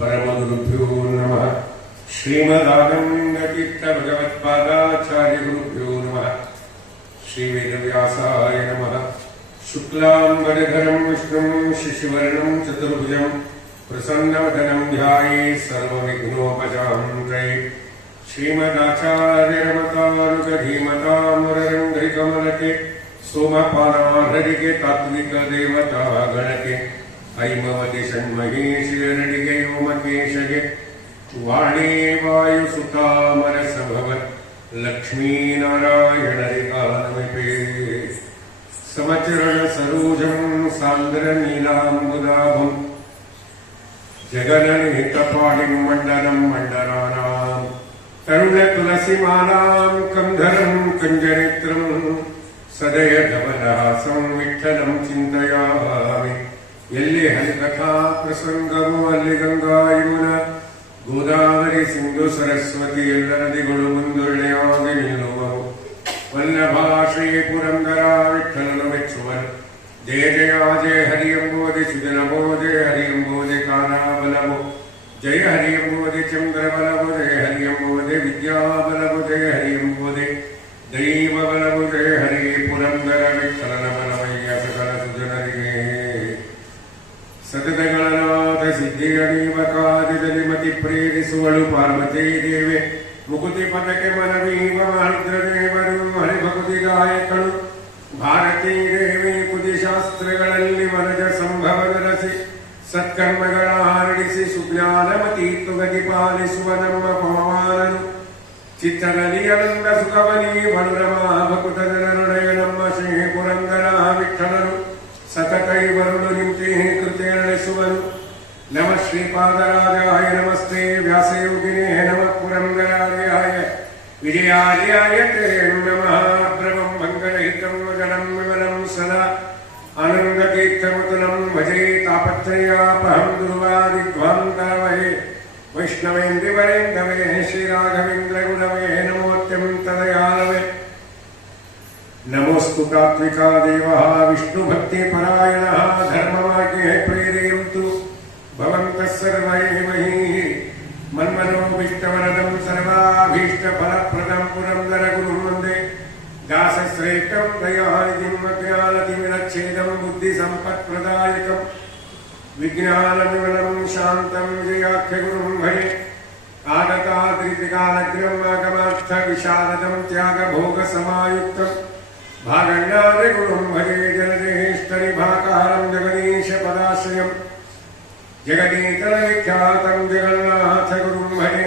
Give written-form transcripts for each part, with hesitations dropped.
परमगुरुभ्यो नमः। श्रीमदानन्दतीर्थभगवत्पादाचार्यगुरुभ्यो नमः। श्रीवेदव्यासाय नमः। शुक्लाम्बरधरं विष्णुं शशिवर्णं चतुर्भुजं प्रसन्नवदनं ध्यायेत् सर्वविघ्नोपशान्तये। श्रीमदाचार्यरमतारुकधीमतामुररङ्घ्रिकमलके सोमपानाहरिके तात्विकदेवता गणके ऐमवति षण्महेशिरडिगे ओमकेशगे वाणी वायुसुतामरसभवत् लक्ष्मीनारायणरिकानमिपे समचरण सरोजं सान्द्रनीलाम्बुदाभं जगननिहितपाणिं मण्डनं मण्डनानां तरुणतुलसीमालां कंधरं कञ्जनेत्रं सदयधवलहासं विठ्ठलं चिन्तयामि। ಎಲ್ಲಿ ಹರಿಕಥಾ ಪ್ರಸಂಗವು ಅಲ್ಲಿ ಗಂಗಾ ಯಮುನಾ ಗೋದಾವರಿ ಸಿಂಧು ಸರಸ್ವತಿ ಎಲ್ಲ ನದಿಗಳು ಮುಂದೊಳ್ಳೆಯಾಗಿ ನಿಲ್ಲುವವು. ವಲ್ಲಭ ಶ್ರೀ ಪುರಂದರ ವಿಠ್ಠಲನು ಮೆಚ್ಚುವನು. ಜಯ ಜಯ ಜಯ ಹರಿ ಎಂಬುವುದೇ ಸುಜನಮೋ ಜಯ ಹರಿ ಎಂಬುವುದೇ ಕಾಲಾಬಲವು ಜಯ ಹರಿ ಎಂಬುವುದೇ ಚಂದ್ರಬಲವು ಜಯ ಹರಿ ಎಂಬುವುದೇ ವಿದ್ಯಾಬಲವು ಜಯ ಹರಿ ಎಂಬುವುದೇ ದೈವ ಬಲವು ಜಯ ಹರಿ ಪುರಂದರ ವಿಠ್ಠಲನ ಬಲವಯ್ಯ ಸಕಲ ಸುಜನರಿಗೆ. ಸತತಗಳನಾದ ಸಿದ್ಧಿಯ ನೇಮಕಾದಿದಲ್ಲಿ ಮತಿ ಪ್ರೇರಿಸುವಳು ಪಾರ್ವತೀ ದೇವೆ. ಮುಕುತಿ ಪದಕ್ಕೆ ಮನವೀವ ರುದ್ರದೇವರು ಹರಿಭಕುತಿ ಗಾಯಕಳು ಭಾರತೀ ದೇವಿ. ಕುದಿಶಾಸ್ತ್ರಗಳಲ್ಲಿ ವನಜ ಸಂಭವ ನರಸಿ ಸತ್ಕರ್ಮಗಳ ಹರಡಿಸಿ ಸುಜ್ಞಾನಮತಿ ತುಗತಿ ಪಾಲಿಸುವ ನಮ್ಮ ಪವಮಾನನು. ಚಿತ್ತನಲಿಯನಂದ ಸುಖವನಿ ವರುರಮ ಭಕುತ ಜನರುಡೆಯ ನಮ್ಮ ಶ್ರೀ ಪುರಂದರ ವಿಠ್ಠಲರು ಸತತೈ ವರುಳು ನಿಂತೆ ಕೃತೆ ನಡೆಸುವರು. ನಮ ಶ್ರೀಪಾದರಾಜಾಯ ನಮಸ್ತೆ ವ್ಯಾಸಯೋಗಿನೇ ನಮಃ ಪುರಂದರಾರ್ಯಾಯ ವಿಜಯಾರ್ಯಾಯ ತೇ ನಮಃ. ಬ್ರಹ್ಮಂ ಮಂಗಲಹಿತಂ ವಚನಂ ವಿಮಲಂ ಸದಾ ಆನಂದತೀರ್ಥಮತುಲಂ ಭಜೆ ತಾಪತ್ರಯಾಪಹಂ ದುರ್ವಾದಿಧ್ವಾಂತರವಹೇ ವೈಷ್ಣವೇಂದ್ರಿವರೇಂದವೇ ಶ್ರೀರಾಘವೇಂದ್ರ ಗುರವೇ ನಮೋತ್ಯಂತದಯಾಳವೇ. ನಮೋಸ್ತು ತಾತ್ವಿಕಾ ದೇವಃ ವಿಷ್ಣು ಭಕ್ತಿ ಪರಾಯಣಃ ಧರ್ಮಮಾರ್ಗೇ ಪ್ರೇರಯಂತು ಭವಂತಃ ಸರ್ವ ಏವ ಹಿ. ಮನ್ಮನೋಭೀಷ್ಟವರದಂ ಸರ್ವಾಭೀಷ್ಟ ಫಲಪ್ರದಂ ಪುರಂದರ ಗುರುಂ ವಂದೇ ದಾಸಶ್ರೇಷ್ಠಂ ದಯಾನಿಧಿಂ ಅಜ್ಞಾನತಿಮಿರಚ್ಛೇದಂ ಬುದ್ಧಿ ಸಂಪತ್ಪ್ರದಾಯಕಂ ವಿಜ್ಞಾನವಿಮಲಂ ಶಾಂತಂ ವಿಜಯಾಖ್ಯ ಗುರುಂ ಭಜೆ. ಆನತಾದ್ರಿಕಾಲಗ್ರಂ ಆಗಮಾರ್ಥ ವಿಶಾರದಂ ತ್ಯಾಗ ಭೋಗ ಸಮಾಯುಕ್ತಂ ಭಾಗಣ್ಯಾದಿ ಗುರುಂ ಭಜೆ. ಜಲದೇಷ್ಟರಿಭಾಕಾರಂ ಜಗದೀಶ ಪದಾಶ್ರಯಂ ಜಗದೀತರ ವಿಖ್ಯಾತಂ ಜಗನ್ನಾಥ ಗುರುಂ ಭಜೆ.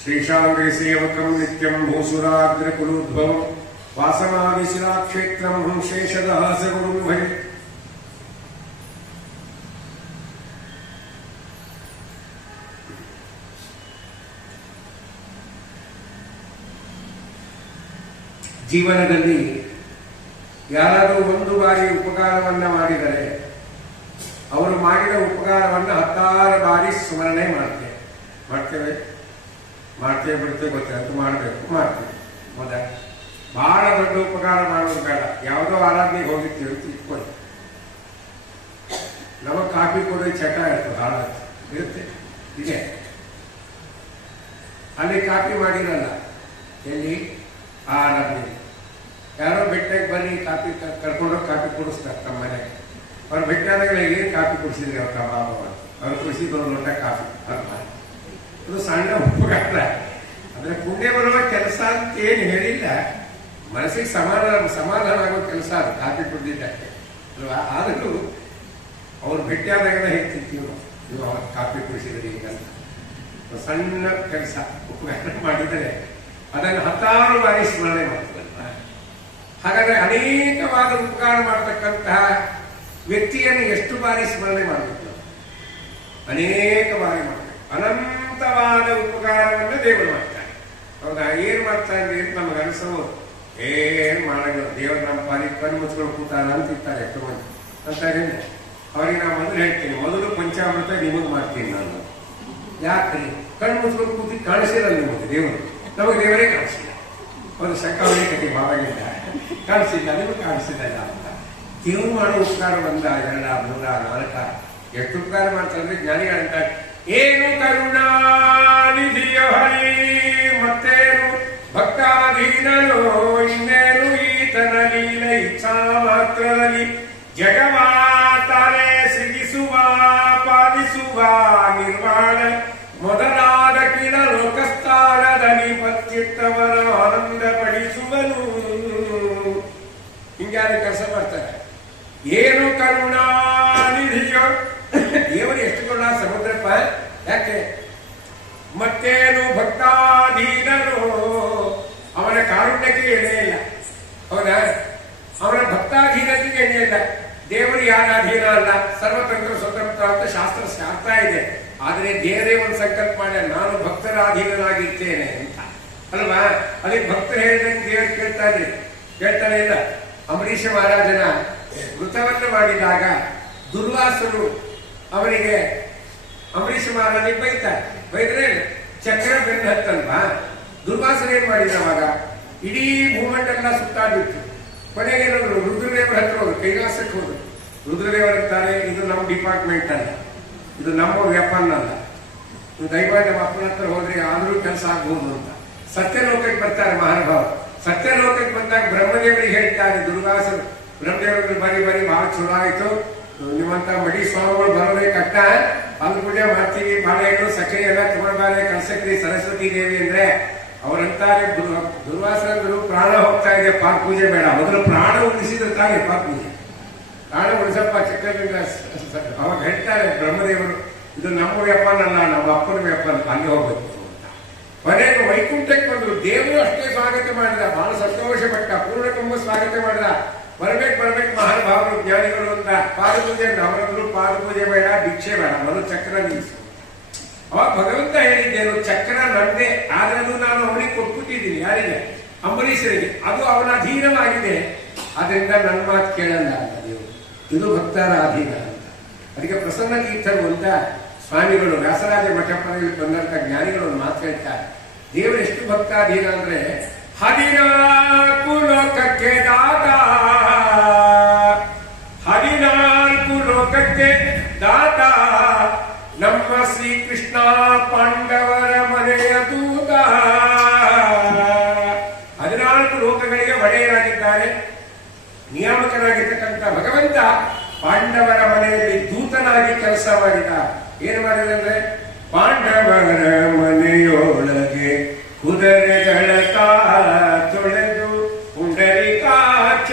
ಶ್ರೀಶಾಂಗ್ರಿ ಸೇವಕಂ ನಿತ್ಯಂ ಭೂಸುರಾಗ್ರ ಕುಲೋದ್ಭವಂ ವಾಸನಾದಿಶಿಲಾಕ್ಷೇತ್ರಂ ಶೇಷದಾಸ ಗುರುಂ ಭಜೆ. ಜೀವನದಲ್ಲಿ ಯಾರಾದರೂ ಒಂದು ಬಾರಿ ಉಪಕಾರವನ್ನ ಮಾಡಿದರೆ ಅವರು ಮಾಡಿದ ಉಪಕಾರವನ್ನು 10 ಬಾರಿ ಸ್ಮರಣೆ ಮಾಡ್ತೇವೆ ಬಿಡ್ತೇವೆ ಗೊತ್ತಾಯ್ತು ಮಾಡಬೇಕು ಮಾಡ್ತೇವೆ. ಹೌದಾ? ಬಹಳ ದೊಡ್ಡ ಉಪಕಾರ ಮಾಡೋದು ಬೇಡ. ಯಾವುದೋ ಆರಾಧನೆಗೆ ಹೋಗಿರ್ತೀವಿ ಅಂತ ಇಟ್ಕೊಳ್ಳಿ. ನಮಗೆ ಕಾಫಿ ಕೊಡೋ ಚಟ ಇರ್ತದೆ, ಇರುತ್ತೆ ಇದೆ. ಅಲ್ಲಿ ಕಾಫಿ ಮಾಡಿರಲ್ಲ, ಎಲ್ಲಿ ಆರಾಧನೆ ಯಾರೋ ಬೆಟ್ಟಕ್ಕೆ ಬನ್ನಿ ಕಾಫಿ ಕರ್ಕೊಂಡೋಗಿ ಕಾಫಿ ಕುಡಿಸ್ತಾರೆ ತಮ್ಮ ಮನೆಗೆ. ಅವ್ರು ಬೆಟ್ಟಾದಾಗ ಏನು ಕಾಫಿ ಕುಡಿಸಿದ್ರಿ ಅವ್ರ ಬಾಬಾ ಅವ್ರು ಕುಡಿಸಿದ್ರು ಲೋಟ ಕಾಫಿ. ಅದು ಸಣ್ಣ ಉಪಕಾರ. ಅಂದ್ರೆ ಪುಣ್ಯ ಬರುವ ಕೆಲಸ ಅಂತ ಏನು ಹೇಳಿಲ್ಲ, ಮನಸ್ಸಿಗೆ ಸಮಾಧಾನ ಆಗೋ ಕೆಲಸ ಅದು ಕಾಫಿ ಕುಡಿದಿದ್ದಕ್ಕೆ ಅಲ್ವಾ. ಆದರೂ ಅವ್ರು ಭೇಟಿಯಾದಾಗೆಲ್ಲ ಹೇಳ್ತಿರ್ತೀವಿ ನೀವು ಅವ್ರ ಕಾಫಿ ಕುಡಿಸಿದ್ರಿ ಈಗ ಸಣ್ಣ ಕೆಲಸ ಉಪಕಾರ ಮಾಡಿದರೆ ಅದನ್ನು 10 ಬಾರಿ ಸ್ಮರಣೆ ಮಾಡ್ತದಲ್ವ. ಹಾಗಾದ್ರೆ ಅನೇಕವಾದ ಉಪಕಾರ ಮಾಡತಕ್ಕಂತಹ ವ್ಯಕ್ತಿಯನ್ನು ಎಷ್ಟು ಬಾರಿ ಸ್ಮರಣೆ ಮಾಡಬೇಕು? ಅನೇಕ ಬಾರಿ ಮಾಡಬೇಕು. ಅನಂತವಾದ ಉಪಕಾರವನ್ನು ದೇವರು ಮಾಡ್ತಾರೆ. ಹೌದಾ? ಏನ್ ಮಾಡ್ತಾ ಇದ್ರಿ ಅಂತ ನಮಗೆ ಅನಿಸೋದು. ಏನ್ ಮಾಡಲ್ಲ, ದೇವರು ನಮ್ಮ ಪಾಲಿಗೆ ಕಣ್ಣು ಮುಚ್ಕೊಂಡು ಕೂತಾನ ಅಂತಿರ್ತಾರೆ ಎಷ್ಟು ಮಂದಿ ಅಂತಾರೆ. ಅವರಿಗೆ ನಾನು ಮೊದಲು ಹೇಳ್ತೀನಿ, ಮೊದಲು ಪಂಚಾಮೃತ ನಿಮಗೆ ಮಾಡ್ತೀನಿ ನಾನು. ಯಾಕ್ರಿ? ಕಣ್ಣು ಮುಚ್ಕೊಂಡು ಕೂತಿ ಕಾಣಿಸಿರಲ್ಲ ನಿಮಗೆ ದೇವರು. ನಮಗೆ ದೇವರೇ ಕಾಣಿಸಿಲ್ಲ. ಒಂದು ಶಂಕಾವಳಿ ಕಟ್ಟಿ ಭಾವನೆಯಿಂದ ಕಾಣಿಸಿಲ್ಲ, ನಿಮಗೆ ಕಾಣಿಸಿಲ್ಲ ಅಂತ. ದೇವರು ಮಾಡೋ ಉಪಕಾರ 1, 2, 3, 4 ಎಷ್ಟು ಉಪಕಾರ ಮಾಡ್ತಾರೆ ಅಂದ್ರೆ ಜ್ಞಾನಿಗಳಂತ ಏನು ಕರುಣಾನಿಧಿಯ ಹರಿ, ಮತ್ತೇನು ಭಕ್ತಾಧೀನನು, ಇನ್ನೇನು ಈತನ ಲೀಲ ಇಚ್ಛಾ ಮಾತ್ರದಲ್ಲಿ ಜಗಮಾತಾನೆ ಸಿಗಿಸುವ ಪಾಲಿಸುವ ನಿರ್ವಾಣ ಮೊದಲಾದ ಕಿಣ ಲೋಕಸ್ಥಾನದಲ್ಲಿ ಪತ್ಚಿತ್ತವನ ಆನಂದ ಪಡಿಸುವನು. ಹಿಂಗಾದ್ರೆ ಕೆಲಸ ಮಾಡ್ತಾರೆ. ಏನು ಕರುಣಾನಿಧಿಯೋ, ದೇವರು ಎಷ್ಟು ಕರುಣಾ ಸಮುದ್ರಪ್ಪ. ಯಾಕೆ? ಮತ್ತೇನು ಭಕ್ತಾಧೀನನು, ಅವನ ಕಾರುಣ್ಯಕ್ಕೆ ಎಣೆ ಇಲ್ಲ. ಹೌದಾ? ಅವನ ಭಕ್ತಾಧೀನತೆಗೆ ಎಣೆ ಇಲ್ಲ. ದೇವರು ಯಾರ ಅಧೀನ ಅಲ್ಲ, ಸರ್ವತಂತ್ರ ಸ್ವತಂತ್ರ ಅಂತ ಶಾಸ್ತ್ರ ಶಾಸ್ತ್ರ ಇದೆ. ಆದರೆ ದೇವರೇ ಒಂದು ಸಂಕಲ್ಪ ಮಾಡ, ನಾನು ಭಕ್ತರ ಅಧೀನನಾಗಿರ್ತೇನೆ ಅಂತ ಅಲ್ವಾ? ಅದಕ್ಕೆ ಭಕ್ತರು ಹೇಳಿದಂಗೆ ದೇವರು ಕೇಳ್ತಾನೆ ಇಲ್ಲ. ಅಂಬರೀಷ ಮಹಾರಾಜನ ಮೃತವನ್ನು ಮಾಡಿದಾಗ ದುರ್ವಾಸರು ಅವನಿಗೆ ಅಂಬರೀಷ ಮಹಾರಾಜನಿಗೆ ಬೈದ್ರೆ ಚಕ್ರ ಬೆನ್ನು ಹತ್ತಲ್ವಾ? ದುರ್ವಾಸನ ಏನ್ ಮಾಡಿದ ಅವಾಗ? ಇಡೀ ಭೂಮಂಡಲ ಸುತ್ತಾಡಿಬಿಟ್ಟು ಕೊನೆಗೆ ರುದ್ರದೇವರ ಹತ್ರ ಹೋದ್ರು, ಕೈಲಾಸಕ್ಕೆ ಹೋದ್ರು. ರುದ್ರದೇವರಂತಾರೆ, ಇದು ನಮ್ಮ ಡಿಪಾರ್ಟ್ಮೆಂಟ್ ಅಲ್ಲ, ಇದು ನಮ್ಮ ವ್ಯಾಪಾರ ಅಲ್ಲ, ನೀವು ದಯಮಾಡಿ ನಮ್ಮ ಅಪ್ಪನ ಹತ್ರ ಹೋದ್ರೆ ಆದ್ರೂ ಕೆಲಸ ಆಗ್ಬಹುದು ಅಂತ. ಸತ್ಯಲೋಕಕ್ಕೆ ಬರ್ತಾರೆ ಮಹಾನುಭಾವ. ಸತ್ಯಲೋಕಕ್ಕೆ ಬಂದಾಗ ಬ್ರಹ್ಮದೇವರಿಗೆ ಹೇಳ್ತಾರೆ ದುರ್ವಾಸರು, ಬ್ರಹ್ಮದೇವರಿಗೆ ಬರೀ ಬಹಳ ಚಲೋ ಆಯ್ತು, ನಿಮ್ಮಂತ ಮಡಿ ಸ್ವಾಮಿಗಳು ಬರೋಬೇಕಟ್ಟ, ಅಲ್ಲಿ ಪೂಜೆ ಮಾಡ್ತೀವಿ, ಬಾಳೆಹಣ್ಣು ಸಕ್ಕರೆ ಎಲ್ಲ ತಗೊಂಡ್ಬಾರೆ ಕಳ್ಸಕ್ರಿ ಸರಸ್ವತಿ ದೇವಿ ಅಂದ್ರೆ ಅವರಂತಾರೆ ದುರ್ವಾಸರು ಪ್ರಾಣ ಹೋಗ್ತಾ ಇದೆ, ಪಾಕ್ ಪೂಜೆ ಬೇಡ, ಮೊದಲು ಪ್ರಾಣ ಉಳಿಸಿದಂತಾನೆ ಪಾಕ್ ಪೂಜೆ. ಪ್ರಾಣ ಉಳಿಸಪ್ಪ ಚಕ್ರಲಿಂಗ. ಅವಾಗ ಹೇಳ್ತಾರೆ ಬ್ರಹ್ಮದೇವರು, ಇದು ನಮ್ಮ ವ್ಯಾಪಾರ ಅಲ್ಲ, ನಮ್ಮ ಅಪ್ಪನ ವ್ಯಾಪಾರ, ಅಲ್ಲಿ ಹೋಗ್ಬೇಕು ಅಂತ. ಕೊನೆಗೆ ವೈಕುಂಠಕ್ಕೆ ಬಂದ್ರು. ದೇವರು ಅಷ್ಟೇ ಸ್ವಾಗತ ಮಾಡಿದ, ಬಹಳ ಸಂತೋಷ ಪಟ್ಟ, ಪೂರ್ಣ ಕುಂಭ ಸ್ವಾಗತ ಮಾಡಿದ. ಬರ್ಬೇಕು ಮಹಾನುಭಾವರು ಜ್ಞಾನಿಗಳು ಅಂತ. ಪಾದಪೂಜೆ ಅವರದ್ರು ಪಾದಪೂಜೆ ಬೇಡ, ಭಿಕ್ಷೆ ಬೇಡ, ಮೊದಲು ಚಕ್ರ ನಿಲ್ಲಿಸು. ಅವಾಗ ಭಗವಂತ ಹೇಳಿದ್ದೇನು, ಚಕ್ರ ನಂದೇ, ಆದ್ರೆ ಅದು ನಾನು ಅವನಿಗೆ ಕೊಟ್ಬಿಟ್ಟಿದ್ದೀನಿ. ಯಾರಿಗೆ? ಅಂಬರೀಷರಿಗೆ. ಅದು ಅವನ ಅಧೀನವಾಗಿದೆ, ಆದ್ರಿಂದ ನನ್ನ ಮಾತು ಕೇಳಲ್ಲ ಅಂತ ದೇವರು. ಇದು ಭಕ್ತರ ಅಧೀನ ಅಂತ. ಅದಕ್ಕೆ ಪ್ರಸನ್ನ ತೀರ್ಥರು ಅಂತ ಸ್ವಾಮಿಗಳು ವ್ಯಾಸರಾಜ ಮಠಪದಲ್ಲಿ ಬಂದಂತ ಜ್ಞಾನಿಗಳು ಮಾತು ಹೇಳ್ತಾರೆ. ದೇವರು ಎಷ್ಟು ಭಕ್ತಾಧೀನ ಅಂದ್ರೆ, 14 ಲೋಕಕ್ಕೆ ದಾತ, 14 ಲೋಕಕ್ಕೆ ದಾತ, ನಮ್ಮ ಶ್ರೀಕೃಷ್ಣ ಪಾಂಡವರ ಮನೆಯ ದೂತ. 14 ಲೋಕಗಳಿಗೆ ಒಡೆಯರಾಗಿದ್ದಾರೆ, ನಿಯಾಮಕರಾಗಿರ್ತಕ್ಕಂಥ ಭಗವಂತ ಪಾಂಡವರ ಮನೆಯಲ್ಲಿ ದೂತನಾಗಿ ಕೆಲಸ ಮಾಡಿದ. ಏನು ಮಾಡಿದಂದ್ರೆ, ಪಾಂಡವರ ಮನೆಯೊಳಗೆ ಕುದುರೆಗಳ ತೊಳೆದು ಪುಂಡರೀಕಾಕ್ಷ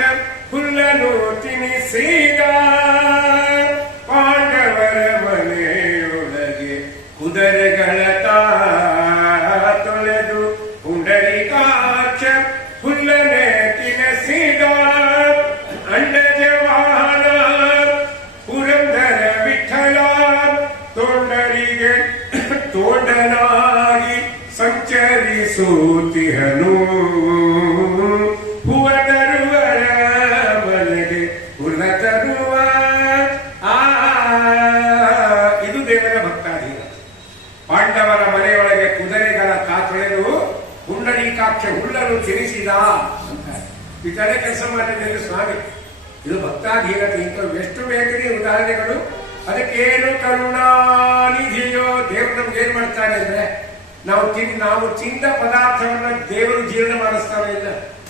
ಹುಲ್ಲನ್ನು ತಿನ್ನಿಸಿದ. ಪಾಂಡವರ ಮನೆಯೊಳಗೆ ಕುದುರೆಗಳ ತೊಳೆದು ಪುಂಡರೀಕಾಕ್ಷ ಹುಲ್ಲನೆ ತಿನ್ನಿಸಿದ. ಅಂಡಜವಾಹನ ಪುರಂದರ ವಿಠಲ ತೋಂಡರಿಗೆ ತೋಂಡನಾಗಿ ಸಂಚರಿಸುತ್ತಿಹನು. ಹೂವ ತರುವರ ಮನೆಗೆ ಹುಲ್ಲ ತರುವ. ಇದು ದೇವರ ಭಕ್ತಾಧೀನ. ಪಾಂಡವರ ಮನೆಯೊಳಗೆ ಕುದುರೆಗಳ ತೊಳೆದು ಪುಂಡರೀಕಾಕ್ಷ ಹುಲ್ಲನ್ನು ತಿನ್ನಿಸಿದ ಅಂತ ಇತರೆ ಕೆಲಸ ಮಾಡಿದ್ದೇನೆ ಸ್ವಾಮಿ. ಇದು ಭಕ್ತಾಧೀನತೆ. ಇಂಥ ಎಷ್ಟು ಬೇಕ್ರಿ ಉದಾಹರಣೆಗಳು. ಅದಕ್ಕೇನು ಕರುಣಾನಿಧಿಯೋ, ದೇವರು ನಮ್ಗೆ ಏನ್ ಮಾಡ್ತಾರೆ ಅಂದ್ರೆ, ನಾವು ತಿಂದ ಪದಾರ್ಥವನ್ನ ದೇವರು ಜೀರ್ಣ ಮಾಡಿಸ್ತಾನೆ ಇಲ್ಲ.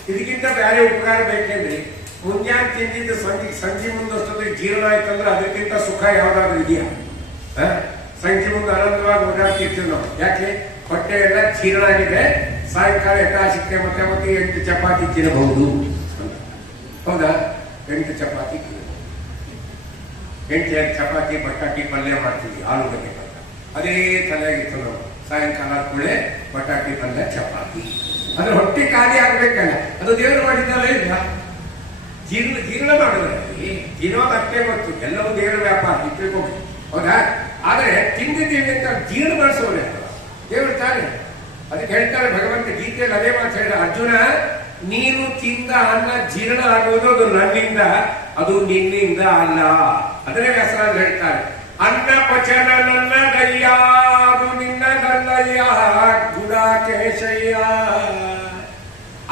ಇದಕ್ಕಿಂತ ಬೇರೆ ಉಪಕಾರ ಬೇಕೇನ್ರಿ? ಮುಂಜಾನೆ ತಿಂದಿದ್ದು ಸಂಜೆ ಮುಂದಷ್ಟೊತ್ತಿಗೆ ಜೀರ್ಣ ಆಯ್ತಂದ್ರೆ ಅದಕ್ಕಿಂತ ಸುಖ ಯಾವ್ದಾದ್ರು ಇದೆಯಾ? ಸಂಜೆ ಮುಂದೆ ಆನಂದವಾಗಿ ಓಡಾಡ್ತಿರ್ತೀವಿ ನಾವು. ಯಾಕೆ? ಹೊಟ್ಟೆ ಎಲ್ಲ ಜೀರ್ಣ ಆಗಿದೆ, ಸಾಯಂಕಾಲ ಯಥಾಶಕ್ತಿ ಮತ್ತೆ 8 ಚಪಾತಿ ತಿನ್ನಬಹುದು. ಹೌದಾ? 8 ಚಪಾತಿ 8 ಚಪಾತಿ ಬಟಾಟಿ ಪಲ್ಯ ಮಾಡ್ತೀವಿ, ಆಲೂಗಡ್ಡೆ ಪಲ್ಯ. ಅದೇ ತಲೆಯಾಗಿತ್ತು ನಾವು. ಸಾಯಂಕಾಲ ಕೂಡಲೇ ಬಟಾಟಿ ಪಲ್ಯ ಚಪಾತಿ. ಅದ್ರ ಹೊಟ್ಟೆ ಖಾಲಿ ಆಗ್ಬೇಕಲ್ಲ, ಅದು ದೇವರು ಮಾಡಿದ್ದಲ್ಲ ಇಲ್ಲ. ಜೀರ್ಣ ಮಾಡಿದ್ರೆ ತಿನ್ನೋದು ಅಷ್ಟೇ ಗೊತ್ತು, ಎಲ್ಲವೂ ದೇವರ ವ್ಯಾಪಾರ ಇಟ್ಕೊಂಡು. ಹೌದಾ? ಆದ್ರೆ ತಿಂದಿದ್ದೀವಿ ಅಂತ ಜೀರ್ಣ ಮಾಡಿಸೋರೆ ದೇವರು ತಾನೆ. ಅದಕ್ಕೆ ಹೇಳ್ತಾರೆ ಭಗವಂತ ಗೀತೆಯಲ್ಲಿ ಅದೇ ಮಾತು ಹೇಳಿದ, ಅರ್ಜುನ ನೀನು ತಿಂದ ಅನ್ನ ಜೀರ್ಣ ಆಗುವುದು ಅದು ನನ್ನಿಂದ, ಅದು ನಿನ್ನಿಂದ ಅಲ್ಲ. ಅದನ್ನೇ ವ್ಯಾಸರಾಜರು ಹೇಳ್ತಾರೆ, ಅನ್ನ ಪಚನ ನನ್ನದಯ್ಯ, ಅದು ನಿನ್ನದಲ್ಲಯ್ಯ ಗುಣಾಕೇಶಯ್ಯ.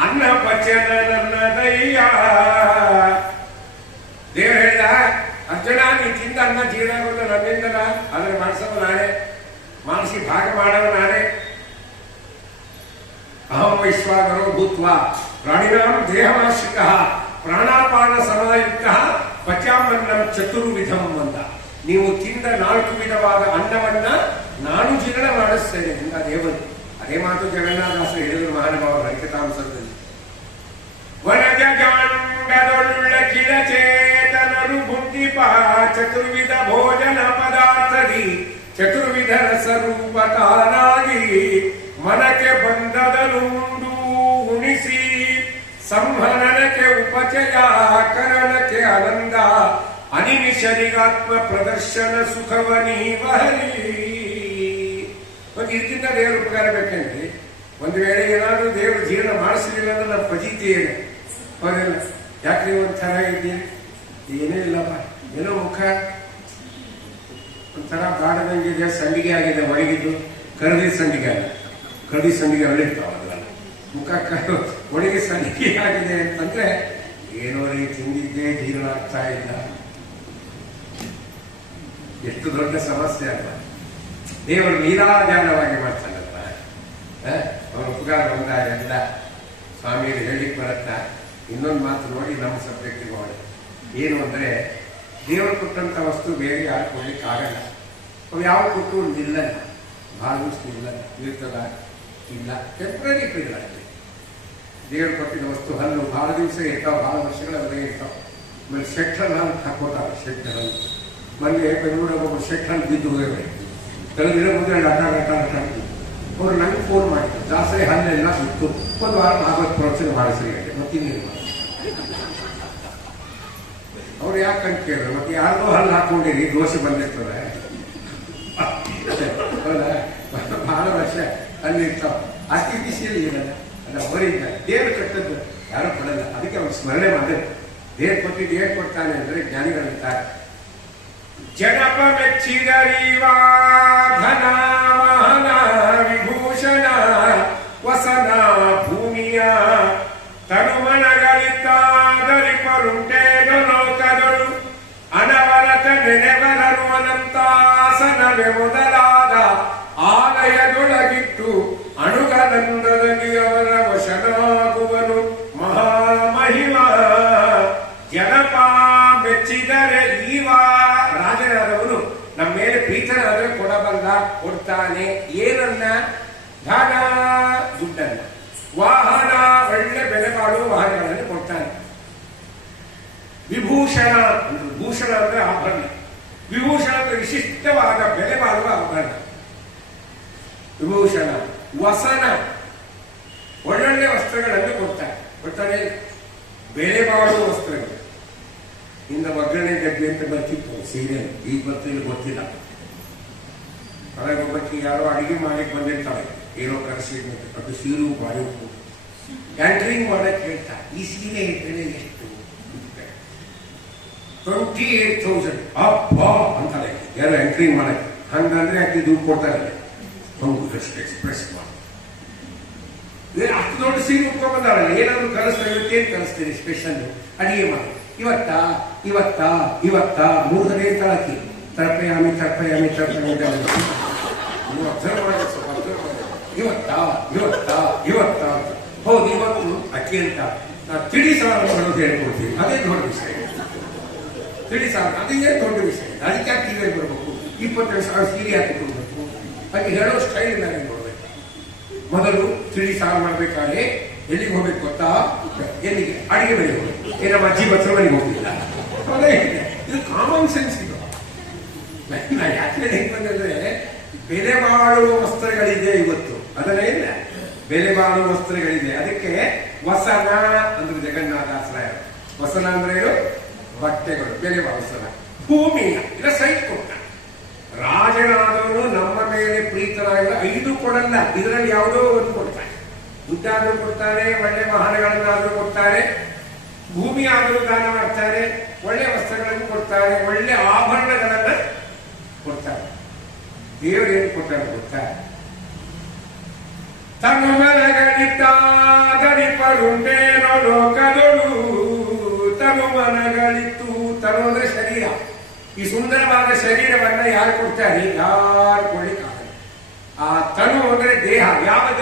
ಅನ್ನ ಪಚನ ನನ್ನದಯ್ಯ. ದೇವರು ಹೇಳ್ದ, ಅರ್ಜುನ ನೀ ತಿಂದ ಅನ್ನ ಜೀರ್ಣ ಆಗೋದು ನನ್ನಿಂದಲ್ಲ, ಅದನ್ನ ಮಾಡಿಸೋದು ನಾನೇ. ಮಾಡಿಸಿ ಭಾಗ ಮಾಡವ ನಾನೇ. ಅಹಂ ವೈಶ್ವಾನರೋ ಭೂತ್ವ ಪ್ರಾಣಿನಾಂ ದೇಹಮಾಶ್ರಿತ ಪ್ರಾಣಾಪಾನ ಸಮಾಯುಕ್ತ ಪಚಾಮನ್ನಂ ಚತುರ್ವಿಧಂ ಅಂತ. ನೀವು ತಿಂದ 4 ವಿಧವಾದ ಅನ್ನವನ್ನ ನಾನು ಜೀರ್ಣ ಮಾಡಿಸ್ತೇನೆ ಅಂತ ದೇವರು. ಅದೇ ಮಾತು ಜಗನ್ನಾಥದಾಸರು ಹೇಳಿದರು ಮಹಾನುಭಾವರು ಹರಿಕಥಾಂಸದಲ್ಲಿ. ವನಜಗಂಡದೊಳ್ಳ ಕಿಳಚೇತನರು ಬುದ್ಧಿಪ ಚತುರ್ವಿಧ ಭೋಜನ ಪದಾರ್ಥದಿ ಚತುರ್ವಿಧ ರಸರೂಪ ತಾನಾಗಿ ಮನಕ್ಕೆ ಬಂದದನುಂಡು ಉಣಿಸಿ ಸಂಹರಣಕ್ಕೆ ಉಪಚಯ ಕರಣಕ್ಕೆ ಆನಂದ ಅನಿಮಿಷರಿಗಾತ್ಮ ಪ್ರದರ್ಶನ ಸುಖವನೀವ ಹರಿ. ಇದಕ್ಕಿಂತ ದೇವರ ಉಪಕಾರ ಬೇಕಂದ್ರೆ ಒಂದು ವೇಳೆ ಏನಾದರೂ ದೇವರು ಜೀರ್ಣ ಮಾಡಿಸಲಿಲ್ಲ ಅಂದ್ರೆ ನಮ್ಮ ಫಜೀತಿ ಏನು ಅವರೆಲ್ಲ ಯಾಕ್ರಿ ಒಂಥರ ಇದ್ದೀನಿ ಏನೇ ಇಲ್ಲಪ್ಪ ಏನೋ ಮುಖ ಒಂಥರ ಬಾಡದಂಗಿದೆ, ಸಂಡಿಗೆ ಆಗಿದೆ, ಒಣಗಿದ್ದು ಕರದಿ ಸಂಡಿಗೆ ಆಗಿದೆ. ಕರದಿ ಸಂಡಿಗೆ ಒಳ್ಳಿರ್ತಾವ ಅದೆಲ್ಲ ಮುಖ ಒಣಗಿ ಸಂಡಿಗೆ ಆಗಿದೆ ಅಂತಂದ್ರೆ ಏನೋ ರೀ ತಿಂದಿದ್ದೇ ಜೀರ್ಣ ಆಗ್ತಾ ಇಲ್ಲ. ಎಷ್ಟು ದೊಡ್ಡ ಸಮಸ್ಯೆ ಅಲ್ಲ. ದೇವರು ನೀರಾಜಾನವಾಗಿ ಮಾಡ್ತಾನಲ್ಲ. ಅವನ ಉಪಕಾರ ಬಂದಾಗೆಲ್ಲ ಸ್ವಾಮಿಯರು ಹೇಳಿಕ್ ಬರತ್ತ. ಇನ್ನೊಂದು ಮಾತು ನೋಡಿ ನಮ್ಮ ಸಬ್ಜೆಕ್ಟಿಗೆ ಮಾಡಿ ಏನು ಅಂದ್ರೆ ದೇವರು ಕೊಟ್ಟಂತ ವಸ್ತು ಬೇರೆ ಯಾರು ಕೊಡ್ಲಿಕ್ಕೆ ಆಗಲ್ಲ. ಅವು ಯಾವ ಕೊಟ್ಟು ನಿಲ್ಲಲ್ಲ, ಭಾಳ ದಿವಸ ನಿಲ್ಲಲ್ಲ, ಇರ್ತದ ಇಲ್ಲ, ಟೆಂಪ್ರರಿ ಪೀರಿಯಡ್ ಆಗ್ತದೆ. ದೇವರು ಕೊಟ್ಟಿದ್ದ ವಸ್ತು ಹಲ್ಲು ಭಾಳ ದಿವಸ ಇರ್ತಾವ, ಭಾಳ ವರ್ಷಗಳ ಅವರೇ ಇರ್ತಾವ. ಆಮೇಲೆ ಶೆಟ್ಟಲ್ಲಿ ಹಲ್ಲು ಹಾಕೋತಾರೆ. ಶೆಟ್ಟಲ್ಲಿ ಮೊನ್ನೆ ಬೆಂಗಳೂರಾಗ ಒಬ್ಬರು ಶೆಟ್ಟಲ್ಲಿ ಬಿದ್ದು ಹೋಗಬೇಕು. ಕೆಲವು ದಿನ ಮುಂದೆ ಅಡ್ಡ ಅವ್ರು ನಂಗೆ ಫೋನ್ ಮಾಡಿದ್ರು, ಜಾಸ್ತಿ ಹಲ್ಲೆಲ್ಲ ಬಿತ್ತು, ಒಂದು ವಾರ ಭಾಗವತ್ ಪ್ರವಚನ ಮಾಡಿಸ್ರಿ ಅಂತ. ಮತ್ತಿನ್ನೇನು ಅವ್ರು ಯಾಕಂತ ಕೇಳಿದ್ರು, ಮತ್ತೆ ಯಾರಿಗೋ ಹಲ್ಲು ಹಾಕೊಂಡಿರಿ ದೋಷ ಬಂದಿರ್ತದೆ. ಹೌದಾ, ಬಹಳ ವರ್ಷ ಅಲ್ಲಿ ಇರ್ತಾವ. ಆರ್ಟಿಫಿಷಿಯಲ್ ಏನಲ್ಲ, ಅಲ್ಲ ಅವರಿಂದ ದೇವರು ಕಟ್ಟದ್ದು ಯಾರು ಕೊಡಲ್ಲ. ಅದಕ್ಕೆ ಅವ್ರು ಸ್ಮರಣೆ ಮಾಡಿದ್ರು. ದೇವ್ರು ಕೊಟ್ಟಿದ್ದು ಏನ್ ಕೊಡ್ತಾನೆ ಅಂದ್ರೆ ಜ್ಞಾನಿಗಳಿರ್ತಾರೆ. ಜನಪ ಮೆಚ್ಚಿದರೀವಾ ಧನ ಮಹನ ವಿಭೂಷಣ ವಸನ ಭೂಮಿಯ ತನುಮನಗಳಿದ್ದಾದರಿಪರುಂಟೇನು ಲೋಕದಳು ಅನವರತ ನೆನೆವರರು ಅನಂತಾಸನವೇ ಮೊದಲಾದ ಆಲಯದೊಳಗಿಟ್ಟು ಅಣುಗನಂದದಲ್ಲಿ ಅವರ ವಶನಾಗುವನು ಮಹಾಮಹಿಮ. ಜನಪ ಮೆಚ್ಚಿದರೆ ಈವ ರಾಜನಾದವನು ನಮ್ಮ ಮೇಲೆ ಪ್ರೀತನಾದರೆ ಕೊಡಬಲ್ಲ, ಕೊಡ್ತಾನೆ. ಏನನ್ನ? ಧನ, ದುಡ್ಡನ್ನ. ವಾಹನ, ಒಳ್ಳೆ ಬೆಲೆ ಬಾಳುವ ವಾಹನಗಳನ್ನು ಕೊಡ್ತಾನೆ. ವಿಭೂಷಣ, ಭೂಷಣ ಅಂದ್ರೆ ಆಭರಣ. ವಿಭೂಷಣ ಅಂದ್ರೆ ವಿಶಿಷ್ಟವಾದ ಬೆಲೆ ಬಾಳುವ ಆಭರಣ ವಿಭೂಷಣ. ವಸನ, ಒಳ್ಳೊಳ್ಳೆ ವಸ್ತ್ರಗಳನ್ನು ಕೊಡ್ತಾನೆ. ಬೆಲೆ ಬಾಳುವ ವಸ್ತ್ರಗಳು. ಇಂದ ಒಗ್ಗರಣೆ ಗಡ್ಡೆ ಅಂತ ಬರ್ತಿತ್ತು ಸೀರೆ, ಈಗ ಬರ್ತಿಲ್ಲ ಗೊತ್ತಿಲ್ಲ. ಒಳಗೊಬ್ಬಕ್ಕೆ ಯಾರೋ ಅಡಿಗೆ ಮಾಡಲಿಕ್ಕೆ ಬಂದಿರ್ತಾಳೆ, ಏನೋ ಕರೆಸಿ ಅದು ಸೀರು ಬಾರಿ ಕ್ಯಾಂಟ್ರಿಂಗ್ ಮಾಡಕ್ಕೆ ಹೇಳ್ತಾರೆ. ಈ ಸೀರೆ ಬೆಲೆ ಎಷ್ಟು? 28,000 ಅಪ್ಪ ಅಂತಾಳೆ ಯಾರು ಆಂಕರಿಂಗ್ ಮಾಡಕ್ಕೆ. ಹಂಗಂದ್ರೆ ಆಕೆ ದುಡ್ಡು ಕೊಡ್ತಾರೆ. ಹೌದು, ಎಷ್ಟು ಎಕ್ಸ್ಪ್ರೆಸ್ ಮಾಡಿ ಅಷ್ಟು ದೊಡ್ಡ ಸೀರೆ ಉಟ್ಕೊಂಡ್ ಬಂದಾಳೆ. ಏನಾದ್ರು ಕಲಿಸ್ತಾರೆ, ಇವತ್ತೇನು ಕಲಿಸ್ತೀರಿ ಸ್ಪೆಷಲ್ ಅಡಿಗೆ ಮಾಡಿ? ಇವತ್ತ 3 ದಿನ ಇರ್ತಾಳಕ್ಕಿ. ತರ್ಪಯಾಮಿ ಅಬ್ಸರ್ವ್ ಮಾಡಿ, ಇವತ್ತ ಹೌದು ಇವತ್ತು ಅಕ್ಕಿ ಅಂತ ನಾವು ತಿಳಿ ಸಾಲ ಮಾಡೋದು ಹೇಳ್ಕೊಡ್ತೀವಿ. ಅದೇ ದೊಡ್ಡ ವಿಷಯ. ತಿಳಿ ಸಾಲ ಅದೇ ದೊಡ್ಡ ವಿಷಯ. ಅದಕ್ಕೆ ಟಿವಿ ಬರ್ಬೇಕು. 22,000 ಸೀರೆ ಹಾಕಿಕೊಡ್ಬೇಕು. ಹಾಗೆ ಹೇಳೋ ಸ್ಟೈಲ್ ನಾನು ನೋಡ್ಬೇಕು. ಮೊದಲು ತಿಳಿ ಸಾಲ ಮಾಡ್ಬೇಕಾದ್ರೆ ಎಲ್ಲಿಗೆ ಹೋಗ್ಬೇಕು ಗೊತ್ತಾ? ಎಲ್ಲಿಗೆ? ಅಡಿಗೆ ಮನೆಗೆ ಹೋಗ್ಬೇಕು. ನಮ್ಮ ಅಜ್ಜಿ ಬಚ್ಚರ ಮನೆಗೆ ಹೋಗ್ತಿಲ್ಲ. ಇದು ಕಾಮನ್ ಸೆನ್ಸ್. ಇದು ನಾ ಯಾಕೆ ಹೆಂಗ್ ಬಂದ್ರೆ ಬೆಲೆ ಬಾಳುವ ವಸ್ತ್ರಗಳಿದೆ ಇವತ್ತು. ಅದನ್ನೇ ಇಲ್ಲ, ಬೆಲೆ ಬಾಳುವ ವಸ್ತ್ರಗಳಿದೆ. ಅದಕ್ಕೆ ವಸನ ಅಂದ್ರೆ ಜಗನ್ನಾಥಾಶ್ರಯ. ವಸನ ಅಂದ್ರೆ ಬಟ್ಟೆಗಳು, ಬೆಲೆ ವಸನ. ಭೂಮಿಯ ಇಲ್ಲ ಸೈಟ್ ಕೊಟ್ಟ. ರಾಜನಾದವನು ನಮ್ಮ ಮೇಲೆ ಪ್ರೀತರಾಗಿಲ್ಲ 5 ಕೊಡಲ್ಲ, ಇದರಲ್ಲಿ ಯಾವುದೋ ಒಂದು ಕೊಡ್ತಾನೆ. ದುಡ್ಡಾದ್ರೂ ಕೊಡ್ತಾರೆ, ಒಳ್ಳೆ ವಾಹನಗಳನ್ನಾದ್ರೂ ಕೊಡ್ತಾರೆ, ಭೂಮಿ ಆದರೂ ದಾನ ಮಾಡ್ತಾರೆ, ಒಳ್ಳೆ ವಸ್ತ್ರಗಳನ್ನು ಕೊಡ್ತಾರೆ, ಒಳ್ಳೆ ಆಭರಣಗಳನ್ನ ಕೊಡ್ತಾರೆ. ದೇವರು ಏನು ಕೊಟ್ಟಾರೆ ಗೊತ್ತಾ? ತನುಮನಗಳಿದ್ದಾದರಿಪರುಂಟೇನೋ ಲೋಕದೊಳು. ತನುಮನಗಳಿತ್ತು, ತನು ಅಂದ್ರೆ ಶರೀರ. ಈ ಸುಂದರವಾದ ಶರೀರವನ್ನ ಯಾರು ಕೊಡ್ತಾರೆ? ಯಾರು ಕೊಡ್ಲಿಕ್ಕಾಗಲ್ಲ.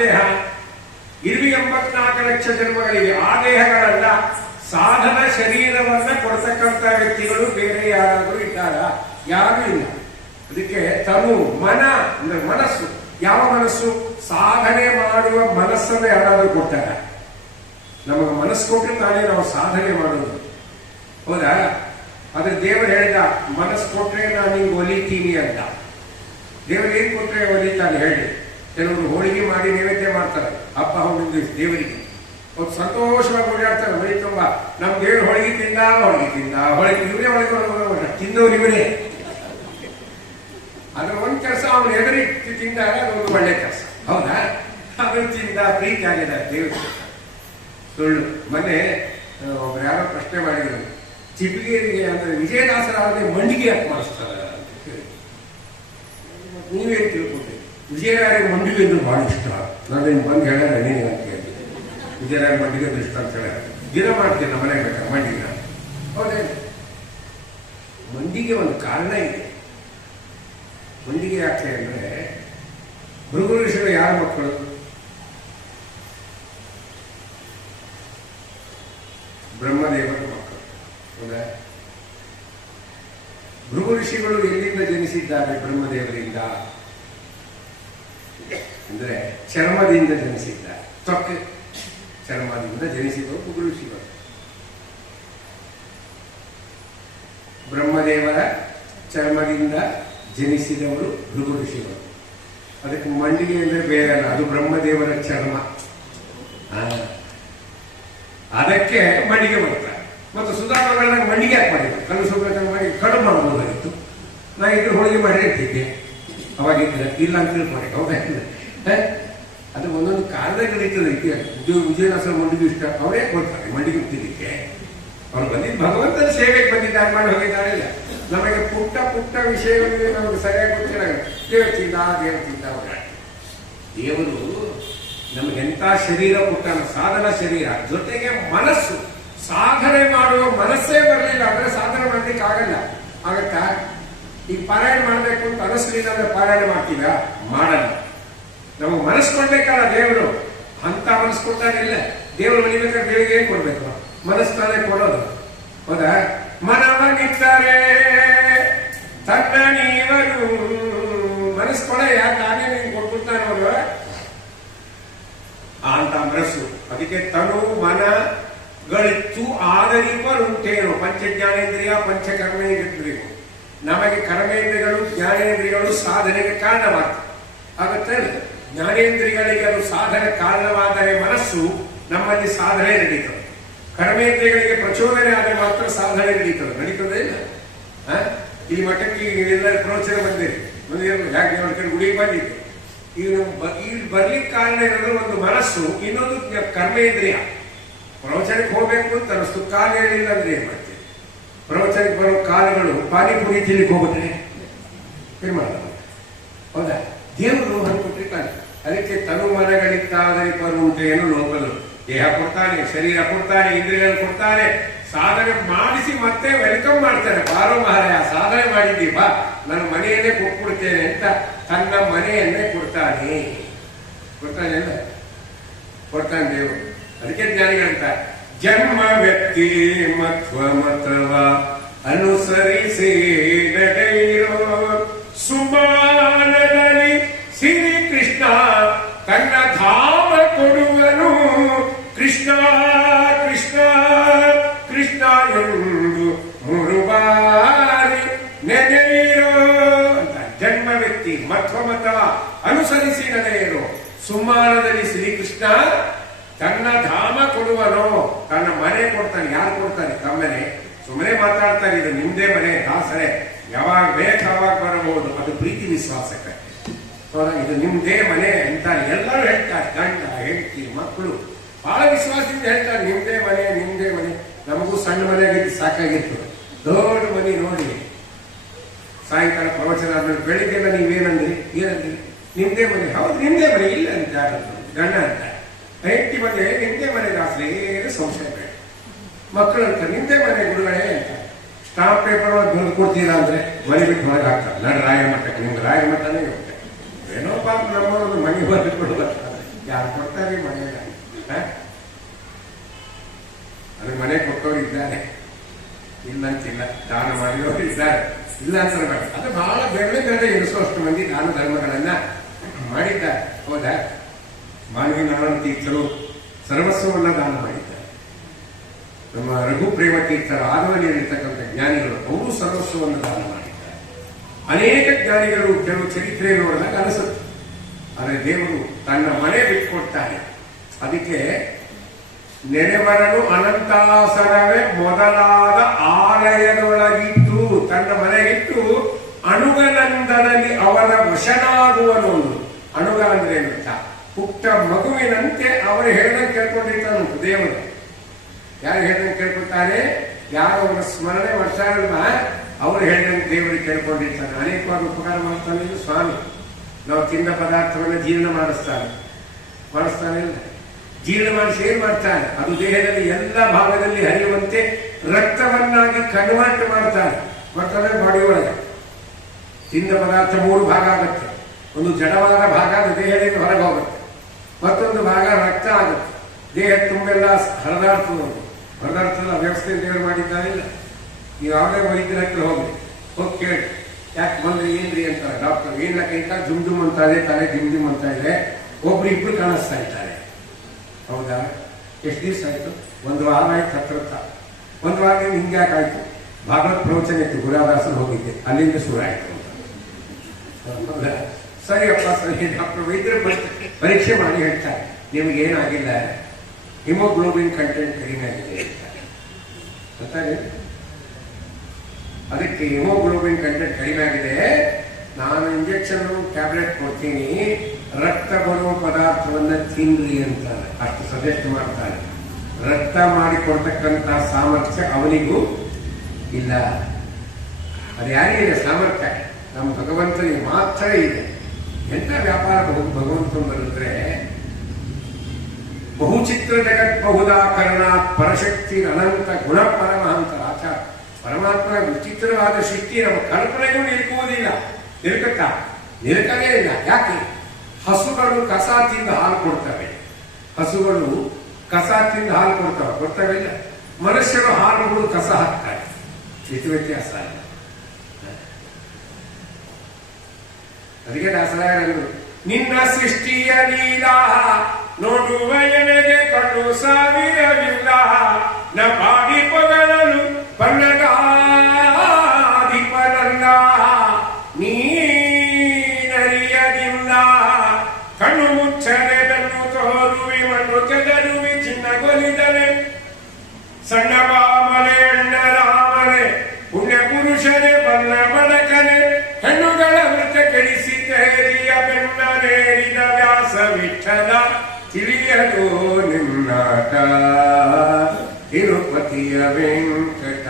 ದೇಹ? ಇರುವೆ 84 ಲಕ್ಷ ಜನ್ಮಗಳಿವೆ. ಆ ದೇಹಗಳಲ್ಲ, ಸಾಧನ ಶರೀರವನ್ನ ಕೊಡ್ತಕ್ಕಂಥ ವ್ಯಕ್ತಿಗಳು ಬೇರೆ ಯಾರಾದರೂ ಇದ್ದಾರ? ಯಾರೂ ಇಲ್ಲ. ಅದಕ್ಕೆ ತನು ಮನ ಅಂದ್ರೆ ಮನಸ್ಸು. ಯಾವ ಮನಸ್ಸು? ಸಾಧನೆ ಮಾಡುವ ಮನಸ್ಸನ್ನು ಯಾರಾದರೂ ಕೊಡ್ತಾರ? ನಮಗೆ ಮನಸ್ಸು ಕೊಟ್ಟರೆ ತಾನೇ ನಾವು ಸಾಧನೆ ಮಾಡೋದು, ಹೌದಾ? ಆದ್ರೆ ದೇವರು ಹೇಳಿದ, ಮನಸ್ಸು ಕೊಟ್ರೆ ನಾನು ನಿಂಗೆ ಒಲಿತೀನಿ ಅಂತ. ದೇವರು ಏನ್ ಕೊಟ್ರೆ ಒಲಿತಾನೆ ಹೇಳಿ? ಕೆಲವರು ಹೋಳಿಗೆ ಮಾಡಿ ನೈವೇದ್ಯ ಮಾಡ್ತಾರೆ ಹಬ್ಬ ಹುಣ್ಣಿಮೆ ದೇವರಿಗೆ. ಒಂದು ಸಂತೋಷವಾಗಿ ಓಡಾಡ್ತಾರೆ ಮೈ ತುಂಬ. ನಮ್ ದೇವ್ರು ಹೋಳಿಗೆ ತಿಂದ ಹೋಳಿಗೆ ಇವರೇ ಒಳಗೆ ತಿಂದವ್ರು ಇವರೇ. ಅದ್ರ ಒಂದ್ ಕೆಲಸ ಅವ್ನು ಎದುರಿಟ್ಟು ತಿಂದಾಗ ಅದೊಂದು ಒಳ್ಳೆ ಕೆಲಸ, ಹೌದಾ? ಅದನ್ನು ತಿಂದ ಪ್ರೀತಿ ಆಗಿದ್ದಾರೆ ದೇವರು. ಸುಳ್ಳು. ಮೊನ್ನೆ ಒಬ್ರು ಯಾರೋ ಪ್ರಶ್ನೆ ಮಾಡಿದ್ರು, ಚಿಪಿಗೇರಿಗೆ ಅಂದ್ರೆ ವಿಜಯದಾಸರಾದ್ರೆ ಮಂಡಿಗೆ ಯಾಕೆ ಮಾಡಿಸ್ತಾರ ಅಂತ ಕೇಳಿ. ನೀವೇನು ತಿಳ್ಕೊಂಡ್ರಿ? ವಿಜಯರಾಯರಿಗೆ ಮಂಡಿಗೆ ಇದ್ರು ಬಹಳ ಇಷ್ಟ. ನಾನೇನು ಬಂದು ಹೇಳ್ಯಾರ ನೀನು ಅಂತ ಕೇಳಿ. ವಿಜಯರಾಯ ಮಂಡಿಗೆ ಇಷ್ಟ ಅಂತ ಹೇಳ ದಿನ ಮಾಡ್ತೀನಿ ನಮ್ಮ ಮನೆಗೆ ಬೇಕಾದ್ರೆ ಮಂಡಿಗೆ. ಹೌದೇ? ಮಂಡಿಗೆ ಒಂದು ಕಾರಣ ಇದೆ. ಮಂಡಿಗೆ ಯಾಕೆ ಅಂದ್ರೆ, ಭೃಗು ಋಷಿಗಳು ಯಾರ ಮಕ್ಕಳು? ಬ್ರಹ್ಮದೇವರ ಮಕ್ಕಳು, ಹೌದಾ? ಭೃಗು ಋಷಿಗಳು ಎಲ್ಲಿಂದ ಜನಿಸಿದ್ದಾರೆ? ಬ್ರಹ್ಮದೇವರಿಂದ. ಅಂದ್ರೆ ಚರ್ಮದಿಂದ ಜನಿಸಿದ್ದಾರೆ. ತೊಕ್ಕೆ ಚರ್ಮದಿಂದ ಜನಿಸಿದವರು ಭೃಗು ಋಷಿಗಳು. ಬ್ರಹ್ಮದೇವರ ಚರ್ಮದಿಂದ ಜನಿಸಿದವರು ಭೃಗು ಋಷಿಗಳು. ಅದಕ್ಕೆ ಮಂಡಿಗೆ ಅಂದ್ರೆ ಬೇರೆ ಅಲ್ಲ, ಅದು ಬ್ರಹ್ಮದೇವರ ಚರ್ಮ. ಅದಕ್ಕೆ ಮಂಡಿಗೆ ಬರ್ತಾರೆ. ಮತ್ತು ಸುಧಾರಣೆಗಳನ್ನ ಮಂಡಿಗೆ ಯಾಕೆ ಮಾಡಿದ್ರು? ಕಲ್ಲು ಸುಧಾರಣೆ ಮಾಡಿ ಕಡುಬು ಮಾಡಬಹುದಾಗಿತ್ತು. ನಾ ಇದ್ರೆ ಹೋಳಿಗೆ ಮಾಡಿ ಇರ್ತಿದ್ದೆ ಅವಾಗಿದ್ರೆ, ಇಲ್ಲ ಅಂತ ತಿಳ್ಕೊಂಡೆ. ಹೌದಾ? ಅದು ಒಂದೊಂದು ಕಾರಣದಾಗ ನಡೀತದೆ. ವಿಜಯದಾಸರ ಮಂಡಿಗೆ ಇಷ್ಟ, ಅವರೇ ಕೊಡ್ತಾರೆ ಮಂಡಿಗೆ ತಿನ್ನಲಿಕ್ಕೆ. ಅವ್ರು ಬಂದಿದ್ದು ಭಗವಂತನ ಸೇವೆಗೆ ಬಂದಿದ್ದಾರೆ, ಮಾಡಿ ಹೋಗಿದ್ದಾರೆ. ಇಲ್ಲ, ನಮಗೆ ಪುಟ್ಟ ಪುಟ್ಟ ವಿಷಯಗಳಿಗೆ ನಮಗೆ ಸರಿಯಾಗಿ ಗೊತ್ತಿಲ್ಲ. ದೇವರ ದೇವರು ನಮಗೆಂತ ಶರೀರ ಕೊಟ್ಟಾನ, ಸಾಧನ ಶರೀರ, ಜೊತೆಗೆ ಮನಸ್ಸು. ಸಾಧನೆ ಮಾಡುವ ಮನಸ್ಸೇ ಬರಲಿಲ್ಲ ಅಂದ್ರೆ ಸಾಧನೆ ಮಾಡ್ಲಿಕ್ಕೆ ಆಗಲ್ಲ. ಆಗತ್ತಾ? ಈಗ ಪಾರಾಯಣ ಮಾಡ್ಬೇಕು ಅಂತ ಅನಿಸ್ಲಿಲ್ಲ ಅಂದ್ರೆ ಪಾರಾಯಣ ಮಾಡ್ತೀವ? ಮಾಡಲ್ಲ. ನಮಗೆ ಮನಸ್ಸು ಕೊಡ್ಬೇಕಲ್ಲ ದೇವರು. ಅಂತ ಮನಸ್ಸು ಕೊಟ್ಟಾಗಿಲ್ಲ. ದೇವರು ಮನಿಬೇಕಾದ್ರೆ ದೇವರಿಗೆ ಏನ್ ಕೊಡ್ಬೇಕು? ಮನಸ್ಸು ತಾನೇ ಕೊಡೋದು, ಹೌದಾ? ಮನವನಿದ್ದಾರೆ ತನ್ನ ನೀವರು. ಮನಸ್ಸು ಕೊಡ, ಯಾಕೆ ನಾನೇ ನೀನು ಕೊಟ್ಬಿಡ್ತಾನೆ ಅವರು ಅಂತ ಮನಸ್ಸು. ಅದಕ್ಕೆ ತನು ಮನಗಳಿತ್ತು ಆದರಿಪರುಂಟೇನು. ಪಂಚಜ್ಞಾನೇಂದ್ರಿಯ ಪಂಚಕರ್ಮೇಂದ್ರಿಯಗಳು. ನಮಗೆ ಕರ್ಮೇಂದ್ರಿಯಗಳು ಜ್ಞಾನೇಂದ್ರಿಯಗಳು ಸಾಧನೆಗೆ ಕಾರಣವಾಗ್ತದೆ. ಆಗತ್ತೆ? ಜ್ಞಾನೇಂದ್ರಿಯಗಳಿಗೆ ಅದು ಸಾಧನೆ ಕಾರಣವಾದರೆ ಮನಸ್ಸು ನಮ್ಮಲ್ಲಿ ಸಾಧನೆ ನಡೀತದೆ. ಕರ್ಮೇಂದ್ರಿಯಗಳಿಗೆ ಪ್ರಚೋದನೆ ಆದರೆ ಮಾತ್ರ ಸಾಧನೆ ನಡೀತದೆ ಇಲ್ಲ? ಈ ಮಠಕ್ಕೆ ಎಲ್ಲ ಪ್ರವಚನ ಬಂದಿದೆ, ಯಾಕೆ ಮಾಡ್ಕೊಂಡು ಗುಡಿಗೆ ಬಂದಿದೆ. ಈಗ ಇಲ್ಲಿ ಬರ್ಲಿಕ್ಕೆ ಕಾರಣ ಇರೋದು ಒಂದು ಮನಸ್ಸು, ಇನ್ನೊಂದು ಕರ್ಮೇಂದ್ರಿಯ. ಪ್ರವಚನಕ್ಕೆ ಹೋಗ್ಬೇಕು ಅಂತ ಅನಿಸ್ತು, ಕಾಲು ಹೇಳಿಲ್ಲ ಅಂದ್ರೆ ಏನ್ ಮಾಡ್ತೀವಿ? ಪ್ರವಚನಕ್ಕೆ ಬರೋ ಕಾಲುಗಳು ಪಾನಿಪುರಿ ತಿನ್ಲಿಕ್ಕೆ ಹೋಗುತ್ತೆ, ಏನ್ ಮಾಡೋದು? ಹೌದಾ? ದೇವರು ಅನ್ಕೊಟ್ರಿ ಕಾಲ. ಅದಕ್ಕೆ ತನು ಮನಗಳಿತ್ತಾದರೆ ಪರುಂಟೇನು ಲೋಕಲು. ದೇಹ ಕೊಡ್ತಾನೆ, ಶರೀರ ಕೊಡ್ತಾನೆ, ಇಂದ್ರಿಯಗಳು ಕೊಡ್ತಾನೆ, ಸಾಧನೆ ಮಾಡಿಸಿ ಮತ್ತೆ ವೆಲ್ಕಮ್ ಮಾಡ್ತಾನೆ. ಬಾರೋ ಮಹಾರಾಯ, ಸಾಧನೆ ಮಾಡಿದ್ದೀ ಬಾ, ನನ್ನ ಮನೆಯನ್ನೇ ಕೊಟ್ಬಿಡ್ತೇನೆ ಅಂತ ತನ್ನ ಮನೆಯನ್ನೇ ಕೊಡ್ತಾನೆ. ಅಲ್ಲ? ಕೊಡ್ತಾನೆ ದೇವರು. ಅದಕ್ಕೆ ಜ್ಞಾನಿಗಳಂತ ಜನ್ಮ ವ್ಯಕ್ತಿ ಮತ್ವ ಮತವ ಅನುಸರಿಸಿ ನಡೆಯಿರೋ ಸುಮಾನದಲ್ಲಿ ಶ್ರೀ ಕೃಷ್ಣ ತನ್ನ ಧಾಮ ಕೊಡುವನು. ಕೃಷ್ಣ ಕೃಷ್ಣ ಕೃಷ್ಣ ಎಂದು 3 ಬಾರಿ ನೆನೆಯಿರೋ ಅಂತ. ಜನ್ಮ ವ್ಯಕ್ತಿ ಮಧ್ವಮತ ಅನುಸರಿಸಿ ನಡೆಯಿರೋ. ಸುಮಾನದಲ್ಲಿ ಶ್ರೀಕೃಷ್ಣ ತನ್ನ ಧಾಮ ಕೊಡುವನೋ, ತನ್ನ ಮನೆ ಕೊಡ್ತಾನೆ. ಯಾರು ಕೊಡ್ತಾನೆ? ತಮ್ಮನೆ. ಸುಮ್ಮನೆ ಮಾತಾಡ್ತಾರೆ, ಇದು ನಿಮ್ದೇ ಮನೆ ದಾಸರೇ, ಯಾವಾಗ ಬೇಕು ಅವಾಗ ಬರಬಹುದು. ಅದು ಪ್ರೀತಿ ವಿಶ್ವಾಸಕ್ಕೆ. ಇದು ನಿಮ್ದೇ ಮನೆ ಅಂತ ಎಲ್ಲರೂ ಹೇಳ್ತಾರೆ. ಗಂಡ ಹೆಂಡತಿ ಮಕ್ಕಳು ಬಹಳ ವಿಶ್ವಾಸದಿಂದ ಹೇಳ್ತಾರೆ, ನಿಮ್ದೇ ಮನೆ ನಿಮ್ದೇ ಮನೆ. ನಮಗೂ ಸಣ್ಣ ಮನೆಯಾಗಿದ್ದು ಸಾಕಾಗಿತ್ತು, ದೊಡ್ಡ ಮನೆ ನೋಡಿ. ಸಾಯಂಕಾಲ ಪ್ರವಚನ ಆದ್ಮೇಲೆ ಬೆಳಿಗ್ಗೆಲ್ಲ ನೀವೇನಂದ್ರಿ? ಏನಂದ್ರಿ? ನಿಮ್ದೇ ಮನೆ. ಹೌದು, ನಿಮ್ದೇ ಮನೆ. ಇಲ್ಲ ಅಂತ ಗಂಡ ಅಂತ. ಹೆಂಡತಿ ಮನೆ ನಿಮ್ದೇ ಮನೆ ದಾಸರೇ, ಏನು ಸಂಶಯ ಬೇಡ. ಮಕ್ಕಳು ಅಂತ ನಿಮ್ದೇ ಮನೆ ಗುರುಗಳೇ ಅಂತ. ಸ್ಟಾಂಪ್ ಪೇಪರ್ ಬರೆದು ಕೊಡ್ತೀರಾ ಅಂದ್ರೆ ಮನೆ ಬಿಟ್ಟು ಹೊರಗೆ ಹಾಕ್ತಾರೆ. ನಾನು ರಾಯರ ಮಠಕ್ಕೆ, ನಿಮ್ಗೆ ರಾಯರ ಮಠನೇ ಹೋಗ್ತೇನೆ. ಏನೋ ಪಾಪ ನಮ್ಮವ್ರದ್ದು ಮನೆ ಬರೆದು ಕೊಡೋದು ಯಾರು ಕೊಡ್ತಾರೆ ಮನೆಯಲ್ಲಿ? ಅದು ಮನೆ ಕೊಟ್ಟವರು ಇದ್ದಾರೆ, ಇಲ್ಲ ಅಂತಿಲ್ಲ. ದಾನ ಮಾಡಿದವರು ಇದ್ದಾರೆ, ಇಲ್ಲ ಅಂತ ಬೇಡ. ಅದು ಬಹಳ ಬೇರೆ ಬೇರೆ ಎನಿಸುವಷ್ಟು ಮಂದಿ ದಾನ ಧರ್ಮಗಳನ್ನ ಮಾಡಿದ್ದಾರೆ. ಹೌದಾ? ಮಾನವೀನಾರಾಯಣ ತೀರ್ಥರು ಸರ್ವಸ್ವವನ್ನ ದಾನ ಮಾಡಿದ್ದಾರೆ. ನಮ್ಮ ರಘುಪ್ರೇಮ ತೀರ್ಥರ ಆದವನಿಯಲ್ಲಿರ್ತಕ್ಕಂಥ ಜ್ಞಾನಿಗಳು ಅವರು ಸರ್ವಸ್ವವನ್ನು ದಾನ ಮಾಡಿದ್ದಾರೆ. ಅನೇಕ ಜ್ಞಾನಿಗಳು ಕೆಲವು ಚರಿತ್ರೆ ನೋಡಿದಾಗ ಅನಿಸುತ್ತೆ. ಆದರೆ ದೇವರು ತನ್ನ ಮನೆ ಬಿಟ್ಕೊಡ್ತಾನೆ. ಅದಕ್ಕೆ ನೆರೆಮರನು ಅನಂತಾಸನವೇ ಮೊದಲಾದ ಆಲಯದೊಳಗಿದ್ದು ತನ್ನ ಮನೆಗಿಟ್ಟು ಅಣುಗನಂದನಲ್ಲಿ ಅವರ ವಶನಾಗುವನು. ಅಣುಗ ಅಂದ್ರೆ ಏನಂತ? ಪುಟ್ಟ ಮಗುವಿನಂತೆ ಅವರು ಹೇಳ್ದಂಗೆ ಕೇಳ್ಕೊಂಡಿರ್ತಾನಂತ ದೇವರು. ಯಾರು ಹೇಳ್ದಂಗೆ ಕೇಳ್ಕೊಳ್ತಾನೆ? ಯಾರು ಅವರ ಸ್ಮರಣೆ ಮಾಡ್ತಾರಲ್ವ ಅವ್ರು ಹೇಳ್ದಂಗೆ ದೇವರಿಗೆ ಕೇಳ್ಕೊಂಡಿರ್ತಾನೆ. ಅನೇಕವಾದ ಉಪಕಾರ ಮಾಡ್ತಾನೆ ಇದು ಸ್ವಾಮಿ. ನಾವು ತಿಂದ ಪದಾರ್ಥವನ್ನು ಜೀರ್ಣ ಮಾಡಿಸ್ತಾನೆ ಇಲ್ಲ? ಜೀರ್ಣ ಮಾಡಿಸಿ ಏನ್ ಮಾಡ್ತಾನೆ? ಅದು ದೇಹದಲ್ಲಿ ಎಲ್ಲ ಭಾಗದಲ್ಲಿ ಹರಿಯುವಂತೆ ರಕ್ತವನ್ನಾಗಿ ಕನ್ವರ್ಟ್ ಮಾಡ್ತಾನೆ. ಬಾಡಿ ಒಳಗೆ ತಿಂದ ಪದಾರ್ಥ 3 ಭಾಗ ಆಗುತ್ತೆ. ಒಂದು ಜಡವಾದ ಭಾಗ ಅದು ದೇಹದಿಂದ ಹೊರಗೆ ಹೋಗುತ್ತೆ, ಮತ್ತೊಂದು ಭಾಗ ರಕ್ತ ಆಗುತ್ತೆ. ದೇಹ ತುಂಬೆಲ್ಲ ಹರಿದಾಡ್ತದ ವ್ಯವಸ್ಥೆ ದೇವರು ಮಾಡಿದ್ದಾನಿಲ್ಲ. ನೀವು ಯಾವುದೇ ವೈದ್ಯರ ಹತ್ರ ಹೋಗಿ ಕೇಳಿ, ಯಾಕೆ ಬಂದ್ರಿ ಏನ್ರಿ ಅಂತಾರೆ ಡಾಕ್ಟರ್. ಏನಿಲ್ಲ, ಕೈಕಾಲು ಜುಮ್ ಜುಮ್ ಅಂತ ಇದೆ, ತಲೆ ಜಿಮ್ ಜಿಮ್ ಅಂತ ಇದೆ, ಒಬ್ರು ಇಬ್ರು ಕಾಣಿಸ್ತಾ ಇದ್ದಾರೆ. ಹೌದಾ? ಎಷ್ಟು ದಿವಸ ಆಯ್ತು? 1 ವಾರ ಆಯ್ತು. ಹತ್ರ 1 ವಾರದಿಂದ ಹಿಂಗ್ಯಾಕಾಯ್ತು? ಭಾಗವತ್ ಪ್ರವಚನ ಇತ್ತು, ಗುರುದಾಸರು ಹೋಗಿದ್ದೆ, ಅಲ್ಲಿಂದ ಶುರು ಆಯ್ತು ಅಂತ. ಸರಿಯಪ್ಪ ಸರಿ. ಡಾಕ್ಟರ್ ವೈದ್ಯರು ಪರೀಕ್ಷೆ ಮಾಡಿ ಹೇಳ್ತಾರೆ, ನಿಮಗೇನಾಗಿಲ್ಲ, ಹಿಮೋಗ್ಲೋಬಿನ್ ಕಂಟೆಂಟ್ ಕಡಿಮೆ ಆಗಿದೆ ಅಂತಾರೆ. ಅದಕ್ಕೆ ಹಿಮೋಗ್ಲೋಬಿನ್ ಕಂಟೆಂಟ್ ಕಡಿಮೆ ಆಗಿದೆ, ನಾನು ಇಂಜೆಕ್ಷನ್ ಟ್ಯಾಬ್ಲೆಟ್ ಕೊಡ್ತೀನಿ, ರಕ್ತ ಬರುವ ಪದಾರ್ಥವನ್ನ ತಿನ್ರಿ ಅಂತಾರೆ. ಅಷ್ಟು ಸಜೆಸ್ಟ್ ಮಾಡ್ತಾರೆ. ರಕ್ತ ಮಾಡಿ ಕೊಡ್ತಕ್ಕಂಥ ಸಾಮರ್ಥ್ಯ ಅವನಿಗೂ ಇಲ್ಲ. ಅದು ಯಾರಿಗಿದೆ ಸಾಮರ್ಥ್ಯ? ನಮ್ಮ ಭಗವಂತನಿಗೆ ಮಾತ್ರ ಇದೆ. ಎಂತ ವ್ಯಾಪಾರ ಭಗವಂತ ಬರೆದ್ರೆ, ಬಹುಚಿತ್ರ ಜಗತ್ ಬಹುದಾಕರಣ ಪರಶಕ್ತಿ ಅನಂತ ಗುಣ ಪರಮಹಂತ ಆಚಾರ. ಪರಮಾತ್ಮನ ವಿಚಿತ್ರವಾದ ಸೃಷ್ಟಿ ನಮ್ಮ ಕಲ್ಪನೆಗೂ ನಿಲ್ಕುವುದಿಲ್ಲ. ನಿಲ್ಕದೇ ಇಲ್ಲ. ಯಾಕೆ? ಹಸುಗಳು ಕಸ ತಿಂದು ಹಾಲು ಕೊಡ್ತವೆ. ಹಸುಗಳು ಕಸ ತಿಂದು ಹಾಲು ಕೊಡ್ತವೆ ಇಲ್ಲ. ಮನುಷ್ಯರು ಹಾಲುಗಳು ಕಸ ಹಾಕ್ತಾರೆ. ಇದು ವ್ಯತ್ಯಾಸ ಇಲ್ಲ. ಅದಕ್ಕೆ ದಾಸರಾಯರು ನಿನ್ನ ಸೃಷ್ಟಿಯ ಲೀಲಾ ನೋಡುವ ಎನೆಗೆ ಕಣ್ಣು ಸಾವಿರವಿಲ್ಲ, ನ ಪಾಡಿ ಪೊಗಳಲು ಬಣ್ಣಗಾಧಿಪನಲ್ಲ, ನೀನರಿಯದಿಲ್ಲ. ಕಣ್ಣು ಮುಚ್ಚದೆ ಬೆನ್ನು ತೋರುವಿ, ಮಣ್ಣು ಕೆದರುವಿ ಚಿನ್ನಗೊಲಿದರೆ, ಸಣ್ಣ ಬಾಮಲೆ ಅಣ್ಣ ರಾಮನೆ ಪುಣ್ಯ ಪುರುಷನೇ ಬಲ್ಲ ಬಡಕನೆ, ಹೆಣ್ಣುಗಳ ವೃತ್ತ ಕೆಡಿಸಿ ತೇರಿಯ ಬೆನ್ನನೇರಿದ ವ್ಯಾಸ ವಿಠಲ, ತಿಳಿಯದು ನಿನ್ನಾಟ ತಿರುಪತಿಯ ವೆಂಕಟ.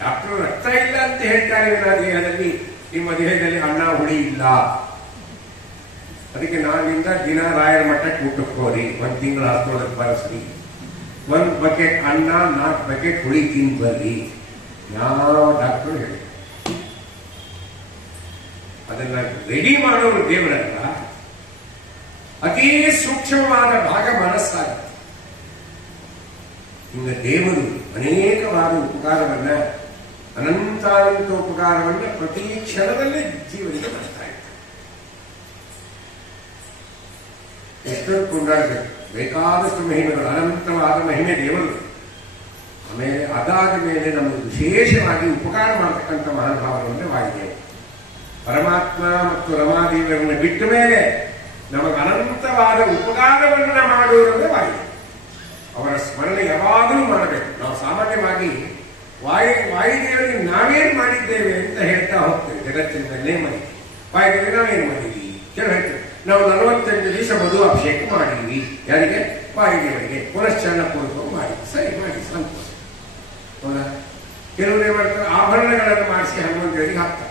ಡಾಕ್ಟರ್ ರಕ್ತ ಇಲ್ಲ ಅಂತ ಹೇಳ್ತಾರೆ ದೇಹದಲ್ಲಿ, ನಿಮ್ಮ ದೇಹದಲ್ಲಿ ಅನ್ನ ಹುಳಿ ಇಲ್ಲ. ಅದಕ್ಕೆ ನಾನಿಂದ ದಿನ ರಾಯರ ಮಠಕ್ಕೆ ಊಟಕ್ಕೆ ಹೋರಿ, 1 ತಿಂಗಳು ಹಾಕೋದಕ್ಕೆ ಬರಸ್ರಿ, 1 ಬಕೆಟ್ ಅನ್ನ 4 ಬಕೆಟ್ ಹುಳಿ ತಿಂದು ಬರ್ರಿ. ಯಾವ ಡಾಕ್ಟರ್ ಹೇಳಿ ಅದನ್ನ ರೆಡಿ ಮಾಡೋರು ದೇವರಲ್ಲ. ಅತೀ ಸೂಕ್ಷ್ಮವಾದ ಭಾಗ ಮನಸ್ಸಾಗುತ್ತೆ. ಹಿಂಗ ದೇವರು ಅನೇಕವಾದ ಉಪಕಾರವನ್ನ, ಅನಂತಾನಂತ ಉಪಕಾರವನ್ನ ಪ್ರತಿ ಕ್ಷಣದಲ್ಲೇ ಜೀವನಕ್ಕೆ ಮಾಡ್ತಾ ಇದ್ದಾರೆ. ಎಷ್ಟೊಂದು ಕೊಂಡಾಡಬೇಕು, ಬೇಕಾದಷ್ಟು ಮಹಿಮೆಗಳು, ಅನಂತವಾದ ಮಹಿಮೆ ದೇವರು. ಆಮೇಲೆ ಅದಾದ ಮೇಲೆ ನಮಗೆ ವಿಶೇಷವಾಗಿ ಉಪಕಾರ ಮಾಡತಕ್ಕಂಥ ಮಹಾನುಭಾವರು ಅಂದ್ರೆ ವಾಯುದೇವ. ಪರಮಾತ್ಮ ಮತ್ತು ರಮಾದೇವರನ್ನು ಬಿಟ್ಟ ಮೇಲೆ ನಮಗೆ ಅನಂತವಾದ ಉಪಕಾರವನ್ನ ಮಾಡುವುದಂದ್ರೆ ವಾಯುದೇವ. ಅವರ ಸ್ಮರಣೆ ಯಾವಾಗಲೂ ಮಾಡಬೇಕು. ನಾವು ಸಾಮಾನ್ಯವಾಗಿ ವಾಯುದೇವರಿಗೆ ನಾವೇನು ಮಾಡಿದ್ದೇವೆ ಅಂತ ಹೇಳ್ತಾ ಹೋಗ್ತೇವೆ. ಜಗತ್ತಿನಲ್ಲೇ ಮಾಡಿ ವಾಯುದೇವರಿಗೆ ನಾವೇನು ಮಾಡಿದ್ವಿ ಕೆಲವು ಹೇಳ್ತೇವೆ. ನಾವು 48 ದಿವಸ ಮಧು ಅಭಿಷೇಕ ಮಾಡಿದ್ವಿ. ಯಾರಿಗೆ? ವಾಯುದೇವರಿಗೆ. ಪುನಶ್ಚರಣ ಪೂರ್ವಕ ಮಾಡಿ, ಸರಿ ಮಾಡಿ, ಸಂತೋಷ. ಹೌದಾ? ಕೆಲವರು ಏನ್ ಮಾಡ್ತಾರೆ, ಆಭರಣಗಳನ್ನು ಮಾಡಿಸಿ ಹನುಮಂತರಿಗೆ ಹಾಕ್ತಾರೆ.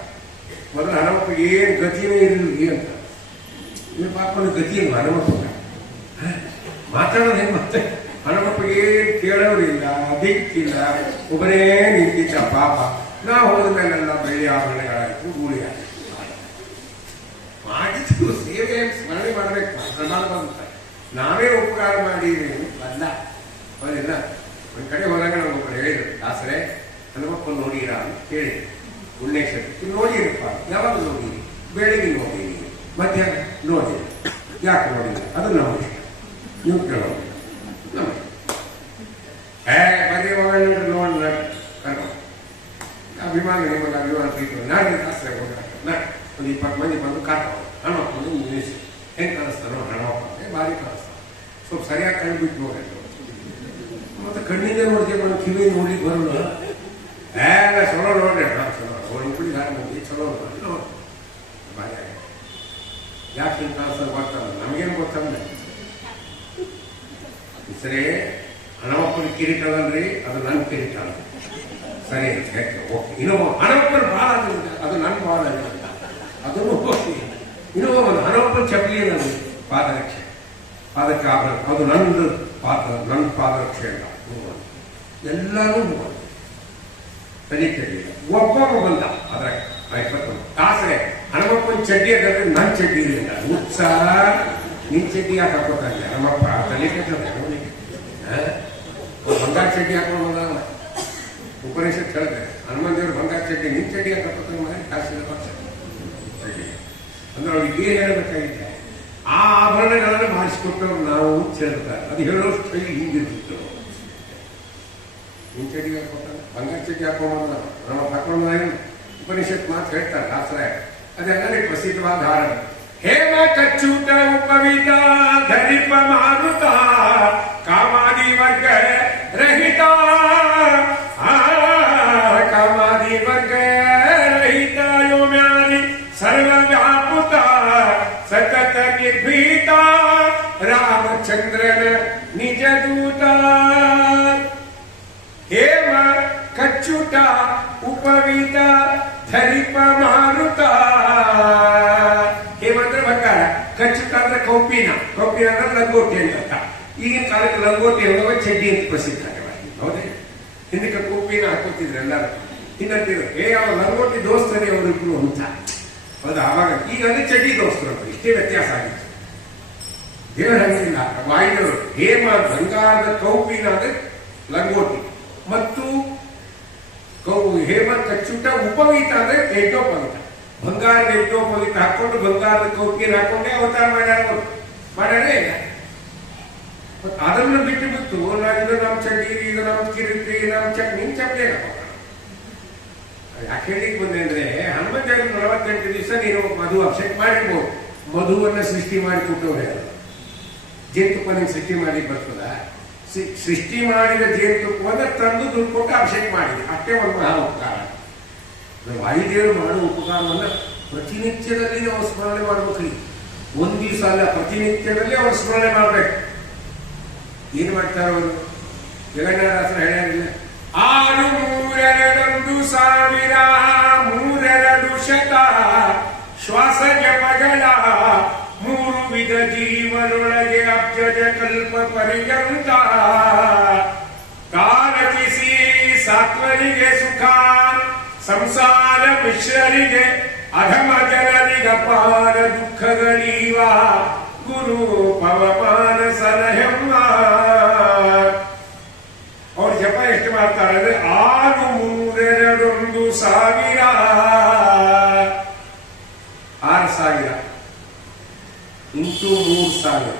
ಮೊದಲು ಹನುಮಪ್ಪಿಗೆ ಏನ್ ಗತಿನೇ ಇರಲಿ ಅಂತ. ಇನ್ನು ಪಾಪನ ಗತಿ ಇಲ್ಲ ಹನುಮಪ್ಪ. ಮಾತಾಡೋದು ಹೆಂಗ್ ಮತ್ತೆ? ಹನುಮಪ್ಪಿಗೆ ಏನ್ ಕೇಳೋರಿಲ್ಲ, ದಿಕ್ಕಿಲ್ಲ, ಒಬ್ಬರೇ ನಿಂತಿದ್ದ ಪಾಪ. ನಾವು ಹೋದ ಮೇಲೆಲ್ಲ ಬೆಳ್ಳಿ ಆಭರಣಗಳಾಯ್ತು, ಗೂಳಿ ಆಯ್ತು. ಮಾಡಿದ್ದು ಸೇವೆ ಸ್ಮರಣೆ ಮಾಡ್ಬೇಕು, ಪ್ರಮಾಣ ಬಂತ ನಾವೇ ಉಪಕಾರ ಮಾಡಿದ್ದೀವಿ ಅಲ್ಲ ಹೌದಿಲ್ಲ. ಒಂದು ಕಡೆ ಹೋದಾಗ ನಮಗೊಬ್ಬರು ಹೇಳಿದ್ರು, ದಾಸರೇ ಹನುಮಪ್ಪ ನೋಡಿರಾ ಅಂತ ಕೇಳಿ, ಪುಣ್ಯೇಶ್ವರಿ ನೋಡಿರಪ್ಪ, ಯಾವಾಗ ನೋಡಿರಿ? ಬೆಳಿಗ್ಗೆ ನೋಡಿರಿ, ಮಧ್ಯಾಹ್ನ ನೋಡಿರಿ, ಯಾಕೆ ನೋಡಿಲ್ಲ? ಅದು ನಮ್ಮ ಇಷ್ಟ, ನೀವು ಕೇಳೋದು ನಮ್ಮ ಬರೀ ಹೋಗೋಣ ನೋಡ ಕರ್ಕೊಂಡು ಅಭಿಮಾನ, ನಿಮಗೆ ಅಭಿಮಾನ ಪ್ರೀತಿ ನಾಳೆ ದಾಸರೇ ಹೋಗ ಒಂದು 20 ಮಂದಿ ಬಂದು ಕಾಡ್ಕೊಂಡು ಹನುಮಪ್ಪನ ನಿಲ್ಲಿಸಿ ಹೆಂಗೆ ಕಾಣಿಸ್ತಾನೋ ಹನುಮಪ್ಪ ಭಾರಿ ಕಾಣಿಸ್ತಾನೆ. ಸ್ವಲ್ಪ ಸರಿಯಾಗಿ ಕಣ್ಣು ಬಿಟ್ಟು ನೋಡಿ, ಮತ್ತೆ ಕಣ್ಣಿಂದ ನೋಡ್ತೀವಿ, ನಾನು ಕಿವಿ ನೋಡ್ಲಿಕ್ಕೆ ಬರೋಣ ಚಲೋ ನೋಡ್ರಿ, ಚಲೋ ಅವ್ರ ಉಪ್ಪಳಿ ಹಾರ ಮುಗಿ ಚಲೋ ನೋಡಿ ಭಾರಿ ಆಗ ಯಾಕೆ ಹಿಂಗೆ ಕಾಣಿಸ್ತಾರೆ ಗೊತ್ತಲ್ಲ, ನಮಗೇನು ಗೊತ್ತಲ್ಲ. ಸರಿ ಹನುಮಪ್ಪನ ಕಿರೀಟ ಅದಲ್ರಿ, ಅದು ನನ್ನ ಕಿರೀಟ ಅಲ್ಲ, ಸರಿ ಓಕೆ. ಇನ್ನೊಬ್ಬ ಹನುಮಪ್ಪನ ಭಾಳ ಅದು ನನ್ನ ಭಾಳ ಅದನ್ನು ಹೋಗಿ ಇನ್ನೊಬ್ಬ ಒಂದು ಹನುಮಪ್ಪನ ಚಪ್ಪಲಿ ನನ್ನ ಪಾದರಕ್ಷೆ, ಪಾದಕ್ಕೆ ಆಭರಣ, ಅದು ನಂದು ನನ್ನ ಪಾದರಕ್ಷೆ ಅಲ್ಲ, ಎಲ್ಲರೂ ತನಿಖೆ ಒಬ್ಬೊಬ್ಬ ಬಂದ ಅದ್ರಾಗ 21 ದಾಸರೇ ಹನುಮಪ್ಪನ ಚಡ್ಡಿ ಅದಂದ್ರೆ ನನ್ನ ಚಡ್ಡಿ ಇಲ್ಲ, ಉತ್ಸಾಹ ನಿನ್ ಚಡ್ಡಿ ಯಾಕೆ ಹಾಕೋತಾನೆ ಹನುಮಪ್ಪ ತನಿಖೆ ಬಂಗಾರ ಚಡ್ಡಿ ಹಾಕೊಂಡು ಬಂದ ಉಪನಿಷತ್ ಹೇಳಿದೆ, ಹನುಮಂತ ದೇವರು ಬಂಗಾರ ಚಡ್ಡಿ ನಿನ್ ಚಡ್ಡಿ ಯಾಕೆ ಹಾಕೋತಾನೆ ಮಾಡಿ ಕಾಸಿನ ಚಡ್ಡಿ ಅಂದ್ರೆ ಅವ್ರಿಗೆ ಏನ್ ಹೇಳ್ಬೇಕಾಗಿತ್ತು, ಆ ಆಭರಣಗಳನ್ನು ಮಾಡಿಸಿಕೊಟ್ಟವ್ರು ನಾವು ಸೇರ್ತಾರೆ. ಅದು ಹೇಳೋಷ್ಟು ಕೈ ಹಿಂಗಿರ್ತಿತ್ತು, ನಿನ್ ಚಡ್ಡಿ ಹಾಕೋತಾನೆ ಬಂಗಾರ ಚಡ್ಡಿ ಹಾಕೊಂಡ ನಮ್ಮ ಹಾಕೊಂಡ ಉಪನಿಷತ್ ಮಾತು ಹೇಳ್ತಾರೆ ದಾಸರಾಯ. ಅದೆಲ್ಲ ಪ್ರಸಿದ್ಧವಾದ ಹಾರ. ಹೇಮ ಕಚ್ಚೂಟ ಉಪವಿತ ಧರಿಪ ಮಾರುತ ಕಾಮಾದಿ ವರ್ಗ ರಹಿತ, ಕಾಮಾದಿ ವರ್ಗ ರಹಿತ ಯೋಮ್ಯಾದಿ ಸರ್ವ ವ್ಯಾಪುತ ಸತತ ನಿರ್ಭೀತ ರಾಮಚಂದ್ರನ ನಿಜ ದೂತ. ಹೇಮ ಕಚ್ಚುಟ ಉಪವಿತ ಧರಿಪ ಮಾರುತ. ಹೇಮ ಅಂದ್ರೆ ಬಂಗಾರ, ಕಚ್ಚುಟ ಅಂದ್ರೆ ಕೌಪಿನ, ಕೌಪಿನ ಅಂದ್ರೆ ಲಂಗೋಟಿ ಅಂತ. ಈಗಿನ ಕಾಲಕ್ಕೆ ಲಂಗೋಟಿ ಅನ್ನೋದು ಚಡ್ಡಿ ಅಂತ ಪ್ರಸಿದ್ಧ ಹೌದೇ. ಹಿಂದಕ್ಕೆ ಕೌಪಿನ ಹಾಕೋತಿದ್ರು ಎಲ್ಲರೂ, ಹಿಂದಿರು ಯಾವ ಲಂಗೋಟಿ ದೋಸ್ತರೇ ಅವರಿಬ್ರು ಅಂತ ಹೌದಾ. ಅವಾಗ ಈಗ ಅಂದ್ರೆ ಚಡ್ಡಿ ದೋಸ್ತರು ಅಂತ, ಇಷ್ಟೇ ವ್ಯತ್ಯಾಸ ಆಗಿತ್ತು. ದೇವರ ಹಂಗಿಲ್ಲ, ವಾಯುದೇವರು ಹೇಮ ಬಂಗಾರದ ಕೌಪಿನ ಅಂದ್ರೆ ಲಂಗೋಟಿ ಮತ್ತು ಹೇಮ ಕಚ್ಚುಟ ಉಪವೀತ ಅಂದ್ರೆ ಯಜ್ಞೋಪವೀತ, ಬಂಗಾರದ ಯಜ್ಞೋಪವೀತ ಹಾಕೊಂಡು ಬಂಗಾರದ ಕೌಪಿನ ಹಾಕೊಂಡೇ ಅವತಾರ ಮಾಡ್ಯಾರೇ ಇಲ್ಲ. ಅದನ್ನು ಬಿಟ್ಟು ಬಿಟ್ಟು ಇದು ನಮ್ಮ ಚಡ್ಡಿ, ಇದು ನಮ್ಮ ಕಿರೀಟಿ, ನಮ್ಮ ನಿನ್ ಚಪ್ಪಲಿ ಯಾಕೆ ಹೇಳಿಕ್ ಬಂದೆ ಅಂದ್ರೆ, ಹನುಮಂತ 48 ದಿವಸ ನೀನು ಮಧು ಅಭಿಷೇಕ ಮಾಡಿರ್ಬೋದು. ಮಧುವನ್ನ ಸೃಷ್ಟಿ ಮಾಡಿ ಕೊಟ್ಟವ್ರೆ, ಜೇನುತುಪ್ಪ ಸೃಷ್ಟಿ ಮಾಡಿ ಬರ್ತದ. ಸೃಷ್ಟಿ ಮಾಡಿದ ಜೇನುತುಪ್ಪವನ್ನು ತಂದು ದುಡ್ಡು ಕೊಟ್ಟು ಅಭಿಷೇಕ ಮಾಡಿದೆ, ಅಷ್ಟೇ ಒಂದು ಮಹಾ ಉಪಕಾರ. ವಾಯುದೇವರು ಮಾಡುವ ಉಪಕಾರವನ್ನ ಪ್ರತಿನಿತ್ಯದಲ್ಲಿ ನಾವು ಸ್ಮರಣೆ ಮಾಡ್ಬೇಕ್ರಿ. ಒಂದ್ ದಿವಸ ಅಲ್ಲ, ಪ್ರತಿನಿತ್ಯದಲ್ಲಿ ಅವ್ರು ಸ್ಮರಣೆ ಮಾಡ್ಬೇಕು. ಏನ್ ಮಾಡ್ತಾರ ಅವರು? ಜಗನ್ನಾಥಾಸನ ಹೇಳ್ಯಾರಿಲ್ಲ, 632,000 3 ಶತ ಶ್ವಾಸ ಜಪಗಳ 3 ವಿಧ ಜೀವನೊಳಗೆ ಅಬ್ಜಜ ಕಲ್ಪ ಪರ್ಯಂತ ಕಾರಚಿಸಿ ಸಾತ್ವರಿಗೆ ಸುಖ ಸಂಸಾರ ಮಿಶ್ರರಿಗೆ ಅಧಮ ಜನರಿಗೆ ಅಪಾರ ದುಃಖಗಳೀವ ಗುರು ಪವಮಾನ ಸಲಹೆಮ್ಮ. ಅವ್ರ ಜಪ ಎಷ್ಟು ಮಾಡ್ತಾರೆ ಅಂದ್ರೆ 632,000 6,000 ಇಂಟು 3,000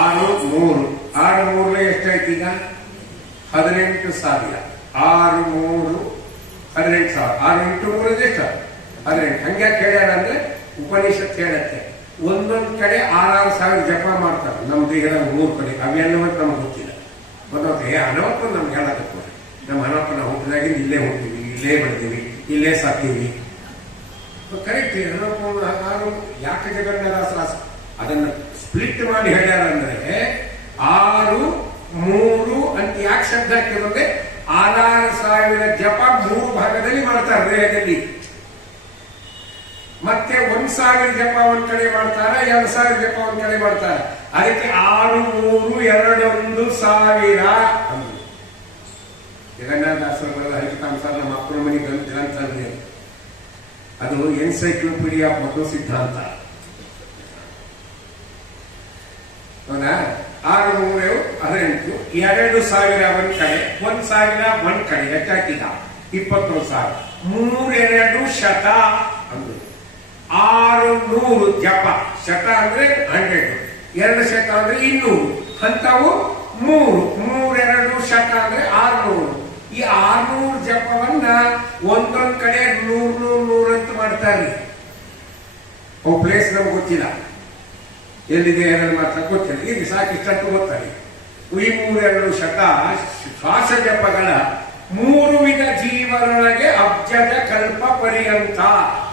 6 3 6 ಎಷ್ಟಾಯ್ತು ಈಗ? 18,000. 6 3 18,000. 6 ಇಂಟು 3 ಎಷ್ಟು? 18. ಹಂಗ್ಯಾಕೆ ಹೇಳ್ಯಾರ ಅಂದ್ರೆ ಉಪನಿಷತ್ ಹೇಳತ್ತೆ, ಒಂದೊಂದ್ ಕಡೆ 6,000 ಜಪ ಮಾಡ್ತಾರೆ ನಮ್ಮ ದೇಹದ 3 ಕಡೆ. ಅವೆಲ್ಲವೂ ನಮ್ಗೆ ಗೊತ್ತಿಲ್ಲ. ಒಂದೊಂದು ಹನುಮಪ್ಪ ನಮ್ಗೆ ಹೇಳಕ್ಕೆ, ನಮ್ಮ ಹನುಮಪ್ಪನ ಹುಟ್ಟಿದಾಗಿಂದ ಇಲ್ಲೇ ಹುಟ್ಟಿವಿ, ಇಲ್ಲೇ ಬೆಳೆದೀವಿ, ಇಲ್ಲೇ ಸಾಕ್ತೀವಿ. ಕರೆಕ್ಟ್. ಹನುಮಪ್ಪ ಯಾಕೆ ಜಗನ್ನಾಥದಾಸ ಅದನ್ನ ಸ್ಪ್ಲಿಟ್ ಮಾಡಿ ಹೇಳ್ಯಾರ ಅಂದ್ರೆ 6 3 ಅಂತ ಯಾಕೆ ಶಬ್ದ ಹಾಕಿದ್ರೆ 6,000 ಜಪ 3 ಭಾಗದಲ್ಲಿ ಮಾಡ್ತಾರೆ ದೇಹದಲ್ಲಿ. ಮತ್ತೆ 1,000 ಜಪ ಒಂದ್ ಕಡೆ ಮಾಡ್ತಾರ, 2,000 ಜಪ ಒಂದ್ ಕಡೆ ಮಾಡ್ತಾರ. ಅದಕ್ಕೆ 6 3 2 1,000 ಅಂದ್ರು. ಜಗನ್ನಾಥದಾಸರು ಬರೆದ ಹರಿಕಥಾಂಸಾರ ನಮ್ಮ ಅಪ್ಪನ ಮನೆ ಗ್ರಂಥ ಅದು ಎನ್ಸೈಕ್ಲೋಪೀಡಿಯಾ ಮಧು ಸಿದ್ಧಾಂತ. ಹೌದಾ? 6 3 18, 2,000 ಒಂದ್ ಕಡೆ, 1,000 ಒಂದ್ ಕಡೆ, ಎಷ್ಟಾಗ್ತೀಗ 21,000. 3 2 ಶತ ಅಂದ್ರು. 600 ಜಪ. ಶತ ಅಂದ್ರೆ 100, 2 ಶತ ಅಂದ್ರೆ 200, ಅಂತವು 3 2 ಶತ ಅಂದ್ರೆ 600. ಈ 600 ಜಪವನ್ನ ಒಂದೊಂದ್ ಕಡೆ 100 ಅಂತ ಮಾಡ್ತಾರೆ. ಪ್ಲೇಸ್ ನಮ್ಗೆ ಗೊತ್ತಿಲ್ಲ, ಎಲ್ಲಿದೆ ಅದನ್ನು ಮಾತ್ರ ಗೊತ್ತಿಲ್ಲ. ಇಲ್ಲಿ ಸಾಕಿಷ್ಟಂತೂ ಗೊತ್ತಾರೆ. ಈ 3 ಶತ ಶ್ವಾಸ ಜಪಗಳ 3 ವಿಧ ಜೀವನೊಳಗೆ ಅಬ್ಜದ ಕಲ್ಪ ಪರ್ಯಂತ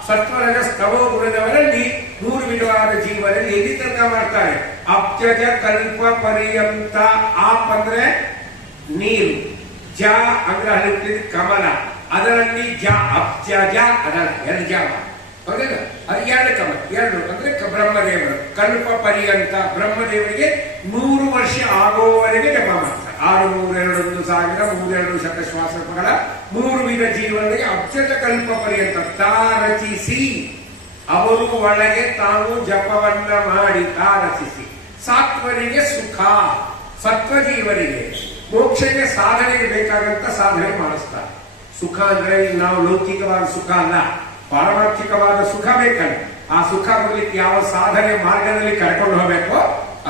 ಸತ್ವರಜ ಸ್ತವೋ ಗುಣದವರಲ್ಲಿ 3 ವಿಧವಾದ ಜೀವನದಲ್ಲಿ ಎಲ್ಲಿ ತನಕ ಮಾಡ್ತಾರೆ? ಅಬ್ಜದ ಕಲ್ಪ ಪರ್ಯಂತ. ಆಪ್ ಅಂದ್ರೆ ನೀರು, ಜ ಅಂದ್ರೆ ಹರಿಯುತ್ತಿದ್ದ ಕಮಲ, ಅದರಲ್ಲಿ ಜ ಅಬ್ಜಜ ಅದಲ್ಲ, 2 ಜಾವ, ಹೌದಿಲ್ಲ? ಅದು 2 ಕಮಲ, 2 ಅಂದ್ರೆ ಬ್ರಹ್ಮದೇವರು. ಕಲ್ಪ ಪರ್ಯಂತ ಬ್ರಹ್ಮದೇವರಿಗೆ 100 ವರ್ಷ ಆಗುವವರೆಗೆ ಜಪ ಮಾಡ್ತಾರೆ. 6 3 2 1,000 3 2 ಶತ ಶ್ವಾಸಗಳ 3 ವಿಧ ಜೀವನಕ್ಕೆ ಅಬ್ಜದ ಕಲ್ಪ ಪರ್ಯಂತ ತಾ ರಚಿಸಿ ಅವರು ಒಳಗೆ ತಾನು ಜಪವನ್ನ ಮಾಡಿ ತಾ ರಚಿಸಿ. ಸಾತ್ವರಿಗೆ ಸುಖ, ಸತ್ವಜೀವರಿಗೆ ಮೋಕ್ಷಕ್ಕೆ ಸಾಧನೆಗೆ ಬೇಕಾದಂತ ಸಾಧನೆ ಮಾಡಿಸ್ತಾರೆ. ಸುಖ ಅಂದ್ರೆ ನಾವು ಲೌಕಿಕವಾದ ಸುಖ ಅಲ್ಲ, ಪಾರಮಾರ್ಥಿಕವಾದ ಸುಖ ಬೇಕಲ್ಲ. ಆ ಸುಖ ಬರ್ಲಿಕ್ಕೆ ಯಾವ ಸಾಧನೆ ಮಾರ್ಗದಲ್ಲಿ ಕರ್ಕೊಂಡು ಹೋಗ್ಬೇಕೋ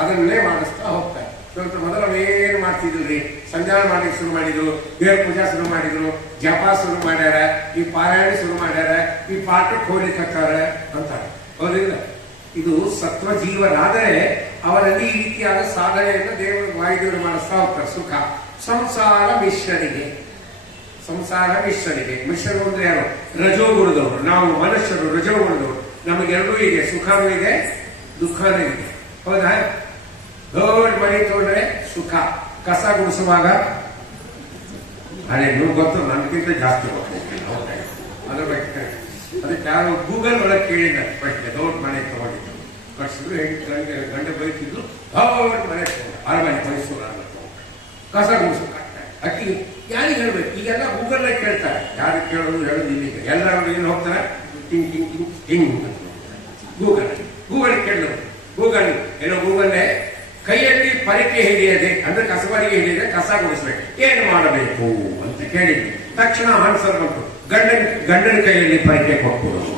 ಅದನ್ನೇ ಮಾಡಿಸ್ತಾ ಹೋಗ್ತಾರೆ. ಸ್ವಲ್ಪ ಮೊದಲು ಏನು ಮಾಡ್ತಿದ್ರಿ, ಸಂಧಾನ ಮಾಡ್ಲಿಕ್ಕೆ ಶುರು ಮಾಡಿದ್ರು, ದೇವ್ರ ಪೂಜಾ ಶುರು ಮಾಡಿದ್ರು, ಜಪ ಶುರು ಮಾಡ್ಯಾರ, ಈ ಪಾರಾಯಣ ಶುರು ಮಾಡ್ಯಾರ, ಈ ಪಾಠಕ್ಕೆ ಹೋಗ್ಲಿಕ್ಕೆ ಅಂತಾರೆ. ಹೌದಿಲ್ಲ? ಇದು ಸತ್ವ ಜೀವನಾದರೆ ಅವರಲ್ಲಿ ಈ ರೀತಿಯಾದ ಸಾಧನೆಯನ್ನು ದೇವರು ವಾಯುದೇವರು ಮಾಡಿಸ್ತಾ ಹೋಗ್ತಾರೆ. ಸುಖ ಸಂಸಾರ ಮಿಶ್ರನಿಗೆ, ಸಂಸಾರ ಮಿಶ್ರನಿಗೆ. ಮಿಶ್ರರು ಅಂದ್ರೆ ಯಾರು? ರಜೋಗುಣದವರು. ನಾವು ಮನುಷ್ಯರು ರಜೋಗುಣದವರು. ನಮಗೆರಡೂ ಇದೆ, ಸುಖನೂ ಇದೆ, ದುಃಖನೂ ಇದೆ. ಹೌದಾ? ದೊಡ್ಡ ಮನೆ ತೊಗೊಂಡ್ರೆ ಸುಖ, ಕಸ ಗುಡಿಸುವಾಗ ಅದೇ ನೀವು ಗೊತ್ತು, ನನ್ಗಿಂತ ಜಾಸ್ತಿ ಅದ್ರ ಬಗ್ಗೆ ಅದಕ್ಕೆ ಯಾರು ಗೂಗಲ್ ಒಳಗೆ ಕೇಳಿದ ಪ್ರಶ್ನೆ. ದೊಡ್ಡ ಮನೆ ತಗೊಂಡಿದ್ದು ಕಟ್ಸಿದ್ರು, 8 ಗಂಟೆ ಬೈತಿದ್ರು, ದೊಡ್ಡ ಮನೆ ತಗೊಂಡು ಅರಮನೆ ಮೈಸೂರು ಕಸ ಗುಡಿಸೋಕ್ಕಾಗ್ತಾರೆ. ಅಕ್ಕಿ ಯಾರಿಗೆ ಹೇಳ್ಬೇಕು? ಈಗೆಲ್ಲ ಗೂಗಲ್ ಕೇಳ್ತಾರೆ. ಯಾರು ಕೇಳೋದು ಹೇಳೋದು ಇಲ್ಲಿಗೆ ಎಲ್ಲರೂ ಏನು ಹೋಗ್ತಾರೆ, ಟಿಂಗ್ ಟಿಂಗ್ ಟಿಂಗ್ ಟಿಂಗ್ ಅಂತ ಗೂಗಲ್ ಕೇಳಿದ್ರು. ಗೂಗಲ್ ಏನೋ ಗೂಗಲ್ಲೇ ಕೈಯಲ್ಲಿ ಪರಿಕೆ ಹಿಡಿಯದೆ ಅಂದ್ರೆ ಕಸಬರಿಗೆ ಹಿಡಿಯದೆ ಕಸ ಗುಡಿಸ್ಬೇಕು, ಏನು ಮಾಡಬೇಕು ಅಂತ ಕೇಳಿದ್ವಿ. ತಕ್ಷಣ ಆನ್ಸರ್ ಬಂತು, ಗಂಡನ ಕೈಯಲ್ಲಿ ಪರಿಕೆ ಕೊಟ್ಬಿಡೋದು.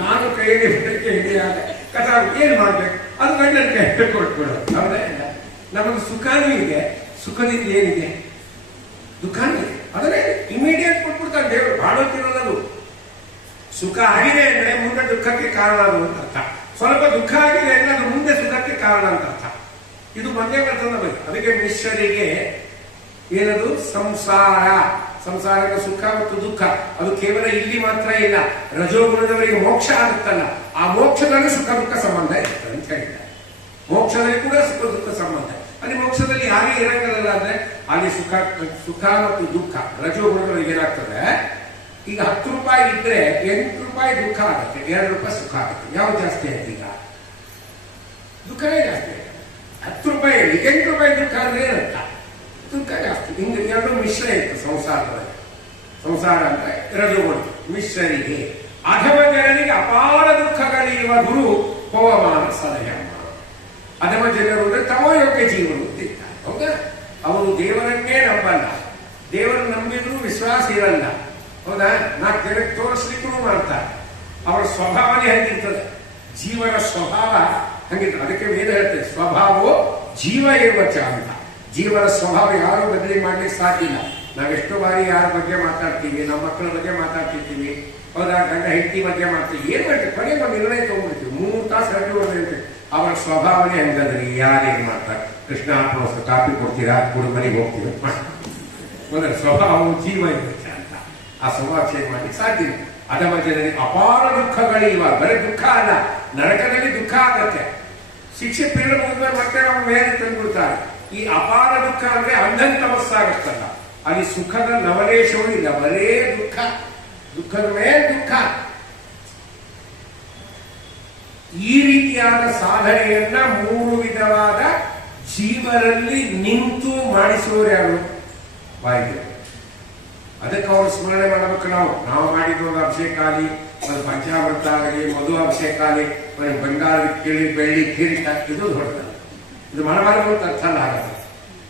ನಾನು ಕೈಯಲ್ಲಿ ಪರಿಕೆ ಹಿಡಿಯಾಗ ಕಸ ಏನು ಮಾಡ್ಬೇಕು, ಅದು ಗಂಡನ ಕೈಯಲ್ಲಿ ಕೊಟ್ಬಿಡೋದು. ಹೌದಾ? ನಮಗೆ ಸುಖನೂ ಇದೆ, ಸುಖದಿಂದ ಏನಿದೆ? ದುಃಖನೂ ಇದೆ. ಅದನ್ನೇ ಇಮಿಡಿಯೇಟ್ ಕೊಟ್ಬಿಡ್ತಾರೆ ದೇವರು. ಬಾಳೋತಿರೋದು ಸುಖ ಆಗಿದೆ ಅಂದ್ರೆ ಮುಂದೆ ದುಃಖಕ್ಕೆ ಕಾರಣ ಅಂತ ಅರ್ಥ. ಸ್ವಲ್ಪ ದುಃಖ ಆಗಿದೆ ಅಂದ್ರೆ ಅದು ಮುಂದೆ ಸುಖಕ್ಕೆ ಕಾರಣ ಅಂತ ಅರ್ಥ. ಇದು ಒಂದೇ ಬರ್ತದ ಬೈ. ಅದಕ್ಕೆ ಮಿಶ್ರರಿಗೆ ಏನದು ಸಂಸಾರ. ಸಂಸಾರದ ಸುಖ ಮತ್ತು ದುಃಖ ಅದು ಕೇವಲ ಇಲ್ಲಿ ಮಾತ್ರ ಇಲ್ಲ. ರಜೋಗುಣದವರಿಗೆ ಮೋಕ್ಷ ಆಗುತ್ತಲ್ಲ, ಆ ಮೋಕ್ಷದಲ್ಲಿ ಸುಖ ದುಃಖ ಸಂಬಂಧ ಇರ್ತದೆ ಅಂತ ಹೇಳಿದ್ದಾರೆ. ಮೋಕ್ಷದಲ್ಲಿ ಕೂಡ ಸುಖ ದುಃಖ ಸಂಬಂಧ. ಅಲ್ಲಿ ಮೋಕ್ಷದಲ್ಲಿ ಯಾರಿಗೆ ಇರಂಗಿಲ್ಲ ಅಂದ್ರೆ ಅಲ್ಲಿ ಸುಖ ಮತ್ತು ದುಃಖ ರಜೋಗುಣದವರಿಗೆ ಏನಾಗ್ತದೆ? ಈಗ 10 ರೂಪಾಯಿ ಇದ್ರೆ 8 ರೂಪಾಯಿ ದುಃಖ ಆಗುತ್ತೆ, 2 ರೂಪಾಯಿ ಸುಖ ಆಗುತ್ತೆ. ಯಾವ್ದು ಜಾಸ್ತಿ ಆಯ್ತು? ಈಗ ದುಃಖನೇ ಜಾಸ್ತಿ ಆಯ್ತು. 10 ರೂಪಾಯಿ 8 ರೂಪಾಯಿ ದುಃಖ ಅಂದ್ರೆ ಏನಂತ? ದುಃಖ ಜಾಸ್ತಿ. ಹಿಂಗೆ 2 ಮಿಶ್ರ ಇತ್ತು ಸಂಸಾರದಲ್ಲಿ. ಸಂಸಾರ ಅಂದ್ರೆ ರಜೋಗುಣ. ಮಿಶ್ರರಿಗೆ ಅಧಮ ಜನರಿಗೆ ಅಪಾರ ದುಃಖಗಳಿರುವ ಗುರು ಪವಮಾನ ಸದಯಮ್ಮ. ಅಧಮ ಜನರು ಅಂದ್ರೆ ತಮೋಯೋಗ್ಯ ಜೀವನ ಅಂತಿದ್ದಾರೆ. ಹೌದಾ? ಅವರು ದೇವರನ್ನೇ ನಂಬಲ್ಲ, ದೇವರನ್ನು ನಂಬಿದ್ರು ವಿಶ್ವಾಸ ಇರಲ್ಲ. ಹೌದಾ? 4 ಜನಕ್ಕೆ ತೋರಿಸ್ಲಿಕ್ಕೂ ಮಾಡ್ತಾರೆ. ಅವರ ಸ್ವಭಾವನೇ ಹಂಗಿರ್ತದೆ, ಜೀವನ ಸ್ವಭಾವ ಹಂಗಿರ್ತದೆ. ಅದಕ್ಕೆ ವೇದ ಹೇಳ್ತದೆ, ಸ್ವಭಾವೋ ಜೀವ ಏವಚ ಅಂತ. ಜೀವನ ಸ್ವಭಾವ ಯಾರು ಬದಲಿ ಮಾಡ್ಲಿಕ್ಕೆ ಸಾಧ್ಯ ಇಲ್ಲ. ನಾವೆಷ್ಟು ಬಾರಿ ಯಾರ ಬಗ್ಗೆ ಮಾತಾಡ್ತೀವಿ, ನಮ್ಮ ಮಕ್ಕಳ ಬಗ್ಗೆ ಮಾತಾಡ್ತಿರ್ತೀವಿ. ಹೌದಾ? ಗಂಡ ಹೆಂಡತಿ ಬಗ್ಗೆ ಮಾಡ್ತೀವಿ. ಏನ್ ಮಾಡ್ತೀವಿ? ಕೊನೆಗೆ ಒಂದು ನಿರ್ಣಯ ತಗೊಂಡ್ಬಿಡ್ತೀವಿ. 3 ತಾಸು ಗಂಟೆ ಹೇಳ್ತೀವಿ. ಅವರ ಸ್ವಭಾವನೆ ಹಂಗದ್ರಿ. ಯಾರೇನ್ ಮಾಡ್ತಾರೆ? ಕೃಷ್ಣ ಹಾಕೋಸ್ಕರ ಕಾಪಿ ಕೊಡ್ತೀರಾ, ಕುಡಿದು ಮನೆಗೆ ಹೋಗ್ತೀವಿ. ಮೊದಲ ಸ್ವಭಾವ ಜೀವ ಇರುತ್ತೆ ಅಂತ. ಆ ಸ್ವಭಾವ ಚೇಂಜ್ ಮಾಡ್ಲಿಕ್ಕೆ ಸಾಧ್ಯ ಇಲ್ಲ. ಅಧಮ ಜನರಿಗೆ ಅಪಾರ ದುಃಖಗಳಿವ. ಬರೀ ದುಃಖ ಅಲ್ಲ, ನರಕದಲ್ಲಿ ದುಃಖ ಆಗತ್ತೆ. ಶಿಕ್ಷೆ ಪೀರಿಯಡ್ ಮುಗಿದ್ಮೇಲೆ ಮತ್ತೆ ನಾವು ಮೇಲೆ ತಂದ್ಬಿಡ್ತಾರೆ. ಈ ಅಪಾರ ದುಃಖ ಅಂದ್ರೆ ಅಂಧನ್ ತಮಸ್ಸಾಗತ್ತಲ್ಲ, ಅಲ್ಲಿ ಸುಖದ ನವಲೇಶವೂ ಇಲ್ಲ, ಬರೇ ದುಃಖ. ದುಃಖದ ಮೇಲೆ ದುಃಖ. ಈ ರೀತಿಯಾದ ಸಾಧನೆಯನ್ನ 3 ವಿಧವಾದ ಜೀವರಲ್ಲಿ ನಿಂತು ಮಾಡಿಸುವವರು ಯಾರು? ವಾಯುದೇವರು. ಅದಕ್ಕೆ ಅವರು ಸ್ಮರಣೆ ಮಾಡಬೇಕು. ನಾವು ಮಾಡಿದ ಒಂದು ಅಭಿಷೇಕ ಆಗಲಿ, ಒಂದು ಪಂಚಾಮೃತ ಆಗಲಿ, ಮಧು ಅಭಿಷೇಕ ಆಗಲಿ, ಒಂದು ಬಂಗಾರ ಕೇಳಿ ಬೆಳ್ಳಿ ಕಿರೀಟ, ಇದು ದೊಡ್ಡದಲ್ಲ. ಇದು ಮಾಡಬಾರದು ಅಂತ ಅರ್ಥ ಅಲ್ಲ. ಆಗಲ್ಲ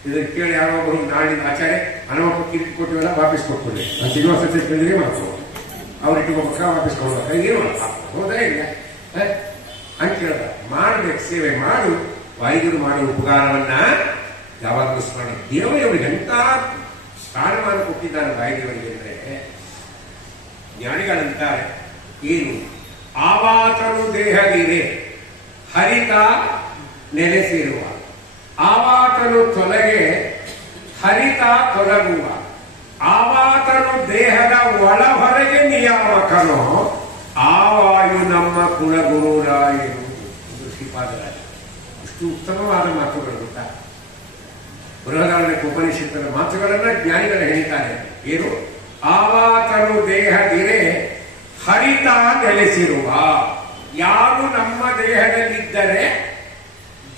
ಇದನ್ನು ಕೇಳಿ ಯಾರೊಬ್ಬರು ನಾಳಿನ ಆಚಾರ್ಯ ಹಣವಪ್ಪ ಕಿರೀಟ ಕೊಟ್ಟಿವೆಲ್ಲ ವಾಪಸ್ ಕೊಟ್ಬಿಡಿ, ನಾನು ಸಿಗುವ ಸತಿ ಕೇಳಿದ್ರೆ ಮಾಡ್ಬೋದು, ಅವ್ರು ಇಟ್ಕೋಬೇಕ ವಾಪಸ್ ಕೊಡ್ಬೇಕು, ಏನು ಹೋದ್ರೆ ಇಲ್ಲ ಅಂತ ಕೇಳ್ದ. ಮಾಡ್ಬೇಕು, ಸೇವೆ ಮಾಡು. ವಾಯುಗುರು ಮಾಡುವ ಉಪಕಾರವನ್ನ ಯಾವಾಗಲೂ ಸ್ಮರಣೆ. ದೇವರು ಅವರಿಗೆ ಎಂತ ಸ್ಥಾನಮಾನ ಕೊಟ್ಟಿದ್ದಾನೆ ವಾಯುದೇವರಿಗೆ ಅಂದ್ರೆ, ಜ್ಞಾನಿಗಳಂತಾರೆ ಏನು, ಆವಾತನು ದೇಹದಿರೆ ಹರಿತ ನೆಲೆಸಿರುವ, ಆವಾತನು ತೊಲಗೆ ಹರಿತ ತೊಲಗುವ, ಆವಾತನು ದೇಹದ ಒಳ ಹೊರಗೆ ನಿಯಾಮಕನು, ಆವಾಯು ನಮ್ಮ ಕುಲಗುರುರಾಯರು. ಇದು ಶ್ರೀಪಾದರಾಜ. ಇಷ್ಟು ಉತ್ತಮವಾದ ಮಾತುಗಳು ಗೊತ್ತಾ. ಬೃಹದಾರಣ್ಯಕ ಉಪನಿಷತ್ತಿನ ಮಾತುಗಳನ್ನ ಜ್ಞಾನಿಗಳು ಹೇಳಿದ್ದಾರೆ. ಏನು, ಆವಾತನು ದೇಹದಿರೆ ಹರಿತ ನೆಲೆಸಿರುವ, ಯಾರು ನಮ್ಮ ದೇಹದಲ್ಲಿದ್ದರೆ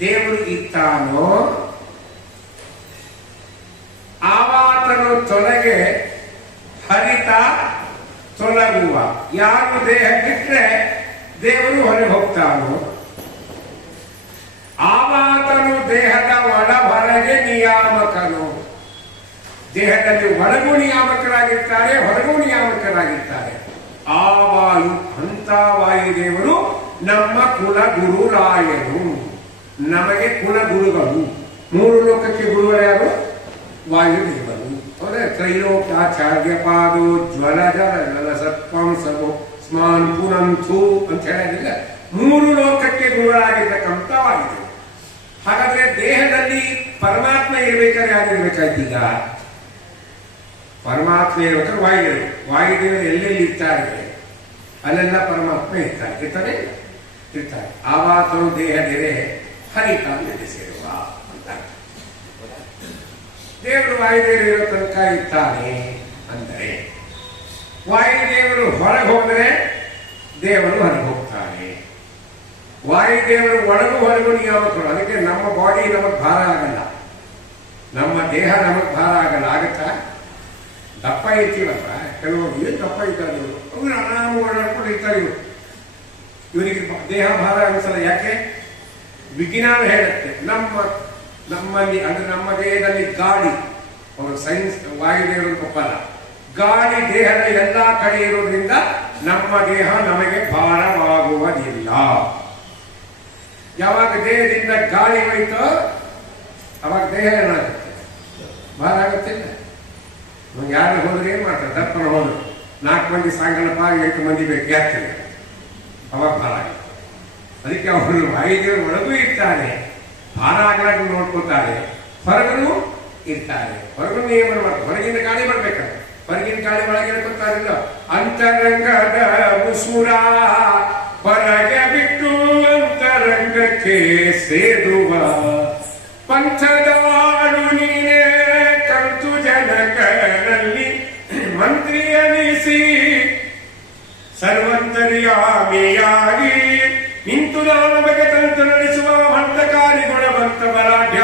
ದೇವರು ಇರ್ತಾನೋ, ಆವಾತನು ತೊಲಗೆ ಹರಿತ ತೊಲಗುವ, ಯಾರು ದೇಹ ಬಿಟ್ರೆ ದೇವರು ಹೊರಗೆ ಹೋಗ್ತಾನೋ, ಆವಾತನು ದೇಹದ ಒಳ ಹೊರಗೆ ನಿಯಾಮಕನು. ದೇಹದಲ್ಲಿ ಒಳಗೂ ನಿಯಾಮಕರಾಗಿರ್ತಾರೆ, ಹೊರಗೂ ನಿಯಾಮಕರಾಗಿರ್ತಾರೆ. ಆ ವಾಯು, ಅಂತ ವಾಯುದೇವರು ನಮ್ಮ ಕುಲಗುರುರಾಯರು, ನಮಗೆ ಕುಲಗುರುಗಳು. ಮೂರು ಲೋಕಕ್ಕೆ ಗುರುಗಳು ಯಾರು? ವಾಯುದೇವರು. ಹೌದೇ, ತ್ರೈಲೋಕ್ಯಾಚಾರ್ಯ ಪಾದೋ ಜ್ವಲ ಜಲ ಸತ್ವಂ ಸಭೋ ಸ್ಮಾನ್ ಪುನಂಥು ಅಂತ ಹೇಳೋದಿಲ್ಲ. ಮೂರು ಲೋಕಕ್ಕೆ ಗುರುಗಳಾಗಿರ್ತಕ್ಕಂಥ ವಾಯುದೇವರು. ಹಾಗಾದ್ರೆ ದೇಹದಲ್ಲಿ ಪರಮಾತ್ಮ ಇರ್ಬೇಕಾದ್ರೆ ಯಾರಿರ್ಬೇಕಾಯ್ತು? ಈಗ ಪರಮಾತ್ಮ ಇರ್ಬೇಕಾದ್ರೆ ವಾಯುದೇವರು. ವಾಯುದೇವರು ಎಲ್ಲೆಲ್ಲಿ ಇರ್ತಾರೆ ಅಲ್ಲೆಲ್ಲ ಪರಮಾತ್ಮ ಇರ್ತಾರೆ. ಆವಾತನು ದೇಹದಿರೆ ಹರಿತ ನೆಲೆಸಿರುವ ಅಂತ. ದೇವರು ವಾಯುದೇವರು ಇರೋ ತನಕ ಇರ್ತಾನೆ ಅಂದರೆ, ವಾಯುದೇವರು ಹೊರಗೆ ಹೋದರೆ ದೇವರು ಹೊರಗೆ ಹೋಗ್ತಾನೆ. ವಾಯುದೇವರು ಒಳಗೂ ಹೊರಗೂ ನಿಯಾಮಕರು. ಅದಕ್ಕೆ ನಮ್ಮ ಬಾಡಿ ನಮಗ್ ಭಾರ ಆಗಲ್ಲ, ನಮ್ಮ ದೇಹ ನಮಗ್ ಭಾರ ಆಗಲ್ಲ. ಆಗತ್ತಾ? ದಪ್ಪ ಇರ್ತೀವಲ್ಲ, ಕೆಲವರು ಏನು ದಪ್ಪ ಇದ್ದಾರೆ, ಅವರು ಆರಾಮ ಓಡಾಡ್ಕೊಂಡು ಇರ್ತಾರೆ. ಇವರಿಗೆ ದೇಹ ಭಾರ ಅನಿಸಲ್ಲ. ಯಾಕೆ? ವಿಜ್ಞಾನ ಹೇಳುತ್ತೆ ನಮ್ಮಲ್ಲಿ ಅಂದ್ರೆ ನಮ್ಮ ದೇಹದಲ್ಲಿ ಗಾಳಿ, ಅವರು ಸೈನ್ಸ್ ವಾಯುದೇವರು ಒಪ್ಪಲ್ಲ, ಗಾಳಿ ದೇಹದ ಎಲ್ಲಾ ಕಡೆ ಇರೋದ್ರಿಂದ ನಮ್ಮ ದೇಹ ನಮಗೆ ಭಾರವಾಗುವುದಿಲ್ಲ. ಯಾವಾಗ ದೇಹದಿಂದ ಗಾಳಿ ಹೋಯ್ತೋ ಅವಾಗ ದೇಹ ಏನಾಗುತ್ತೆ? ಭಾರ ಆಗುತ್ತಿಲ್ಲ. ಯಾರು ಹೋದ್ರೆ ಏನ್ ಮಾಡ್ತಾರೆ? ದಪ್ಪನ ಹೋದ್ರು 4 ಮಂದಿ ಸಾಯಂಕಾಲಪ್ಪ 8 ಮಂದಿ ಬೇಕು, ಯಾಗ್ತದೆ, ಅವಾಗ ಭಾರ ಆಗುತ್ತೆ. ಅದಕ್ಕೆ ಅವರು ವಾಯುದೇವರು ಒಳಗೂ ಇರ್ತಾರೆ, ಭಾರ ಆಗಲಾಗ ನೋಡ್ಕೊತಾರೆ, ಹೊರಗನು ಇರ್ತಾರೆ. ಹೊರಗೂ ನಿಯಮನ ಮಾಡ್ತಾರೆ. ಹೊರಗಿನ ಗಾಳಿ ಬರ್ಬೇಕಾದ್ರೆ ಹೊರಗಿನ ಗಾಳಿ ಒಳಗೆ ಹೇಳ್ಕೊತಾರಿಲ್ಲ. ಅಂತರಂಗದ ಉಸುರ ಹೊರಗೆ ಬಿಟ್ಟು ಅಂತರಂಗಕ್ಕೆ ಸೇರುವ, ಪಂಥದಾಳು ನೀನೇ ಕಂತು ಜನಕರಲ್ಲಿ ಮಂತ್ರಿಯನಿಸಿ ಸರ್ವಂತರ್ಯಾಮಿಯಾಗಿ ನಿಂತು ನಮಗೆ ತಂತು ನಡೆಸುವ ಹಂತಕಾರಿ ಗುಣವಂತ ಬಲಾಢ್ಯ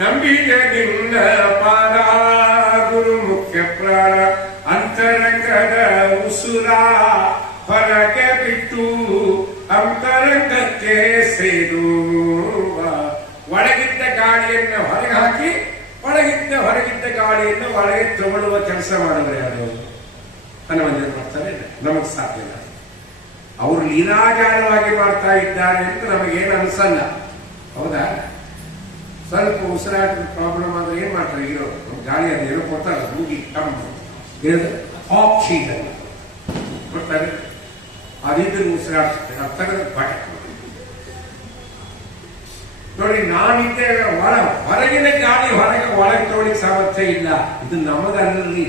ನಂಬಿಕೆ ನಿನ್ನ ಪಾದ ಗುರು ಮುಖ್ಯ ಪ್ರಾಣ. ಅಂತರಂಗದ ಉಸುರ ಹೊರಗೆ ಬಿಟ್ಟು ಅಂತರಂಗಕ್ಕೆ ಸೇರುವ, ಒಳಗಿದ್ದ ಗಾಳಿಯನ್ನು ಹೊರಗೆ ಹಾಕಿ ಹೊರಗಿದ್ದ ಗಾಳಿಯನ್ನು ಒಳಗೆ ತಗೊಳ್ಳುವ ಕೆಲಸ ಮಾಡಿದ್ರೆ ಅದು ಹನುಮಂತರು ಮಾಡ್ತಾರೆ. ನಮಗೆ ಸಾಧ್ಯ ಇಲ್ಲ. ಅವರು ಲೀಲಾಜಾಲವಾಗಿ ಮಾಡ್ತಾ ಇದ್ದಾರೆ ಅಂತ ನಮಗೇನು ಅನ್ಸಲ್ಲ. ಹೌದಾ? ಸ್ವಲ್ಪ ಉಸಿರಾಟದ ಪ್ರಾಬ್ಲಮ್ ಆದ್ರೆ ಏನ್ ಮಾಡ್ತಾರೆ? ಇರೋ ಗಾಳಿ ಅದು ಏನೋ ಕೊಡ್ತಾರೆ, ಮೂಗಿ ಆಕ್ಸಿಜನ್ ಕೊಡ್ತಾರೆ, ಅದಿದ್ದು ಉಸಿರಾಡ್ತಾರೆ. ಅರ್ಥದ ಬಟ ನೋಡಿ, ನಾನಿದ್ದೆ ಹೊರಗಿನ ಗಾಳಿ ಒಳಗೆ ತಗೊಳ್ಳಿಕ್ ಸಾಮರ್ಥ್ಯ ಇಲ್ಲ. ಇದು ನಮಗಲ್ಲಿ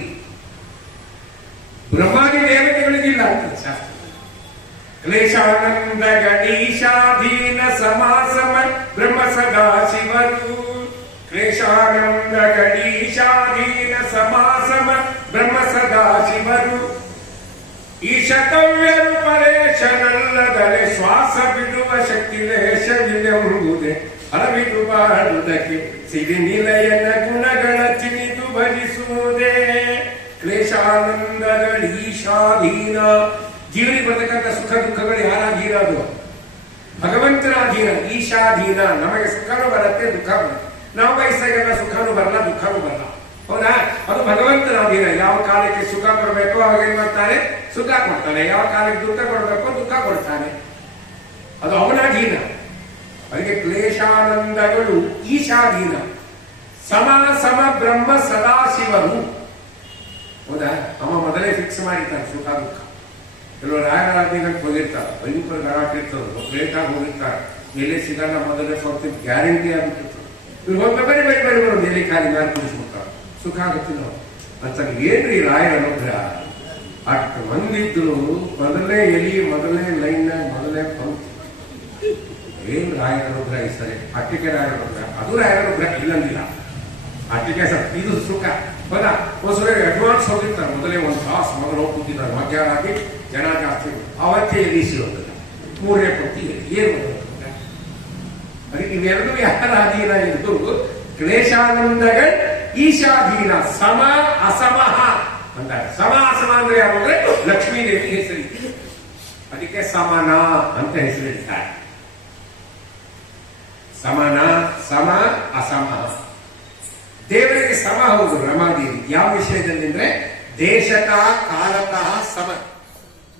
ಬ್ರಹ್ಮಾದಿ ದೇವತೆಗಳಿಗಿಲ್ಲ ಅಂತ ಶಾಸ್ತ್ರ. ಕ್ಲೇಶಾನಂದ ಗಣೇಶಾಧೀನ ಸಮಾಸಮ ಬ್ರಹ್ಮ ಸದಾ ಶಿವರು. ಕ್ಲೇಶಾನಂದ ಗಣೇಶಾಧೀನ ಸಮಾಸಮ ಬ್ರಹ್ಮ ಸದಾ ಶಿವರು. ಈಶತವ್ಯರು ಪರೇಶನಲ್ಲದರೆ ಶ್ವಾಸ ಬಿಡುವ ಶಕ್ತಿ ಲೇಶವಿದೆಂಬುದೇ ಹರವಿದು ಬಾಳುವುದಕ್ಕೆ ಸಿರಿ ನಿಲಯನ ಗುಣಗಳ ಚಿನಿದು ಭಜಿಸುವುದೇ. ಕ್ಲೇಶಾನಂದಗಳೀಶಾಧೀನ ಜೀವನಿಗೆ ಬರ್ತಕ್ಕಂಥ ಸುಖ ದುಃಖಗಳು ಯಾರ ಅಧೀನ? ಅದು ಭಗವಂತನ ಅಧೀನ, ಈಶಾಧೀನ. ನಮಗೆ ಸುಖನೂ ಬರುತ್ತೆ, ದುಃಖ ಬರುತ್ತೆ. ನಾವು ಬಯಸಿದಾಗೆಲ್ಲ ಸುಖನೂ ಬರಲ್ಲ, ದುಃಖನೂ ಬರಲ್ಲ. ಹೌದಾ? ಅದು ಭಗವಂತನ ಅಧೀನ. ಯಾವ ಕಾಲಕ್ಕೆ ಸುಖ ಕೊಡಬೇಕು ಅವಾಗ ಏನ್ ಮಾಡ್ತಾನೆ? ಸುಖ ಕೊಡ್ತಾನೆ. ಯಾವ ಕಾಲಕ್ಕೆ ದುಃಖ ಕೊಡಬೇಕು ದುಃಖ ಕೊಡ್ತಾನೆ. ಅದು ಅವನ ಅಧೀನ. ಅದಕ್ಕೆ ಕ್ಲೇಶಾನಂದಗಳು ಈಶಾಧೀನ. ಸಮ ಸಮ ಬ್ರಹ್ಮ ಸದಾಶಿವರು. ಹೌದಾ? ಅವ ಮೊದಲೇ ಫಿಕ್ಸ್ ಮಾಡಿರ್ತಾನೆ ಸುಖ ದುಃಖ. ಕೆಲವರು ರಾಯರಾಧೀನಕ್ಕೆ ಹೋಗಿರ್ತಾರೆ, ಭಯಂಕರ ಗಲಾಟೆ ಇರ್ತದೆ, ಲೇಟಾಗಿ ಹೋಗಿರ್ತಾರೆ, ಎಲ್ಲೇ ಸಿಗಲ್ಲ ಮೊದಲೇ ಸ್ವಲ್ಪ ಗ್ಯಾರಂಟಿ ಆಗಿರ್ತದೆ. ಇವ್ರು ಹೋಗ್ತಾ ಬರೀ ಬರೀ ಬರೀ ಬರೋದು ಎಲ್ಲಿ ಖಾಲಿ ಮೇಲೆ ಕುಡಿಸ್ಬಿಡ್ತಾರೆ, ಸುಖ ಆಗುತ್ತಿಲ್ಲ ಅಂತ. ಏನ್ರಿ ರಾಯರ ಅನುಗ್ರಹ? ಅಷ್ಟು ಮಂದಿದ್ರು ಮೊದಲನೇ ಎಲಿ ಮೊದಲನೇ ಲೈನ್ ಮೊದಲನೇ ಪಂಕ್ತಿ. ಏನ್ ರಾಯರ ಅನುಗ್ರಹ ಈ ಸರಿ? ಅಟ್ಟಿಕೆ ರಾಯರ ಅನುಗ್ರಹ, ಅದು ರಾಯರ ಅನುಗ್ರಹ ಇಲ್ಲಂದಿಲ್ಲ. ಅಟ್ಟಿಕೆ ಇದು ಸುಖ. ಹೌದಾ? ಹೊಸವೇ ಅಡ್ವಾನ್ಸ್ ಹೋಗಿರ್ತಾರೆ, ಮೊದಲೇ ಒಂದು ತಾಸು ಮೊದಲು ಹೋಗಿ ಕೂತಿದ್ದಾರೆ, ಮಧ್ಯಾಹ್ನ ಆಗಿ ಜನ ಜಾಸ್ತಿ ಅವತ್ತೇ ಎಲಿಸಿ ಹೋಗ್ತದೆ. 3ನೇ ಪಂಕ್ತಿ ಏನು ಅದಕ್ಕೆ ಇವೆರಡೂ ಯಾರ ಅಧೀನ? ಇದು ಕ್ಲೇಶಾನಂದಗಳು ಈಶಾಧೀನ. ಸಮ ಅಸಮಃ ಅಂತಾರೆ. ಸಮ ಅಸಮ ಅಂದ್ರೆ ಯಾರು ಅಂದ್ರೆ ಲಕ್ಷ್ಮೀದೇವಿ ಹೆಸರಿ. ಅದಕ್ಕೆ ಸಮನ ಅಂತ ಹೆಸರಿಡ್ತಾರೆ. ಸಮನ, ಸಮ ಅಸಮ. ದೇವರಿಗೆ ಸಮ ಹೌದು ರಮಾದೇವಿ. ಯಾವ ವಿಷಯದಲ್ಲಿ ಅಂದ್ರೆ ದೇಶತಃ ಕಾಲತಃ ಸಮ,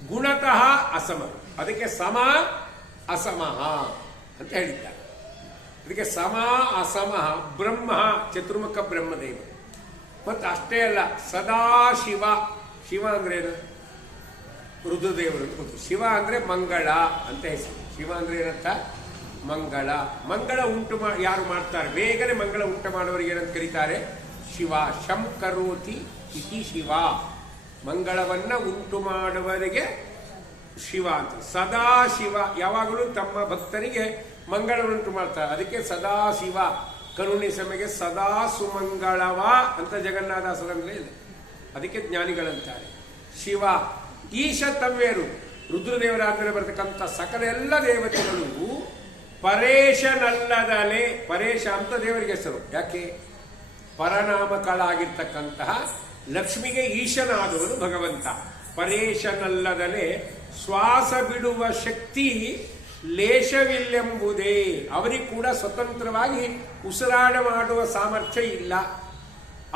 ಗುಣತಃ ಅಸಮ. ಅದಕ್ಕೆ ಸಮ ಅಸಮಃ ಅಂತ ಹೇಳಿದ್ದಾರೆ. ಅದಕ್ಕೆ ಸಮ ಅಸಮ ಬ್ರಹ್ಮ, ಚತುರ್ಮುಖ ಬ್ರಹ್ಮದೇವ. ಮತ್ತು ಅಷ್ಟೇ ಅಲ್ಲ, ಸದಾಶಿವ. ಶಿವ ಅಂದ್ರೆ ಏನು? ರುದ್ರದೇವರು ಅಂತ ಗೊತ್ತು. ಶಿವ ಅಂದ್ರೆ ಮಂಗಳ ಅಂತ ಹೆಸರು. ಶಿವ ಅಂದ್ರೆ ಏನಂತ? ಮಂಗಳ. ಮಂಗಳ ಉಂಟು ಯಾರು ಮಾಡ್ತಾರೆ? ಬೇಗನೆ ಮಂಗಳ ಉಂಟು ಮಾಡುವವರಿಗೆ ಏನಂತ ಕರೀತಾರೆ? ಶಿವ. ಶಂ ಕರೋತಿ ಇತಿ ಶಿವ. ಮಂಗಳವನ್ನ ಉಂಟು ಮಾಡುವವರಿಗೆ ಶಿವ ಅಂತ. ಸದಾಶಿವ ಯಾವಾಗಲೂ ತಮ್ಮ ಭಕ್ತರಿಗೆ ಮಂಗಳವನ್ನುಂಟು ಮಾಡ್ತಾರೆ. ಅದಕ್ಕೆ ಸದಾಶಿವ. ಕರುಣೆ ಸಮೆಗೆ ಸದಾ ಸುಮಂಗಳವ ಅಂತ ಜಗನ್ನಾಥಾಸರಂದ್ರೆ ಇದೆ. ಅದಕ್ಕೆ ಜ್ಞಾನಿಗಳಂತಾರೆ. ಶಿವ. ಈಶ ತವ್ಯರು ರುದ್ರದೇವರಾದ್ಮೇಲೆ ಬರ್ತಕ್ಕಂಥ ಸಕಲ ಎಲ್ಲ ದೇವತೆಗಳು ಪರೇಶನಲ್ಲದಲೆ. ಪರೇಶ ಅಂತ ದೇವರಿಗೆ ಹೆಸರು. ಯಾಕೆ? ಪರನಾಮಕಳಾಗಿರ್ತಕ್ಕಂತಹ ಲಕ್ಷ್ಮಿಗೆ ಈಶನಾದವನು ಭಗವಂತ. ಪರೇಶನಲ್ಲದಲೆ ಶ್ವಾಸ ಬಿಡುವ ಶಕ್ತಿ ಲೇಷವಿಲ್ಲೆಂಬುದೇ. ಅವರಿಗೆ ಕೂಡ ಸ್ವತಂತ್ರವಾಗಿ ಉಸಿರಾಟ ಮಾಡುವ ಸಾಮರ್ಥ್ಯ ಇಲ್ಲ.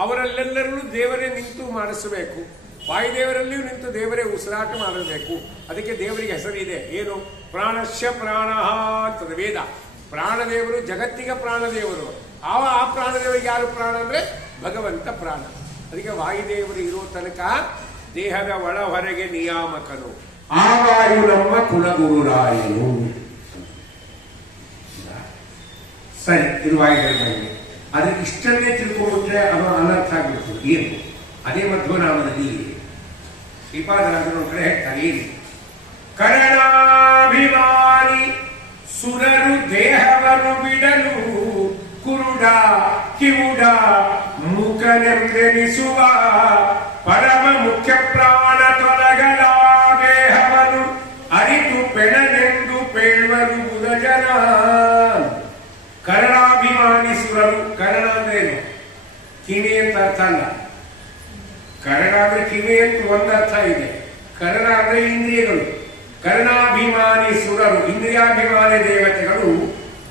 ಅವರಲ್ಲೆಲ್ಲರೂ ದೇವರೇ ನಿಂತು ಮಾಡಿಸಬೇಕು. ವಾಯುದೇವರಲ್ಲಿಯೂ ನಿಂತು ದೇವರೇ ಉಸಿರಾಟ ಮಾಡಬೇಕು. ಅದಕ್ಕೆ ದೇವರಿಗೆ ಹೆಸರಿದೆ. ಏನು? ಪ್ರಾಣಶ್ಯ ಪ್ರಾಣ ಅಂತದ ವೇದ. ಪ್ರಾಣದೇವರು ಜಗತ್ತಿಗೆ ಪ್ರಾಣದೇವರು. ಆ ಪ್ರಾಣದೇವರಿಗೆ ಯಾರು ಪ್ರಾಣ ಅಂದ್ರೆ ಭಗವಂತ ಪ್ರಾಣ. ಅದಕ್ಕೆ ವಾಯುದೇವರು ಇರೋ ತನಕ ದೇಹದ ಒಳ ಹೊರಗೆ ನಿಯಾಮಕನು. ಆ ವಾಯು ನಮ್ಮ ಕುಲಗುರುರಾಯನು. ಸರಿ, ಇದು ವಾಯುದೇವರಿಗೆ. ಅದಕ್ಕೆ ಇಷ್ಟನ್ನೇ ತಿಳ್ಕೊಂಡ್ರೆ ಅದು ಅನರ್ಥ ಆಗ್ಬಿಡ್ತದೆ. ಏನು? ಅದೇ ಮಧ್ವನಾಮದಲ್ಲಿ ಶ್ರೀಪಾದರಾಜನ ಕಡೆ ಹೇಳ್ತಾರೆ. ಏನು? ಕರಣಾಭಿಮಾನಿ ಸುರರು ದೇಹವನ್ನು ಬಿಡಲು ಕುರುಡ ಕಿವುಡ ಮೂಕನೆಂದೆನಿಸುವ ಪರಮ ಮುಖ್ಯ ಪ್ರಾಣ ತೊಲಗಲ ದೇಹವನ್ನು ಅರಿತು ಪೆಣನೆಂದು ಪೇಳುವರು ಬುಧ ಜನ. ಕರಣಾಭಿಮಾನಿ ಸುರರು. ಕರಣ ಅಂದ್ರೇನು? ಕಿವಿ ಅಂತ ಅರ್ಥ ಅಲ್ಲ. ಕರಣ ಅಂದ್ರೆ ಕಿವಿ ಅಂತ ಒಂದರ್ಥ ಇದೆ. ಕರಣ ಅಂದ್ರೆ ಇಂದ್ರಿಯಗಳು. ಕರ್ಣಾಭಿಮಾನಿ ಸುರರು, ಇಂದ್ರಿಯಾಭಿಮಾನಿ ದೇವತೆಗಳು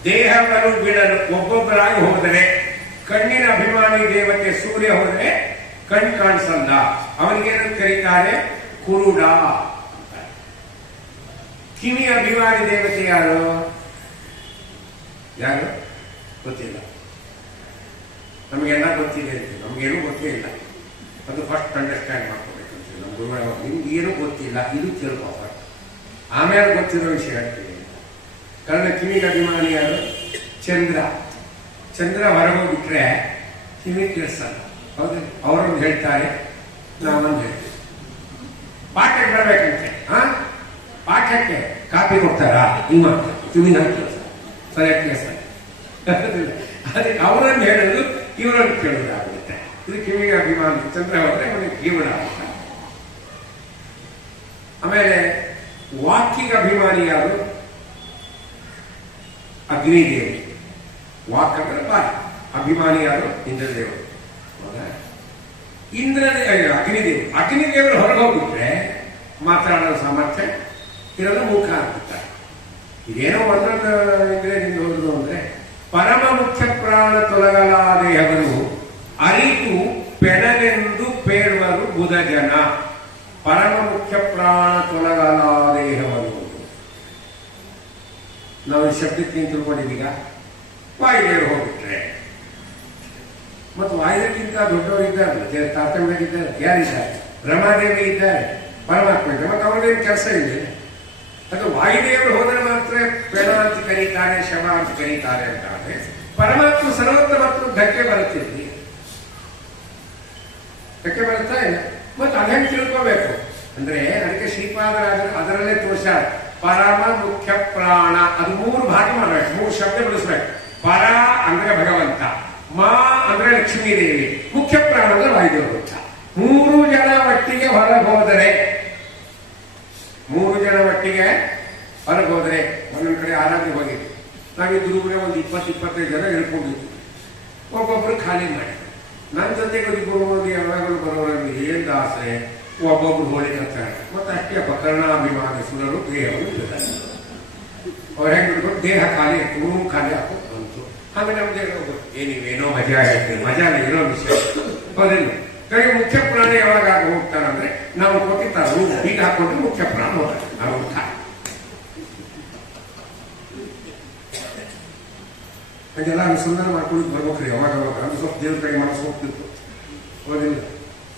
ದೇಹವನ್ನು ಬಿಡಲು ಒಬ್ಬೊಬ್ಬರಾಗಿ ಹೋದರೆ, ಕಣ್ಣಿನ ಅಭಿಮಾನಿ ದೇವತೆ ಸೂರ್ಯ ಹೋದರೆ ಕಣ್ ಕಾಣಿಸಲ್ಲ. ಅವನಿಗೇನಂತ ಕರೀತಾರೆ? ಕುರುಡ. ಕಿವಿ ಅಭಿಮಾನಿ ದೇವತೆ ಯಾರು? ಯಾರು ಗೊತ್ತಿಲ್ಲ. ನಮಗೆಲ್ಲ ಗೊತ್ತಿದೆ ಅಂತ. ನಮ್ಗೇನು ಗೊತ್ತೇ ಇಲ್ಲ. ಅದು ಫಸ್ಟ್ ಅಂಡರ್ಸ್ಟ್ಯಾಂಡ್ ಮಾಡ್ಕೋಬೇಕಂತ. ನಮ್ಮ ಗುರುಗಳು ನಿಮ್ಗೆ ಏನೂ ಗೊತ್ತಿಲ್ಲ, ಇದು ತಿಳ್ಕೊ. ಆಮೇಲೆ ಗೊತ್ತಿರೋ ವಿಷಯ ಹೇಳ್ತೀನಿ. ಕಾರಣ ಕಿವಿಗೆ ಅಭಿಮಾನಿ ಯಾರು? ಚಂದ್ರ. ಚಂದ್ರ ಹೊರಗೋಗ್ಬಿಟ್ರೆ ಕಿವಿ ಕೇಳಿಸಲ್ಲ. ಹೌದು, ಅವರೊಂದು ಹೇಳ್ತಾರೆ, ನಾವೊಂದು ಹೇಳ್ತೀವಿ. ಪಾಠಕ್ಕೆ ಬರ್ಬೇಕಂತೆ. ಪಾಠಕ್ಕೆ ಕಾಪಿ ಕೊಡ್ತಾರಾ? ಹಿಂಗ ಕಿವಿ ನಾನು ಕೇಳಿಸ ಸರಿಯಾಗಿ ಕೇಳಿಸ್ತಾರೆ. ಅದಕ್ಕೆ ಅವರನ್ನು ಹೇಳೋದು ಇವರನ್ನು ಕೇಳೋದಾಗುತ್ತೆ. ಇದು ಕಿವಿಗೆ ಅಭಿಮಾನಿ. ಚಂದ್ರ ಹೋದ್ರೆ ಅವನಿಗೆ ಜೀವನ ಆಗುತ್ತೆ. ಆಮೇಲೆ ವಾಕಿಗೆ ಅಭಿಮಾನಿ ಯಾರು? ಅಗ್ನಿದೇವರು. ವಾಕ್ ಅಂದ್ರೆ ಬಾಯಿ. ಅಭಿಮಾನಿ ಯಾರು? ಇಂದ್ರದೇವರು. ಹೌದಾ? ಅಗ್ನಿದೇವರು. ಅಗ್ನಿದೇವರು ಹೊರಗೆ ಹೋಗ್ಬಿಟ್ರೆ ಮಾತಾಡೋ ಸಾಮರ್ಥ್ಯ ಇರೋದು ಮೂಕ ಅಂತಾರೆ. ಇದೇನೋ ಒಂದೊಂದು ಇಂದ್ರಿಯದಿಂದ ಹೋಗುದು ಅಂದ್ರೆ ಪರಮ ಮುಖ್ಯ ಪ್ರಾಣ ತೊಲಗಲಾದೆಯವರು ಅರಿತು ಪೆಡಲೆಂದು ಪೇಳುವರು ಬುಧ ಜನ. ಪರಮ ಮುಖ್ಯ ಪ್ರಾಣ ತೊಲಗಲಾದೇಹವರು ನಾವು ಈ ಶಬ್ದಕ್ಕೆ ತಿಳ್ಕೊಂಡಿದ್ದೀಗ ವಾಯುದೇವರು ಹೋಗ್ಬಿಟ್ರೆ ಮತ್ತು ವಾಯುದಕ್ಕಿಂತ ದೊಡ್ಡವರು ಇದ್ದಾರೆ, ತಾತಮ್ಯಗಿದ್ದಾರೆ, ಯಾರಿದ್ದಾರೆ? ರಮಾದೇವಿ ಇದ್ದಾರೆ, ಪರಮಾತ್ಮ ಇದ್ದಾರೆ. ಮತ್ತು ಅವ್ರದ್ದೇನು ಕೆಲಸ ಇದೆ? ಅದು ವಾಯುದೇವರು ಹೋದರೆ ಮಾತ್ರ ಪೆಡ ಅಂತ ಕರೀತಾರೆ, ಶವ ಅಂತ ಕರೀತಾರೆ ಅಂತಾದ್ರೆ ಪರಮಾತ್ಮ ಸರ್ವೋತ್ತಮ ಧಕ್ಕೆ ಬರುತ್ತಿದ್ವಿ, ಧಕ್ಕೆ ಬರುತ್ತಾ ಇಲ್ಲ. ಮತ್ತು ಅದನ್ನು ತಿಳ್ಕೋಬೇಕು ಅಂದ್ರೆ ಅದಕ್ಕೆ ಶ್ರೀಪಾದರಾಜರು ಅದರಲ್ಲೇ ತೋರ್ಸ ಪರಮ ಮುಖ್ಯ ಪ್ರಾಣ ಅದು 3 ಭಾಗ ಮಾಡಬೇಕು, 3 ಶಬ್ದ ಬಿಡಿಸ್ಬೇಕು. ಪರ ಅಂದ್ರೆ ಭಗವಂತ, ಮಾ ಅಂದ್ರೆ ಲಕ್ಷ್ಮೀ ದೇವಿ, ಮುಖ್ಯ ಪ್ರಾಣ ಅಂದ್ರೆ ವಾಯುದೇವರು ಅಂತ. 3 ಜನ ಒಟ್ಟಿಗೆ ಹೊರಗೆ ಹೋದರೆ, 3 ಜನ ಒಟ್ಟಿಗೆ ಹೊರಗೆ ಹೋದ್ರೆ, ಒಂದೊಂದ್ ಕಡೆ ಆರಾಧ್ಯ ಹೋಗಿದ್ವಿ ನಾವಿದ್ರು ಒಂದು 20-25 ಜನ ಹೇಳ್ಕೊಂಡಿದ್ವಿ. ಒಬ್ಬೊಬ್ರು ಖಾಲಿ ಮಾಡಿ ನನ್ನ ಜೊತೆಗೆ ಒಂದು ಯಾವಾಗಲೂ ಬರೋರಲ್ಲಿ ಏನ್ ದಾಸೆ ಒಬ್ಬೊಬ್ರು ಹೋಳಿ ಅಂತಾರೆ. ಮತ್ತೆ ಅಷ್ಟೇ ಕರ್ಣಾಭಿಮಾನ ಸುರರು ದೇಹವನ್ನು ಇದ್ದಾರೆ. ಅವ್ರು ಹೆಂಗ್ ಬಿಡ್ಕೊಂಡು ದೇಹ ಖಾಲಿ ಹಾಕು ಖಾಲಿ ಹಾಕು ಬಂತು. ಹಾಗೆ ನಮ್ದೇ ನೀವೇನೋ ಮಜಾ ಹೇಳ್ತೀವಿ, ಮಜಾ ಇರೋ ವಿಷಯ ಹೌದಿಲ್ಲ. ಕಡೆ ಮುಖ್ಯ ಪ್ರಾಣ ಯಾವಾಗ ಹೋಗ್ತಾರಂದ್ರೆ ನಾವು ಕೊಟ್ಟಿರ್ತಾರೆ ಈಗ ಹಾಕೊಂಡ್ರೆ ಮುಖ್ಯ ಪ್ರಾಣ ಹೋಗ್ತಾರೆ. ನಾವು ಅದೆಲ್ಲ ಅನುಸಂಧಾನ ಮಾಡ್ಕೊಂಡು ಬರ್ಬೇಕ್ರಿ. ಯಾವಾಗ ಅದು ಸ್ವಲ್ಪ ದೇವ್ರ ಕಡೆ ಮನಸ್ಸು ಹೋಗ್ತಿತ್ತು ಹೌದಿಲ್ಲ.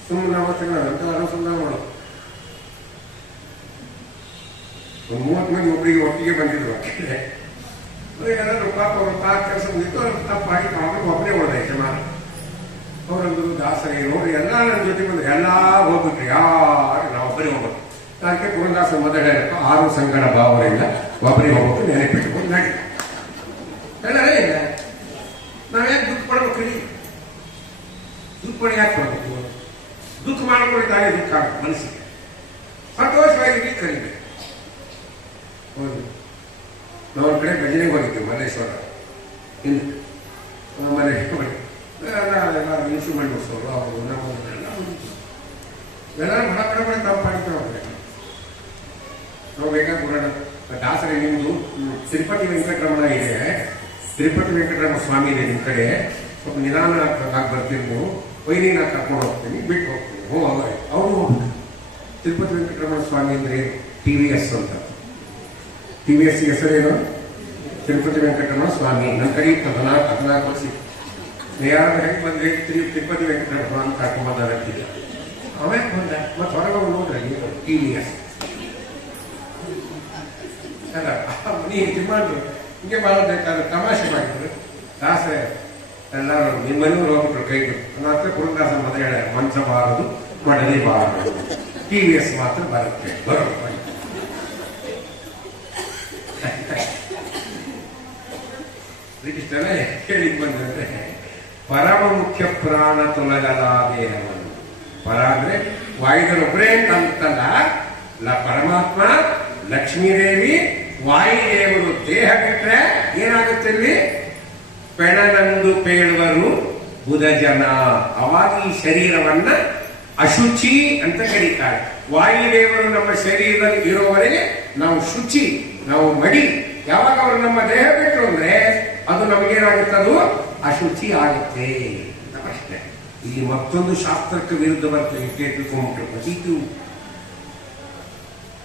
ಸುಮ್ಮನೆ ನಾವು ಅಂತ ಅನುಸಂಧಾನ ಮಾಡೋದು. ಒಂದು 30 ಮಂದಿ ಒಬ್ಬರಿಗೆ ಒಟ್ಟಿಗೆ ಬಂದಿದ್ರು. ಎಲ್ಲರೂ ಪಾಪ ಅವ್ರ ಕೆಲಸ ಮುಗಿತು, ಅವ್ರ ತಪ್ಪಾಗಿ ನಾವು ಒಬ್ಬರೇ ಹೊಡೆದೈತೆ ಮಾಡ. ಅವರೊಂದು ದಾಸರಿಗೆ ನೋಡಿ ಎಲ್ಲ ನನ್ನ ಜೊತೆ ಬಂದು ಎಲ್ಲ ಹೋಗ್ಬಿಟ್ರಿ, ಯಾರು ನಾವು ಒಬ್ಬರೇ ಹೋಗ್ಬೇಕು. ಅದಕ್ಕೆ ಪುರಂದಾಸ ಮೊದಲೇ 6 ಸಂಗಡ ಭಾವನೆಯಿಂದ ಒಬ್ಬರೇ ಹೋಗ್ಬೇಕು ನೆನಪಿಟ್ಕೊಂಡು ನಡಿ ಎಲ್ಲರೇ ಇಲ್ಲ. ನಾವ್ಯಾಕೆ ದುಃಖ ಪಡ್ಬೇಕ್ರಿ? ದುಃಖ ಪಡಿ ಯಾಕೆ ಪಡ್ಬೇಕು? ದುಃಖ ಮಾಡ್ಕೊಂಡಿದ್ದಾಗೆ ದುಃಖ ಆಗುತ್ತೆ ಮನಸ್ಸಿಗೆ. ಸಂತೋಷವಾಗಿ ಕರಿಬೇಕು. ಹೌದು, ನಾವು ಒಂದು ಕಡೆ ಭಜನೆಗೆ ಹೋಗಿದ್ದೀವಿ ಮಲ್ಲೇಶ್ವರ ಹಿಂದೆ ಮನೆ ಇನ್ಸ್ಟ್ರೂಮೆಂಟ್ ಮುಗಿಸೋರು ಅವರು ನಮ್ಮನ್ನೆಲ್ಲ ಎಲ್ಲರೂ ಬಡ ಕಡೆ ಬಡ ತಪ್ಪಾಡಿತು ಹೋಗ್ಬೇಕು. ನಾವು ಬೇಕಾಗಿ ಬರೋಣ. ದಾಸರಿ ನಿಮ್ದು ತಿರುಪತಿ ವೆಂಕಟರಮಣ ಇದೆ, ತಿರುಪತಿ ವೆಂಕಟರಮಣ ಸ್ವಾಮಿ ಇದೆ ನಿಮ್ಮ ಕಡೆ. ಸ್ವಲ್ಪ ನಿಧಾನ ಆಗಿ ಬರ್ತೀನಿ, ನೀವು ವೈನಿನ ಕರ್ಕೊಂಡು ಹೋಗ್ತೀನಿ, ಬಿಟ್ಟು ಹೋಗ್ತೀನಿ. ಅವರು ತಿರುಪತಿ ವೆಂಕಟರಮಣ ಸ್ವಾಮಿ ಅಂದ್ರೆ TVS ಅಂತ. TVS ಹೆಸರೇನು? ತಿರುಪತಿ ವೆಂಕಟರಮಣ ಸ್ವಾಮಿ. ನನ್ನ ಕಡೆ 14 ವರ್ಷ ಯಾರು ಹೆಂಗೆ ಬಂದ್ರೆ ತಿರುಪತಿ ವೆಂಕಟರಮಣ ಸ್ವಾಮಿ ಕರ್ಕೊಂಬಂದಿದ್ದ. ಆಮೇಲೆ ಬಂದ ಮತ್ತೆ ಹೊರಗೆ ನೋಡ್ರಿ TVS ಅಲ್ಲ ನೀ ಡಿಮಾಂಡ್ ಹಿಂಗೆ ಮಾಡಬೇಕಾದ್ರೆ ತಮಾಷೆ ಮಾಡಿದ್ರು. ದಾಸರೇ ಎಲ್ಲರೂ ನಿಮ್ಮ ಮನೆಯವರು ಹೋಗ್ಬಿಟ್ರು ಕೈಗಳು. ಮಾತ್ರ ಪುರಂದಾಸ ಮೊದಲು ಹೇಳ ಮಂಚ ಬಾರದು ಮಡಲಿ ಬಾರದು, TVS ಮಾತ್ರ ಬರುತ್ತೆ ಬರೋದು. ಇಷ್ಟೆಲ್ಲ ಹೇಳಿದ್ ಬಂದಂದ್ರೆ ಪರಮ ಮುಖ್ಯ ಪ್ರಾಣ ತೊಲಗಲಾದೇಹವನ್ನು. ಪರ ಅಂದ್ರೆ ವಾಯುದೇವರೊಬ್ಬರೇ ಅಂತಲ್ಲ, ಪರಮಾತ್ಮ, ಲಕ್ಷ್ಮೀದೇವಿ, ವಾಯುದೇವರು ದೇಹ ಬಿಟ್ರೆ ಏನಾಗುತ್ತೆ ಇಲ್ಲಿ? ಪೆಣನಂದು ಪೇಳುವರು ಬುಧ ಜನ. ಅವಾಗ ಈ ಶರೀರವನ್ನ ಅಶುಚಿ ಅಂತ ಕರೀತಾರೆ. ವಾಯುದೇವರು ನಮ್ಮ ಶರೀರದಲ್ಲಿ ಇರೋವರೆಗೆ ನಾವು ಶುಚಿ, ನಾವು ಮಡಿ. ಯಾವಾಗ ಅವರು ನಮ್ಮ ದೇಹ ಬಿಟ್ಟರು ಅಂದ್ರೆ ಅದು ನಮಗೇನಾಗುತ್ತೆ? ಅದು ಅಶುಚಿ ಆಗುತ್ತೆ ಅಂತ ಅಷ್ಟೇ. ಇಲ್ಲಿ ಮತ್ತೊಂದು ಶಾಸ್ತ್ರಕ್ಕೆ ವಿರುದ್ಧ ಬರ್ತದೆ. ತಿಳ್ಕೊಂಡ್ಬಿಟ್ರು ಪ್ರತೀತು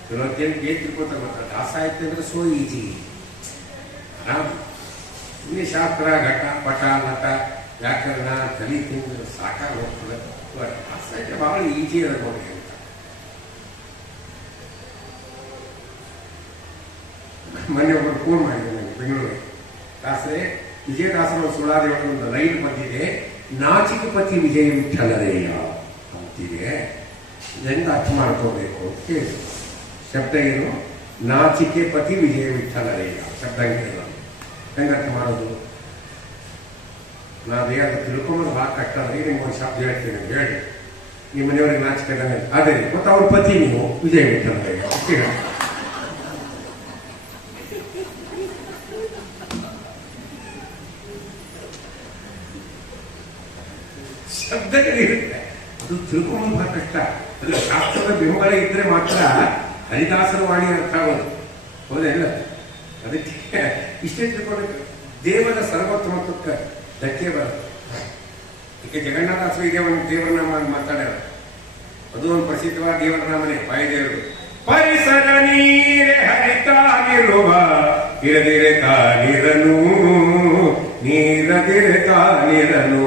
ಕೆಲವೊಂದು ತಿಳ್ಕೊತ ಬರ್ತಾರೆ. ದಾಸ ಆಯ್ತು ಅಂದ್ರೆ ಸೋ ಈಜಿ ಆರಾಮ್. ಇಲ್ಲಿ ಶಾಸ್ತ್ರ ಘಟ ಪಟ ನಟ ವ್ಯಾಕರಣ ತಲೆ ತಿಂದು ಸಾಕಾಗ ಹೋಗ್ತದೆ. ದಾಸ ಆಯ್ತು ಬಹಳ ಈಜಿ ಅದ ನೋಡಿ ಅಂತ. ಮೊನ್ನೆ ಒಬ್ಬರು ಫೋನ್ ಮಾಡಿದೆ ನನಗೆ ಬೆಂಗಳೂರಿಗೆ. ದಾಸರೇ, ವಿಜಯದಾಸರ ಸುಳಾದಿ ಒಂದು ರೈಲು ಬಂದಿದೆ, ನಾಚಿಕಪತಿ ವಿಜಯ ವಿಠಲರೇಯ ಅಂತಿದೆ. ಇದರಿಂದ ಅರ್ಥ ಮಾಡ್ಕೋಬೇಕು ಅಂತ ಕೇಳಿ. ಶಬ್ದ ಏನು? ನಾಚಿಕೆ ಪತಿ ವಿಜಯ ವಿಠಲರೇಯ ಶಬ್ದ ಹೆಂಗೆ ಅರ್ಥ ಮಾಡೋದು? ನಾವೇ ಅದು ತಿಳ್ಕೊಂಬುದು ಭಾಳ ಕಷ್ಟ. ಅಂದ್ರೆ ನಿಮ್ಗೊಂದು ಶಬ್ದ ಹೇಳ್ತೀನಿ, ಹೇಳಿ ನಿಮ್ಮ ಮನೆಯವರಿಗೆ ನಾಚಿಕೆ ಅದೇ. ಮತ್ತು ಅವ್ರ ಪತಿ ನೀವು ವಿಜಯ ವಿಠಲರೇಯ ಅಂತ ಹೇಳಿ. ಶಬ್ದಗಳಿರುತ್ತೆ, ಅದು ತಿಳ್ಕೊಂಡು ಬಹಳ ಕಷ್ಟ. ಅಲ್ಲ, ಶಾಸ್ತ್ರದ ಬೆಂಬಲ ಇದ್ರೆ ಮಾತ್ರ ಹರಿದಾಸರ ವಾಣಿ ಅರ್ಥ ಆಗೋದು, ಹೌದಲ್ಲ? ಅದಕ್ಕೆ ಇಷ್ಟೇ ತಿಳ್ಕೊಂಡು ದೇವರ ಸರ್ವೋತ್ತಮತ್ವಕ್ಕೆ ಧಕ್ಕೆ ಬರುತ್ತೆ. ಅದಕ್ಕೆ ಜಗನ್ನಾಥಾಸರು ಇದೇ ಒಂದು ದೇವರ ನಾಮ ಮಾತಾಡ್ಯಾರ, ಅದು ಒಂದು ಪ್ರಸಿದ್ಧವಾದ ದೇವರ ನಾಮನೇ ವಾಯುದೇವರು. ಪರಿಸರ ನೀರೆ ಹರಿತಾಗಿರುವ ಇರದಿರೆ ತಾನಿರನು, ನೀರದಿರೆ ತಾನಿರನು,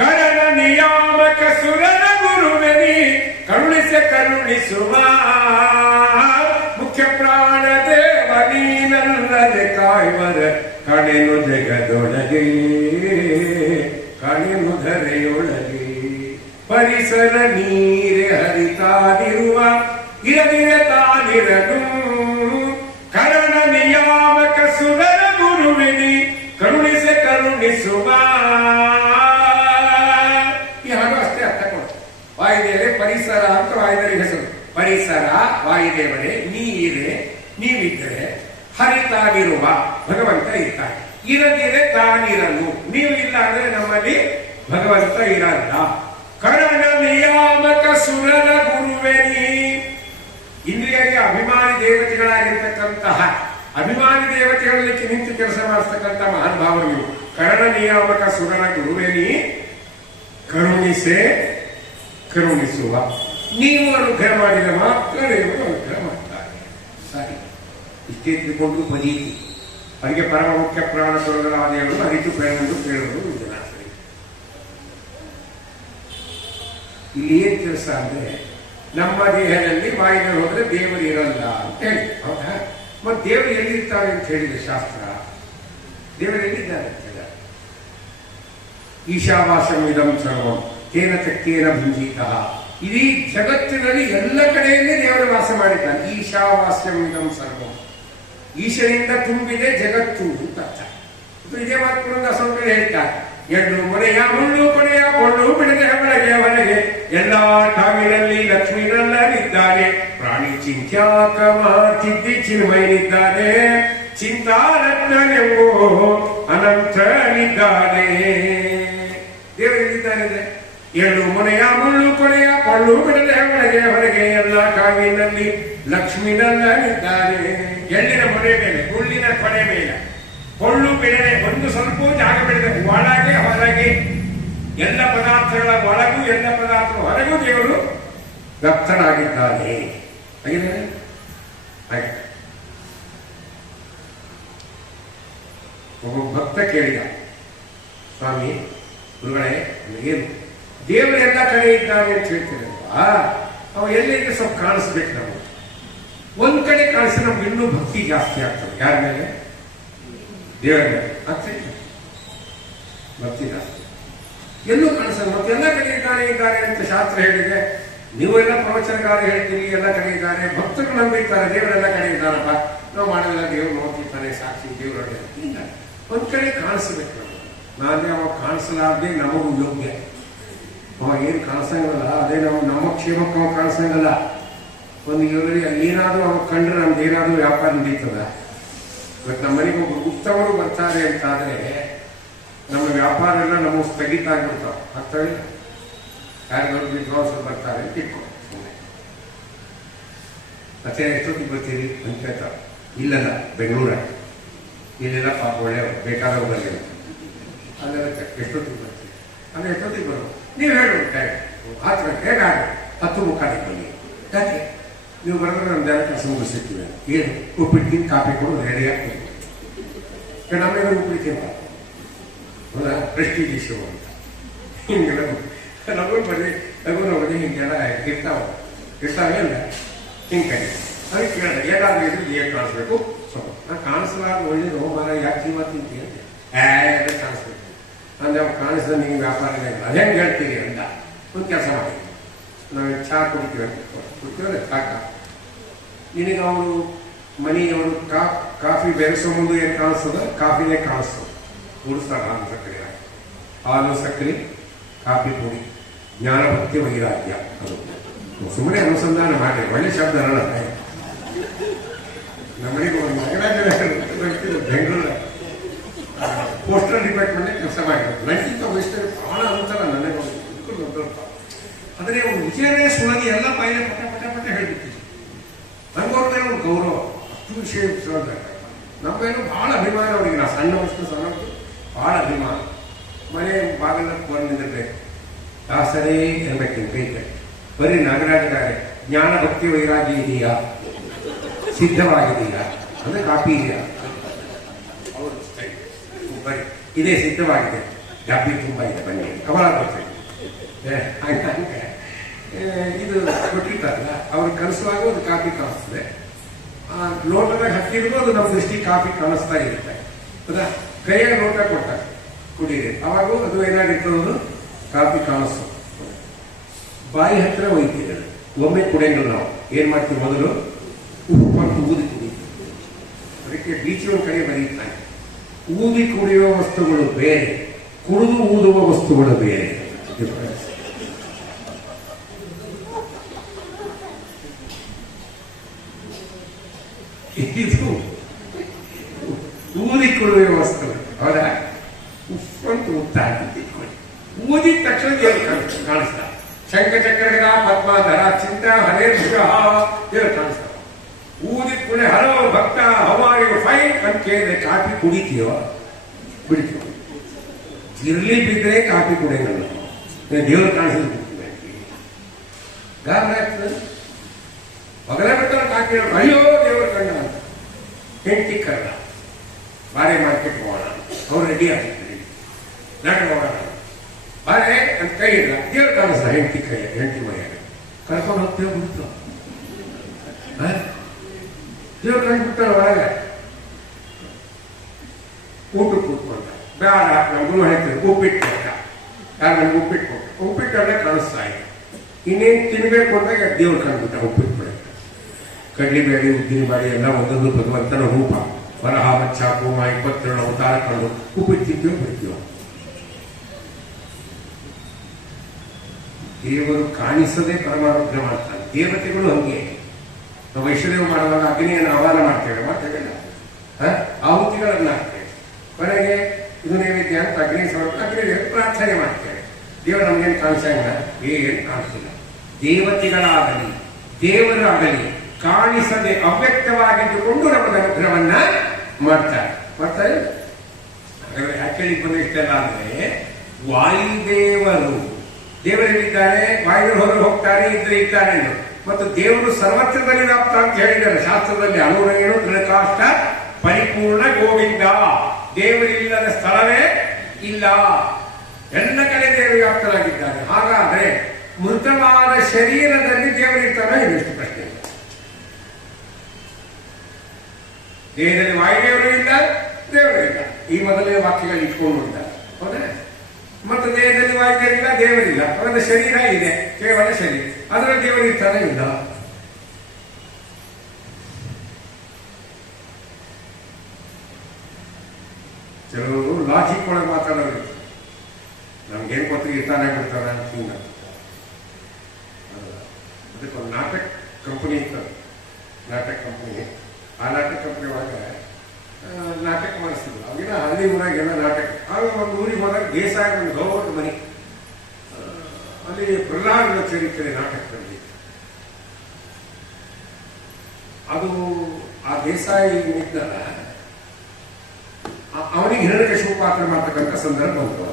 ಕರಣ ನಿಯಾಮಕ ಸುರನ ಗುರುವೆನಿ ಕರುಣಿಸುವ ಮುಖ್ಯ ಪ್ರಾಣ ದೇವ ನೀನಲ್ಲದೆ ಕಾಯ್ವರ ಕಣೆನು ಜಗದೊಳಗೆ, ಕಣೆನು ಧರೆಯೊಳಗೆ. ಪರಿಸರ ನೀರೆ ಹರಿತಾಗಿರುವ ಇರದಿರೆ ತಾನಿರನು, ಕರಣ ನಿಯಾಮಕ ಸುರನ ಗುರುವಿನಿ ಕರುಣಿಸುವ. ಈ ಹಾಡು ಅಷ್ಟೇ ಅರ್ಥ ಕೊಡ್ತಾರೆ. ವಾಯುದೇವರೇ ಪರಿಸರ ಅಂತ ವಾಯುದೇವರಿಗೆ ಹೆಸರು. ಪರಿಸರ ವಾಯುದೇವರೇ, ನೀವಿದ್ರೆ ಹರಿತಾಗಿರುವ ಭಗವಂತ ಇರ್ತಾನೆ, ಇರದಿರೆ ತಾನಿರನು, ನೀವು ಇಲ್ಲ ಅಂದ್ರೆ ನಮ್ಮಲ್ಲಿ ಭಗವಂತ ಇರಲ್ಲ. ಕರಣ ನಿಯಾಮಕ ಸುರನ ಗುರುವೆನಿ, ಇಂದ್ರಿಯರಿಗೆ ಅಭಿಮಾನಿ ದೇವತೆಗಳಾಗಿರ್ತಕ್ಕಂತಹ ಅಭಿಮಾನಿ ದೇವತೆಗಳಲ್ಲಿ ನಿಂತು ಕೆಲಸ ಮಾಡಿಸ್ತಕ್ಕಂಥ ಮಹಾನ್ ಭಾವರು ನೀವು. ಕರಣ ನಿಯಾಮಕ ಸುರನ ಗುರುವೆನಿ ಕರುಣಿಸುವ. ನೀವು ಅನುಗ್ರಹ ಮಾಡಿದ ಮಾತ್ರ ದೇವರು ಅನುಗ್ರಹ ಮಾಡ್ತಾರೆ. ಸರಿ, ಇಷ್ಟೇ ತಿಳ್ಕೊಂಡು ಬದೀತಿ ಅವರಿಗೆ ಪರಮ ಮುಖ್ಯ ಪ್ರಾಣ ಸ್ವರ್ಗರಾದೇವರು ಅರಿತು ಪ್ರೇರಣೆಂದು ಕೇಳುವುದು ಜನ. ಸರಿ, ಇಲ್ಲಿ ಏನ್ ಕೆಲಸ ಅಂದ್ರೆ ನಮ್ಮ ದೇಹದಲ್ಲಿ ವಾಯುದೇವರು ಹೋದ್ರೆ ದೇವರು ಇರಲ್ಲ ಅಂತ ಹೇಳಿ, ಹೌದಾ? ಮತ್ತೆ ದೇವರು ಎಲ್ಲಿರ್ತಾರೆ ಅಂತ ಹೇಳಿದೆ ಶಾಸ್ತ್ರ. ದೇವರು ಎಲ್ಲಿದ್ದಾರೆ ಅಂತ ಹೇಳ, ಈಶಾವಾಸ್ಯಂ ಇದಂ ಸರ್ವಂ ತೇನ ಚಕ್ಕೇನ ಭುಂಜಿತಃ. ಇಡೀ ಜಗತ್ತಿನಲ್ಲಿ ಎಲ್ಲ ಕಡೆಯಲ್ಲೇ ದೇವರು ವಾಸ ಮಾಡಿದ್ದಾನೆ. ಈಶಾವಾಸ್ಯಂ ಇದಂ ಸರ್ವಂ, ಈಶನಿಂದ ತುಂಬಿದೆ ಜಗತ್ತು ಅಂತ ಅರ್ಥ. ಇದೇ ಮಾತು ಪುರಂದರದಾಸರು ಹೇಳ್ತಾರೆ, ಎಳ್ಳು ಮೊನೆಯ ಮುಳ್ಳು ಕೊನೆಯ ಕೊಳ್ಳು ಬಿಡದೆ ಹೊರಗೆ ಹೊರಗೆ ಎಲ್ಲಾ ಠಾವಿನಲ್ಲಿ ಲಕ್ಷ್ಮೀನಲ್ಲನಿದ್ದಾನೆ, ಪ್ರಾಣಿ ಚಿಂತ್ಯಾಕ ಮಾತಿದ್ದಿ ಚಿನ್ಮಯನಿದ್ದಾನೆ, ಚಿಂತಾರತ್ನನೆಂಬೋ ಅನಂತನಿದ್ದಾನೆ. ದೇವರಿದ್ದಾನೆ. ಎಳ್ಳು ಮೊನೆಯ ಮುಳ್ಳು ಕೊನೆಯ ಕೊಳ್ಳು ಬಿಡದೆ ಹೊರಗೆ ಎಲ್ಲ ಠಾವಿನಲ್ಲಿ ಲಕ್ಷ್ಮೀನಲ್ಲನಿದ್ದಾನೆ. ಎಳ್ಳಿನ ಮೊನೆ ಮೇಲೆ, ಮುಳ್ಳಿನ ಕೊನೆ ಮೇಲೆ, ಕೊಳ್ಳು ಬಿಡದೆ ಒಂದು ಸ್ವಲ್ಪ ಜಾಗ ಬಿಡದೆ ಒಳಗೆ ಹೊರಗೆ ಎಲ್ಲ ಪದಾರ್ಥಗಳ ಒಳಗೂ ಎಲ್ಲ ಪದಾರ್ಥಗಳ ಹೊರಗೂ ದೇವರು ವ್ಯಕ್ತನಾಗಿದ್ದಾನೆ. ಒಬ್ಬ ಭಕ್ತ ಕೇಳಿದ, ಸ್ವಾಮಿ ಗುರುಗಳೇ, ಏನು ದೇವರು ಎಲ್ಲ ಕಡೆ ಇದ್ದಾನೆ ಅಂತ ಹೇಳ್ತೀರಲ್ವಾ, ಅವ ಎಲ್ಲಿಗೆ ಸ್ವಲ್ಪ ಕಾಣಿಸ್ಬೇಕು. ನಾವು ಒಂದ್ ಕಡೆ ಕಾಣಿಸಿ ನಮ್ಗೆ ಇನ್ನೂ ಭಕ್ತಿ ಜಾಸ್ತಿ ಆಗ್ತದೆ. ಯಾರ ಮೇಲೆ? ದೇವರ ಮೇಲೆ ಆಗ್ತದೆ ಭಕ್ತಿ ಜಾಸ್ತಿ. ಎಲ್ಲೂ ಕಾಣಿಸಲ್ಲ. ಮತ್ತೆ ಎಲ್ಲ ಕಡೆ ಇದ್ದಾನೆ ಅಂತ ಶಾಸ್ತ್ರ ಹೇಳಿದೆ. ನೀವೆಲ್ಲ ಪ್ರವಚನಕಾರ ಹೇಳ್ತೀರಿ ಎಲ್ಲ ಕಡೆ ಇದ್ದಾರೆ, ಭಕ್ತರು ನಂಬಿರ್ತಾರೆ ದೇವರೆಲ್ಲ ಕಡೆ ಇದ್ದಾರಪ್ಪ, ನಾವು ಮಾಡೋದೆಲ್ಲ ದೇವ್ರು ನೋಡ್ತಿರ್ತಾನೆ, ಸಾಕ್ಷಿ ದೇವರೊಳಗೆ. ಇಲ್ಲ, ಒಂದ್ ಕಡೆ ಕಾಣಿಸ್ಬೇಕು. ನಾನೇ ಅವಾಗ ಕಾಣಿಸಲಾರ್ದೆ ನಮಗೂ ಯೋಗ್ಯ. ಅವಾಗ ಏನು ಕಾಣಿಸಂಗಲ್ಲ, ಅದೇ ನಮ್ಮ ಕ್ಷೇಮಕ್ಕೆ ಅವಾಗ ಕಾಣಿಸಂಗಲ್ಲ. ಒಂದು ಏನಾದ್ರೂ ಅವಾಗ ಕಂಡ್ರೆ ನಮ್ದು ಏನಾದ್ರೂ ವ್ಯಾಪಾರ ನಡೀತದ. ಇವತ್ತು ನಮ್ಮ ಮನೆಗೆ ಒಬ್ಬರು ಉತ್ತಮರು ಬರ್ತಾರೆ ಅಂತಾದ್ರೆ ನಮ್ಮ ವ್ಯಾಪಾರ ಎಲ್ಲ ನಮಗೆ ಸ್ಥಗಿತ ಆಗ್ಬಿಡ್ತಾವ. ಆಗ್ತವೆ. ಯಾರಿಗಾದ್ರು ವಿದ್ವಾಂಸರು ಬರ್ತಾರೆ ಅಂತ ಇಟ್ಕೊಂಡು ಮತ್ತೆ ಎಷ್ಟೊತ್ತಿಗೆ ಬರ್ತೀರಿ ಅಂತ ಕೇಳ್ತಾರೆ. ಇಲ್ಲಲ್ಲ, ಬೆಂಗಳೂರಾಗ ಇಲ್ಲೆಲ್ಲ ಪಾಪ ಒಳ್ಳೆಯವರು ಬೇಕಾದವರು ಬರಲಿಲ್ಲ. ಅಲ್ಲೆಲ್ಲ ಎಷ್ಟೊತ್ತಿಗೆ ಬರ್ತೀರಿ ಅಂದ್ರೆ ಎಷ್ಟೊತ್ತಿಗೆ ಬರೋದು ನೀವು ಹೇಳಿ ಟೈಮ್ 10 ಗಂಟೆ ಹೇಗಾಗ 10:45 ಬನ್ನಿ. ಯಾಕೆ ನೀವು ಬರೆದ್ರೆ ನಮ್ಮ ಜನ ಕೆಲಸ ಮುಗಿಸಿರ್ತೀವಿ. ಏನು ಉಪ್ಪಿಟ್ಟಿನ ಕಾಫಿ ಕೊಡು ರೆಡಿ ಆಗ್ತೀವಿ. ನಮ್ಮೆಲ್ಲ ಉಪ್ಪಿಡ್ತೀವಿ ಹೌದಾ, ಪ್ರೆಸ್ಟೀಜ್ ಇಶ್ಯೂ ಅಂತ ಹಿಂಗೆಲ್ಲ ನಗು ಬರ್ರಿ ಹಿಂಗೆಲ್ಲ ಇರ್ತಾವೆ ಅಲ್ಲ ಹಿಂಗೆ ಕೈ ಅದಕ್ಕೆ ಕೇಳಿದೆ, ಏನಾದ್ರೂ ಇದ್ರೆ ಏನು ಕಾಣಿಸ್ಬೇಕು ಸ್ವಲ್ಪ ನಾ ಕಾಣಿಸಲಾದ ಒಳ್ಳೇದು ಹೋಗಾರ ಯಾಕೆ ಜೀವ ತಿಂತೀವಿ ಅಂತ ಎಲ್ಲ ಕಾಣಿಸ್ಬೇಕು ಅಂದ್ರೆ ಅವ್ರು ಕಾಣಿಸಿದ ನಿಮ್ಗೆ ವ್ಯಾಪಾರ ಇಲ್ಲ. ಹೆಂಗೆ ಹೇಳ್ತೀರಿ ಅಂತ ಒಂದು ಕೆಲಸ ಮಾಡಿ, ನಾವು ಚಹಾ ಕುಡಿತೀವಿ ಸಾಕ ನಿನಗೆ ಅವರು ಮನೆಯವರು ಕಾಫಿ ಬೆರೆಸೋ ಮುಂದೆ ಏನು ಕಾಣಿಸ್ತದ, ಕಾಫಿನೇ ಕಾಣಿಸ್ತದೆ. ಕೂಡಿಸ್ತಾರ ಹಾಲು ಸಕ್ಕರೆ, ಹಾಲು ಸಕ್ಕರೆ ಕಾಫಿ ಪುಡಿ, ಜ್ಞಾನ ಭಕ್ತಿ ವೈರಾಗ್ಯ. ಅದು ಸುಮ್ಮನೆ ಅನುಸಂಧಾನ ಮಾಡಿ, ಒಳ್ಳೆ ಶಬ್ದ ಅಲ್ಲ. ನಮ್ಮನೆಗೆ ಒಂದು ಬೆಂಗಳೂರು ಪೋಸ್ಟಲ್ ಡಿಪಾರ್ಟ್ಮೆಂಟ್ ಕೆಲಸ ಮಾಡಿರೋದು. ನನಗಿಂತ ವಯಸ್ಸು ಬಹಳ ಅಂತರ ನನಗೆ. ಆದರೆ ಒಂದು ವಿಜಯನೇ ಸುಳಗಿ ಎಲ್ಲ ನಮ್ಮೇನು ಭಾಳ ಅಭಿಮಾನ ಅವರಿಗೆ. ನಾ ಸಣ್ಣ ಭಾಳ ಅಭಿಮಾನ. ಮನೆ ಬಾಗಿಲ ಬಂದಿರಬೇಕು, ದಾಸರೇ ಇರಬೇಕು ಕೈಗೆ. ಬರೀ ನಾಗರಾಜರಾರೆ ಜ್ಞಾನ ಭಕ್ತಿ ವೈರಾಗ್ಯ ಇದೆಯಾ, ಸಿದ್ಧವಾಗಿದೆಯಾ ಅಂದ್ರೆ ಕಾಪಿ ಇದೆಯಾ, ಅವರು ಬರೀ ಇದೇ ಸಿದ್ಧವಾಗಿದೆ, ಡಬ್ಬಿ ತುಂಬ ಇದೆ ಬನ್ನಿ ಕಮಲ ಬರ್ತೀನಿ ಹಂಗೆ ಇದು ಕೊಟ್ಟಿರ್ತಾರಲ್ಲ ಅವ್ರು ಕಲಿಸುವಾಗ ಒಂದು ಕಾಪಿ ಕಾಣಿಸ್ತದೆ. ಆ ಲೋಟದಾಗ ಹಾಕಿದ್ರು ಅದು ನಮ್ಮ ದೃಷ್ಟಿ ಕಾಪಿ ಕಾಣಿಸ್ತಾ ಇರುತ್ತೆ. ಹೌದಾ, ಕೈಯಾಗ ಲೋಟ ಕೊಡ್ತಾರೆ ಕುಡೀರಿ, ಅವಾಗೂ ಅದು ಏನಾಗಿರ್ತದೆ ಕಾಪಿ ಕಾಣಿಸ್ತದೆ. ಬಾಯಿ ಹತ್ರ ಒಯ್ತೀವಿ, ಒಮ್ಮೆ ಕುಡಿಯಂಗಿಲ್ಲ. ನಾವು ಏನ್ ಮಾಡ್ತೀವಿ, ಮೊದಲು ಉಪ್ಪು ಊದಿ ಕುಡಿತೀವಿ. ಅದಕ್ಕೆ ಬೀಚಿ ಒಂದು ಕಡೆ ಬರೀತಾನೆ, ಊದಿ ಕುಡಿಯುವ ವಸ್ತುಗಳು ಬೇರೆ, ಕುಡಿದು ಊದುವ ವಸ್ತುಗಳು ಬೇರೆ. ಇದು ಊದಿ ಕುಡಿಯುವ ವಸ್ತುಗಳು. ಹೌದಾ, ಉಪ್ಪಂತ ಉತ್ತ ಹಾಕಿದ್ದೀವಿ, ಊದಿದ ತಕ್ಷಣ ದೇವರು ಕಾಣಿಸ್ತಾ. ಶಂಖಚಕ್ರಗದ ಪದ್ಮಾಧರ ಚಿಂತ ಹರೇ ದೇವರು ಕಾಣಿಸ್ತಾವ. ಊದಿದ ಕೂಡ ಹಲೋ ಭಕ್ತ ಹವಾರಿ ಫೈನ್ ಅಂತ ಕೇಳಿದ್ರೆ ಕಾಫಿ ಕುಡಿತೀವ ಬಿಡ್ತೀವ. ಜಿರ್ಲಿ ಬಿದ್ದರೆ ಕಾಫಿ ಕುಡಿಯಲ್ಲ, ದೇವರು ಕಾಣಿಸಿದ್ರು ಬಿಡ್ತೀವಿ. ಗಾಬರಿ ಆಗ್ತದೆ. ಮಗಲೇ ಬರ್ತಾರೆ ಕಾಫಿ, ಅಯ್ಯೋ ದೇವರು ಕಂಡ ಅಂತ. ಹೆಂಡತಿ ಕರ್ದ, ಬಾರೆ ಮಾರ್ಕೆಟ್ ಹೋಗೋಣ, ಅವ್ರು ರೆಡಿ ಆಗಿರ್ತೀರಿ, ನಾಟಕ ಹೋಗೋಣ ಬಾರೆ ಅಂತ ಕೈ ಇಲ್ಲ, ದೇವ್ರು ಕಾಣಿಸ್ತ ಹೆಂಡತಿ ಕೈ, ಹೆಂಡತಿ ಮನೆಯಾಗ ಕರ್ಕೊಂಡು ಹೋಗ್ತೇವೆ ಬಿಡ್ತು. ದೇವ್ರು ಕಂಡುಬಿಡ್ತಾರ ಒಳಗೆ. ಊಟಕ್ಕೆ ಕೂತ್ಕೊಂಡ, ಬೇಡ ನಮ್ಗೂ ಹೇಳ್ತೀವಿ ಉಪ್ಪಿಟ್ಟು ಕೊಟ್ಟ, ಯಾರು ನಮ್ಗೆ ಉಪ್ಪಿಟ್ಟು ಕೊಟ್ಟ, ಉಪ್ಪಿಟ್ಟಲ್ಲೇ ಕಾಣಿಸ್ತಾ ಇದೆ. ಇನ್ನೇನು ತಿನ್ಬೇಕು ಅಂದಾಗ ದೇವ್ರು ಕಂಡುಬಿಟ್ಟ ಉಪ್ಪಿಟ್ಟು ಕೊಡ. ಕಡ್ಲಿಬೇಳೆ ಉದ್ದಿನ ಬಾಡಿ ಎಲ್ಲ ಒಂದೊಂದು ಭಗವಂತನ ರೂಪ. ವರಹ ಮಚ್ಚ ಕೂಮ 22 ಅವತಾರ ಕಂಡು ಉಪ್ಪಿಟ್ಟು ತಿಂತೀವೋ ಬಿಡ್ತೀವೋ. ದೇವರು ಕಾಣಿಸದೆ ಪರಮಾನುಗ್ರಹ ಮಾಡ್ತಾನೆ. ದೇವತೆಗಳು ಹಂಗೆ. ನಾವು ವೈಷ್ಣದೇವ ಮಾಡುವಾಗ ಅಗ್ನಿಯನ್ನು ಆಹ್ವಾನ ಮಾಡ್ತೇವೆ, ಆಹುತಿಗಳನ್ನ ಹಾಕ್ತೇವೆ. ಕೊನೆಗೆ ಇದು ನೈವೇದ್ಯ ಅಂತ ಅಗ್ನಿ ಸಮರ್ಪಣೆ, ಅಗ್ನಿ ಪ್ರಾರ್ಥನೆ ಮಾಡ್ತೇವೆ. ದೇವರು ನಮ್ಗೇನು ಕಾಣಿಸಂಗಿಲ್ಲ, ಏನು ಕಾಣಿಸಿಲ್ಲ. ದೇವತೆಗಳಾಗಲಿ ದೇವರಾಗಲಿ ಕಾಣಿಸದೆ ಅವ್ಯಕ್ತವಾಗಿದ್ದುಕೊಂಡು ನಮಗೆ ಅನುಗ್ರಹವನ್ನ ಮಾಡ್ತಾರೆ. ಯಾಕೆ ಬಂದ ಇಷ್ಟೆಲ್ಲ ಅಂದ್ರೆ, ವಾಯುದೇವರು ದೇವರಿದ್ದಾರೆ, ವಾಯುದೇವರು ಹೊರಗೆ ಹೋಗ್ತಾರೆ, ಇದ್ರೆ ಇದ್ದಾರೆ. ಮತ್ತು ದೇವರು ಸರ್ವತ್ರದಲ್ಲಿ ವ್ಯಾಪ್ತ ಅಂತ ಹೇಳಿದ್ದಾರೆ ಶಾಸ್ತ್ರದಲ್ಲಿ. ಅನುರೈನು ತ್ರಿಕಾಷ್ಟ ಪರಿಪೂರ್ಣ ಗೋವಿಂದ. ದೇವರಿಲ್ಲದ ಸ್ಥಳವೇ ಇಲ್ಲ, ಎಲ್ಲ ಕಡೆ ದೇವರು ವ್ಯಾಪ್ತರಾಗಿದ್ದಾರೆ. ಹಾಗಾದ್ರೆ ಮೃತವಾದ ಶರೀರದಲ್ಲಿ ದೇವರಿರ್ತಾನೆ, ಇದೆಷ್ಟು ಪ್ರಶ್ನೆ. ದೇಹದಲ್ಲಿ ವಾಯುದೇವರು ಇಲ್ಲ, ದೇವರು ಇಲ್ಲ. ಈ ಮೊದಲನೇ ವಾಕ್ಯಗಳು ಇಟ್ಕೊಂಡು ಇದ್ದಾರೆ. ಹೌದಾ? ಮತ್ತು ದೇಹದಲ್ಲಿ ವಾಯುದೇವರಿಲ್ಲ, ದೇವರಿಲ್ಲ. ಅವರ ಶರೀರ ಇದೆ, ಕೇವಲ ಶರೀರ. ಅದರಲ್ಲಿ ದೇವರು ಇರ್ತಾನೆ ಇಲ್ಲ. ಕೆಲವರು ಲಾಜಿಕ್ ಒಳಗೆ ಮಾತಾಡೋರು, ನಮ್ಗೇನು ಗೊತ್ತಿಗೆ ಇರ್ತಾನೆ ಬಿಡ್ತಾನೆ ಅಂತ ಹಿಂಗ. ಅದಕ್ಕೊಂದು ನಾಟಕ ಕಂಪನಿ ಇರ್ತದೆ, ನಾಟಕ ಕಂಪನಿ. ಆ ನಾಟಕ ಕಂಪನಿ ಒಳಗೆ ನಾಟಕ ಮಾಡಿಸ್ತಿದ್ರು. ಅವಾಗಿನ ಹಳ್ಳಿ ಊರಾಗೆಲ್ಲ ನಾಟಕ. ಆಗ ಒಂದು ಊರಿಗೆ ಹೋದಾಗ ದೇಸಾಯ ಒಂದು ದೊಡ್ಡ ಮನೆ, ಅಲ್ಲಿ ಪ್ರಹ್ಲಾದನ ಚರಿತ್ರೆ ನಾಟಕದಲ್ಲಿ. ಅದು ಆ ದೇಸಾಯಿ ಇದ್ದಲ್ಲ, ಅವನಿಗೆ ಹಿರಣ್ಯಕಶಿಪು ಪಾತ್ರ ಮಾಡ್ತಕ್ಕಂಥ ಸಂದರ್ಭ ಬಂತು.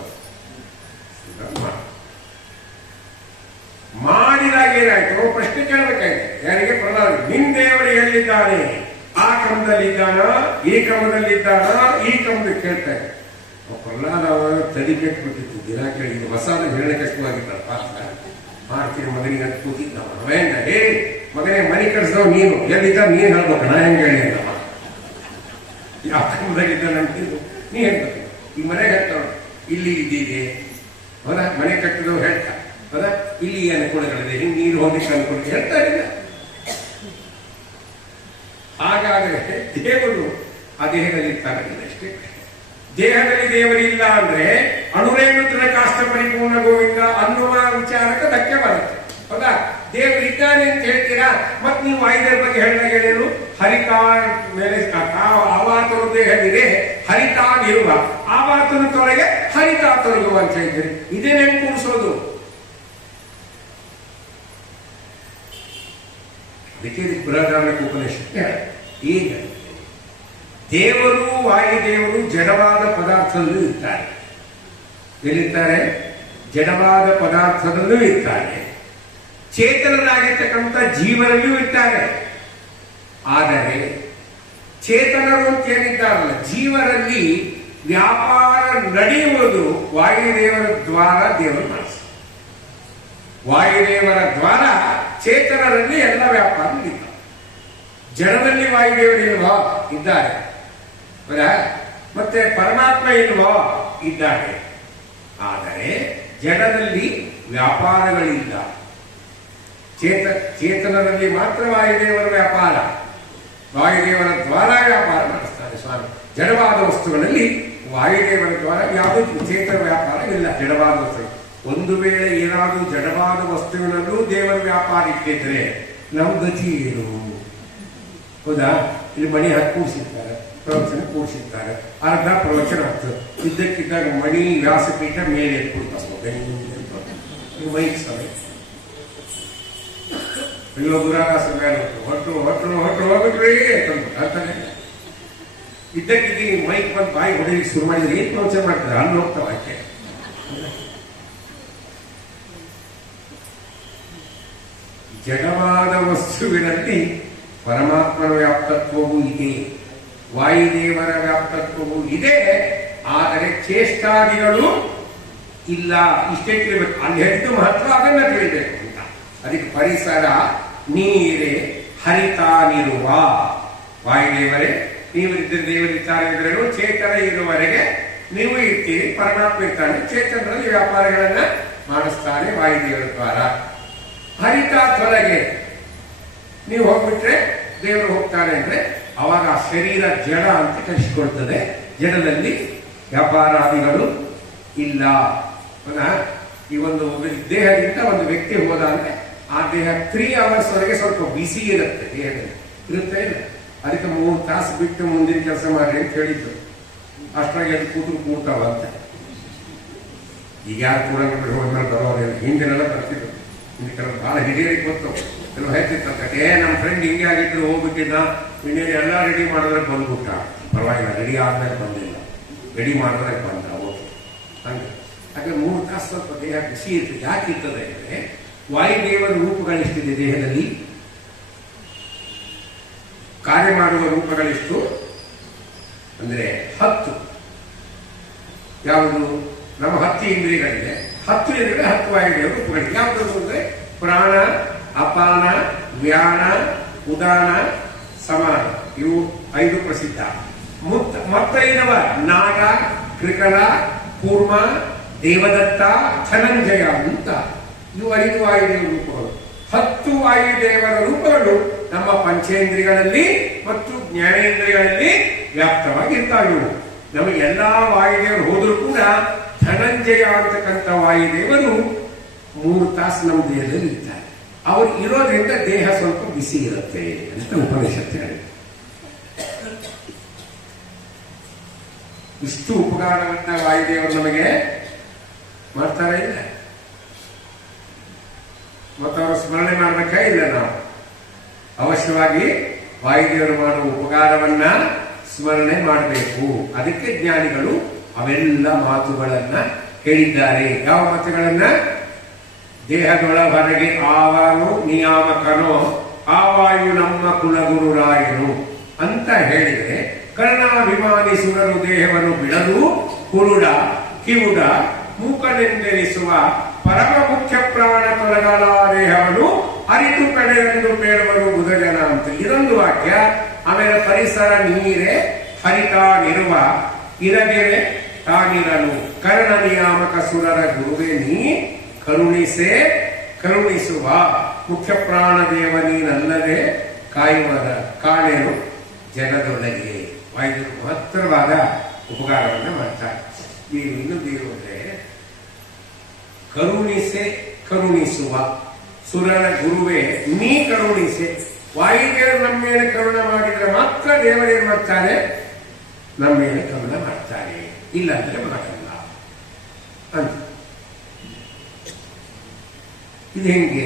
ಮಾಡಿದಾಗ ಏನಾಯ್ತು, ಪ್ರಶ್ನೆ ಕೇಳಬೇಕಾಯ್ತು. ಯಾರಿಗೆ? ಪ್ರಹ್ಲಾದ. ನಿನ್ ದೇವರು ಎಲ್ಲಿದ್ದಾನೆ? ಆ ಕ್ರಮದಲ್ಲಿದ್ದಾನ, ಈ ಕ್ರಮದಲ್ಲಿದ್ದಾನ, ಈ ಕ್ರಮದಲ್ಲಿ ಕೇಳ್ತಾರೆ. ಪ್ರಹ್ಲಾದ ಅವರ ತಡಿ ಕೆಟ್ಬಿಟ್ಟಿತ್ತು. ದಿನ ಕೇಳಿದ್ದು ಹೊಸಾದ ಹಿರಣ್ಯಕಶಿಪು ಆಗಿದ್ದಾರೆ ಪಾತ್ರ. ಮಾಡ್ತೀನಿ ಮಗನಿಗೆ ಅಂತ ಕೂತಿದ್ದ. ಅವೇನ, ಹೇ ಮಗನೇ ಮನೆ ಕಳಿಸಿದವ್ ನೀನು, ಎಲ್ಲಿದ್ದ ನೀನ್ ಹೇಳ್ಬೇಕು, ನಾ ಹೆಂಗೆ ಹೇಳಿ ಅಂತ. ಯಾವ ಕ್ರಮದಲ್ಲಿದ್ದ ನಂಬಿದ್ದು ನೀ ಹೇಳ್ಬೇಕು. ಈ ಮನೆ ಹೇಳ್ತಾವ, ಇಲ್ಲಿ ಇದ್ದಿದೆ. ಹೌದಾ? ಮನೆ ಕಟ್ಟಿದವ್ರು ಹೇಳ್ತಾರೆ. ಹೌದಾ? ಇಲ್ಲಿ ಅನುಕೂಲಗಳಿದೆ, ಹಿಂಗೆ ನೀರು ಹೋಗ್ಲಿಕ್ಕೆ ಅನುಕೂಲ ಹೇಳ್ತಾ ಇಲ್ಲ. ಹಾಗಾದರೆ ದೇವರು ಆ ದೇಹದಲ್ಲಿ ಇರ್ತಾರಲ್ಲ, ಅಷ್ಟೇ. ದೇಹದಲ್ಲಿ ದೇವರಿಲ್ಲ ಅಂದ್ರೆ ಅಣುರೇನು ತೃಣಕಾಷ್ಟ ಪರಿಪೂರ್ಣ ಗೋವಿಂದ ಅನ್ನುವ ವಿಚಾರಕ್ಕೆ ಧಕ್ಕೆ ಬರುತ್ತೆ. ಹೌದಾ? ದೇವರಿದ್ದಾನೆ ಅಂತ ಹೇಳ್ತೀರಾ, ಮತ್ ನೀವು ವಾಯುದೇವರ ಬಗ್ಗೆ ಹೇಳಿದಾಗ ಹೇಳೇನು? ಹರಿತಾ ಮೇಲೆ ಆವಾತನು ದೇಹವಿದೆ, ಹರಿತಾಗಿರುವ ಆವಾತನ ತೊಳೆಗೆ ಹರಿತಾ ತೊಲಗುವ ಅಂತ ಹೇಳಿದ್ದೀರಿ. ಇದೇನೇ ಕೂಡಿಸೋದು? ಅದಕ್ಕೆ ಬೃಹದಾರಣ್ಯಕ ಉಪನಿಷತ್ ಈಗ ದೇವರು ವಾಯುದೇವರು ಜಡವಾದ ಪದಾರ್ಥದಲ್ಲೂ ಇರ್ತಾರೆ. ಎಲ್ಲಿರ್ತಾರೆ? ಜಡವಾದ ಪದಾರ್ಥದಲ್ಲೂ ಇರ್ತಾರೆ. ಚೇತನರಾಗಿರ್ತಕ್ಕಂಥ ಜೀವನಲ್ಲೂ ಇರ್ತಾರೆ. ಆದರೆ ಚೇತನರು ಅಂತ ಏನಿದ್ದಾರಲ್ಲ, ಜೀವರಲ್ಲಿ ವ್ಯಾಪಾರ ನಡೆಯುವುದು ವಾಯುದೇವರ ದ್ವಾರ. ದೇವರು ಮಾಡಿಸ ವಾಯುದೇವರ ದ್ವಾರ ಚೇತನರಲ್ಲಿ ಎಲ್ಲ ವ್ಯಾಪಾರ ನಡೀತಾರೆ. ಜಡದಲ್ಲಿ ವಾಯುದೇವರು ಇಲ್ವೋ? ಇದ್ದಾರೆ. ಮತ್ತೆ ಪರಮಾತ್ಮ ಇಲ್ವೋ? ಇದ್ದಾರೆ. ಆದರೆ ಜಡದಲ್ಲಿ ವ್ಯಾಪಾರಗಳಿಲ್ಲ. ಚೇತನದಲ್ಲಿ ಮಾತ್ರ ವಾಯುದೇವರ ವ್ಯಾಪಾರ, ವಾಯುದೇವರ ದ್ವಾರ ವ್ಯಾಪಾರ ನಡೆಸ್ತಾರೆ ಸ್ವಾಮಿ. ಜಡವಾದ ವಸ್ತುಗಳಲ್ಲಿ ವಾಯುದೇವರ ದ್ವಾರ ಯಾವುದೂ ಚೇತನ ವ್ಯಾಪಾರ ಇಲ್ಲ. ಜಡವಾದ ವಸ್ತು ಒಂದು ವೇಳೆ ಏನಾದರೂ ಜಡವಾದ ವಸ್ತುವಿನಲ್ಲೂ ದೇವರ ವ್ಯಾಪಾರ ಇಟ್ಟಿದ್ರೆ ನಮ್ಮ ಗತಿ ಏನು? ಹೌದಾ? ಇಲ್ಲಿ ಮಣಿ ಹಾಕಿ ಕೂಡಿಸಿರ್ತಾರೆ, ಪ್ರವಚನ ಕೂಡಿಸಿರ್ತಾರೆ, ಅರ್ಧ ಪ್ರವಚನ ಆಗ್ತದೆ. ಇದ್ದಕ್ಕಿದ್ದಾಗ ಮಣಿ ವ್ಯಾಸಪೀಠ ಮೇಲೆ ಎತ್ಕೊಳ್ತಾರೆ. ಮೈಕ್ ಸಮಯ ಅಯ್ಯೋ ಗುರಾಗಾಸ ಹೊಟ್ಟು ಹೊಟ್ಟರು ಹೊಟ್ಟರು ಹೋಗ್ಬಿಟ್ರಿ ಅಂತಾನೆ. ಇದ್ದಕ್ಕಿದ್ದೀವಿ ಮೈಕ್ ಬಂದು ಬಾಯಿ ಹೊಡೆಯಲಿಕ್ಕೆ ಶುರು ಮಾಡಿದ್ರೆ ಏನ್ ಪ್ರವಚನ ಮಾಡ್ತಾರೆ? ಅಲ್ಲಿ ಹೋಗ್ತಾವ ಆಕೆ. ಜಡವಾದ ವಸ್ತುವಿನಲ್ಲಿ ಪರಮಾತ್ಮನ ವ್ಯಾಪ್ತತ್ವವೂ ಇದೆ, ವಾಯುದೇವರ ವ್ಯಾಪ್ತತ್ವವೂ ಇದೆ. ಆದರೆ ಚೇಷ್ಟಾದಿಗಳು ಇಲ್ಲ. ಇಷ್ಟೇ ತಿಳಿಬೇಕು. ಅಲ್ಲಿ ಹೇಳಿದ್ದು ಮಹತ್ವ ಅದನ್ನ ತಿಳಿಬೇಕು ಅಂತ. ಅದಕ್ಕೆ ಪರಿಸರ ನೀರೇ ಹರಿತಾನಿರುವ ವಾಯುದೇವರೇ ನೀವಿದ್ದರೆ ದೇವರಿರ್ತಾರೆ ಅಂದ್ರೇನು? ಚೇತನ ಇರುವವರೆಗೆ ನೀವು ಇರ್ತೀರಿ, ಪರಮಾತ್ಮ ಇರ್ತಾನೆ. ಚೇತನರಲ್ಲಿ ವ್ಯಾಪಾರಗಳನ್ನ ಮಾಡಿಸ್ತಾನೆ ವಾಯುದೇವರ ದ್ವಾರ. ಹರಿತ ತೊಲಗೆ ನೀವು ಹೋಗ್ಬಿಟ್ರೆ ದೇವರು ಹೋಗ್ತಾನೆ ಅಂದ್ರೆ ಅವಾಗ ಆ ಶರೀರ ಜಡ ಅಂತ ಕಲಿಸಿಕೊಳ್ತದೆ. ಜಡದಲ್ಲಿ ವ್ಯಾಪಾರಾದಿಗಳು ಇಲ್ಲ. ಈ ಒಂದು ದೇಹದಿಂದ ಒಂದು ವ್ಯಕ್ತಿ ಹೋದ ಅಂದ್ರೆ ಆ ದೇಹ 3 hours ವರೆಗೆ ಸ್ವಲ್ಪ ಬಿಸಿ ಇರುತ್ತೆ, ದೇಹದಲ್ಲಿ ಇರುತ್ತೆ ಇಲ್ಲ. ಅದಕ್ಕೆ 3 ತಾಸು ಬಿಟ್ಟು ಮುಂದಿನ ಕೆಲಸ ಮಾಡಿ ಅಂತ ಹೇಳಿದ್ದು. ಅಷ್ಟಾಗಿ ಅದು ಕೂಡ್ತಾವ ಅಂತ. ಈಗ ಯಾರು ಕೂಡ ಹೋದ್ಮೇಲೆ ಬರೋದಿಲ್ಲ. ಹಿಂದಿನೆಲ್ಲ ಬರ್ತಿದ್ರು. ಹಿಂದೆ ಕೆಲವು ಬಹಳ ಹಿರಿಯರಿಗೆ ಗೊತ್ತು. ಕೆಲವು ಹೇಳ್ತಿರ್ತಂತೆ, ನಮ್ಮ ಫ್ರೆಂಡ್ ಹಿಂಗೆ ಆಗಿದ್ರು ಹೋಗ್ಬಿಟ್ಟಿದ್ದ, ಇನ್ನೇನು ಎಲ್ಲ ರೆಡಿ ಮಾಡಿದ್ರೆ ಬಂದ್ಬಿಟ್ಟ. ಪರವಾಗಿಲ್ಲ, ರೆಡಿ ಆದ್ಮೇಲೆ ಬಂದಿಲ್ಲ, ರೆಡಿ ಮಾಡಿದ್ರೆ ಬಂದ. ಓಕೆ ಹಂಗೆ. ಹಾಗೆ 3 ತಾಸು ಸ್ವಲ್ಪ ದೇಹ ಬಿಸಿ ಇರ್ತದೆ. ಯಾಕೆ ಇರ್ತದೆ ಅಂದರೆ ವಾಯುದೇವರ ರೂಪಗಳೆಷ್ಟಿದೆ ದೇಹದಲ್ಲಿ, ಕಾರ್ಯ ಮಾಡುವ ರೂಪಗಳೆಷ್ಟು ಅಂದ್ರೆ 10. ಯಾವುದು? ನಮ್ಮ 10 ಇಂದ್ರಿಯಗಳಿದೆ. 10 ಇಂದ್ರಿಯಗಳು 10 ವಾಯುದೇವರ ರೂಪಗಳಿವೆ. ಯಾವುದು ಅಂದ್ರೆ ಪ್ರಾಣ, ಅಪಾನ, ವ್ಯಾನ, ಉದಾನ, ಸಮಾನ. ಇವು 5 ಪ್ರಸಿದ್ಧ. ಮತ್ತೈದವ ನಾಗ, ಕೃಕಲ, ಕೂರ್ಮ, ದೇವದತ್ತ, ಧನಂಜಯ ಅಂತ ಇವು 5 ವಾಯುದೇವರ ರೂಪಗಳು. 10 ವಾಯುದೇವರ ರೂಪಗಳು ನಮ್ಮ ಪಂಚೇಂದ್ರಿಯಗಳಲ್ಲಿ ಮತ್ತು ಜ್ಞಾನೇಂದ್ರಿಯಗಳಲ್ಲಿ ವ್ಯಾಪ್ತವಾಗಿರ್ತಾವೆ. ನಮಗೆ ಎಲ್ಲಾ ವಾಯುದೇವರು ಹೋದರೂ ಕೂಡ ಧನಂಜಯ ಅಂತಕ್ಕಂಥ ವಾಯುದೇವರು 3 ತಾಸು ನಮ್ಮ ದೇಹದಲ್ಲಿ ಇರ್ತಾರೆ. ಅವರು ಇರೋದ್ರಿಂದ ದೇಹ ಸ್ವಲ್ಪ ಬಿಸಿ ಇರುತ್ತೆ ಅಂತ ಉಪನಿಷತ್ತು ಹೇಳಿದೆ. ಇಷ್ಟು ಉಪಕಾರವನ್ನ ವಾಯುದೇವರು ನಮಗೆ ಮಾಡ್ತಾರೆ ಇಲ್ಲ. ಮತ್ತು ಅವರು ಸ್ಮರಣೆ ಮಾಡ್ಬೇಕಾ ಇಲ್ಲ? ನಾವು ಅವಶ್ಯವಾಗಿ ವಾಯುದೇವರು ಮಾಡುವ ಉಪಕಾರವನ್ನ ಸ್ಮರಣೆ ಮಾಡಬೇಕು. ಅದಕ್ಕೆ ಜ್ಞಾನಿಗಳು ಅವೆಲ್ಲ ಮಾತುಗಳನ್ನ ಹೇಳಿದ್ದಾರೆ. ಯಾವ ಮಾತುಗಳನ್ನ? ದೇಹದೊಳ ಹೊರಗೆ ಆವನು ನಿಯಾಮಕನೋ ಆವಾಯು ನಮ್ಮ ಕುಲಗುರುರಾಯನು ಅಂತ ಹೇಳಿದರೆ, ಕರ್ಣಾಭಿಮಾನಿ ಸುರರು ದೇಹವನ್ನು ಬಿಡಲು ಕುರುಡ ಕಿವುಡ ಮೂಕನೆಂದೆನಿಸುವ ಪರಮ ಮುಖ್ಯ ಪ್ರಾಣ ತೊಲಗಲ ದೇಹವನ್ನು ಅರಿತು ಕಡೆಯೆಂದು ಬೇಡವರು ಬುಧಜನ ಅಂತ ಇದೊಂದು ವಾಕ್ಯ. ಆಮೇಲೆ ಪರಿಸರ ನೀರೇ ಹರಿತಾನಿರುವ ಇರಗೆರೆ ತಾನಿರಲು ಕರ್ಣ ನಿಯಾಮಕ ಸುರರ ಗುರುವೇ ನೀ ಕರುಣಿಸುವ ಮುಖ್ಯ ಪ್ರಾಣ ದೇವ ನೀನಲ್ಲದೆ ಕಾಯುವರ ಕಾಣೆನು ಜಗದೊಳಗೆ. ವಾಯುದೇವರು ಮಹತ್ತರವಾದ ಉಪಕಾರವನ್ನು ಮಾಡ್ತಾರೆ. ಇನ್ನೊಂದು ಏನು ಅಂದ್ರೆ ಕರುಣಿಸುವ ಸುರರ ಗುರುವೇ ನೀ ಕರುಣಿಸೆ. ವಾಯುದೇವರು ನಮ್ಮ ಮೇಲೆ ಕರುಣ ಮಾಡಿದ್ರೆ ಮಾತ್ರ ದೇವರೇನು ಮಾಡ್ತಾರೆ? ನಮ್ಮ ಮೇಲೆ ಕರುಣ ಮಾಡ್ತಾರೆ, ಇಲ್ಲಾಂದ್ರೆ ಮಾಡಲ್ಲ ಅಂತ. ಇದು ಹೆಂಗೆ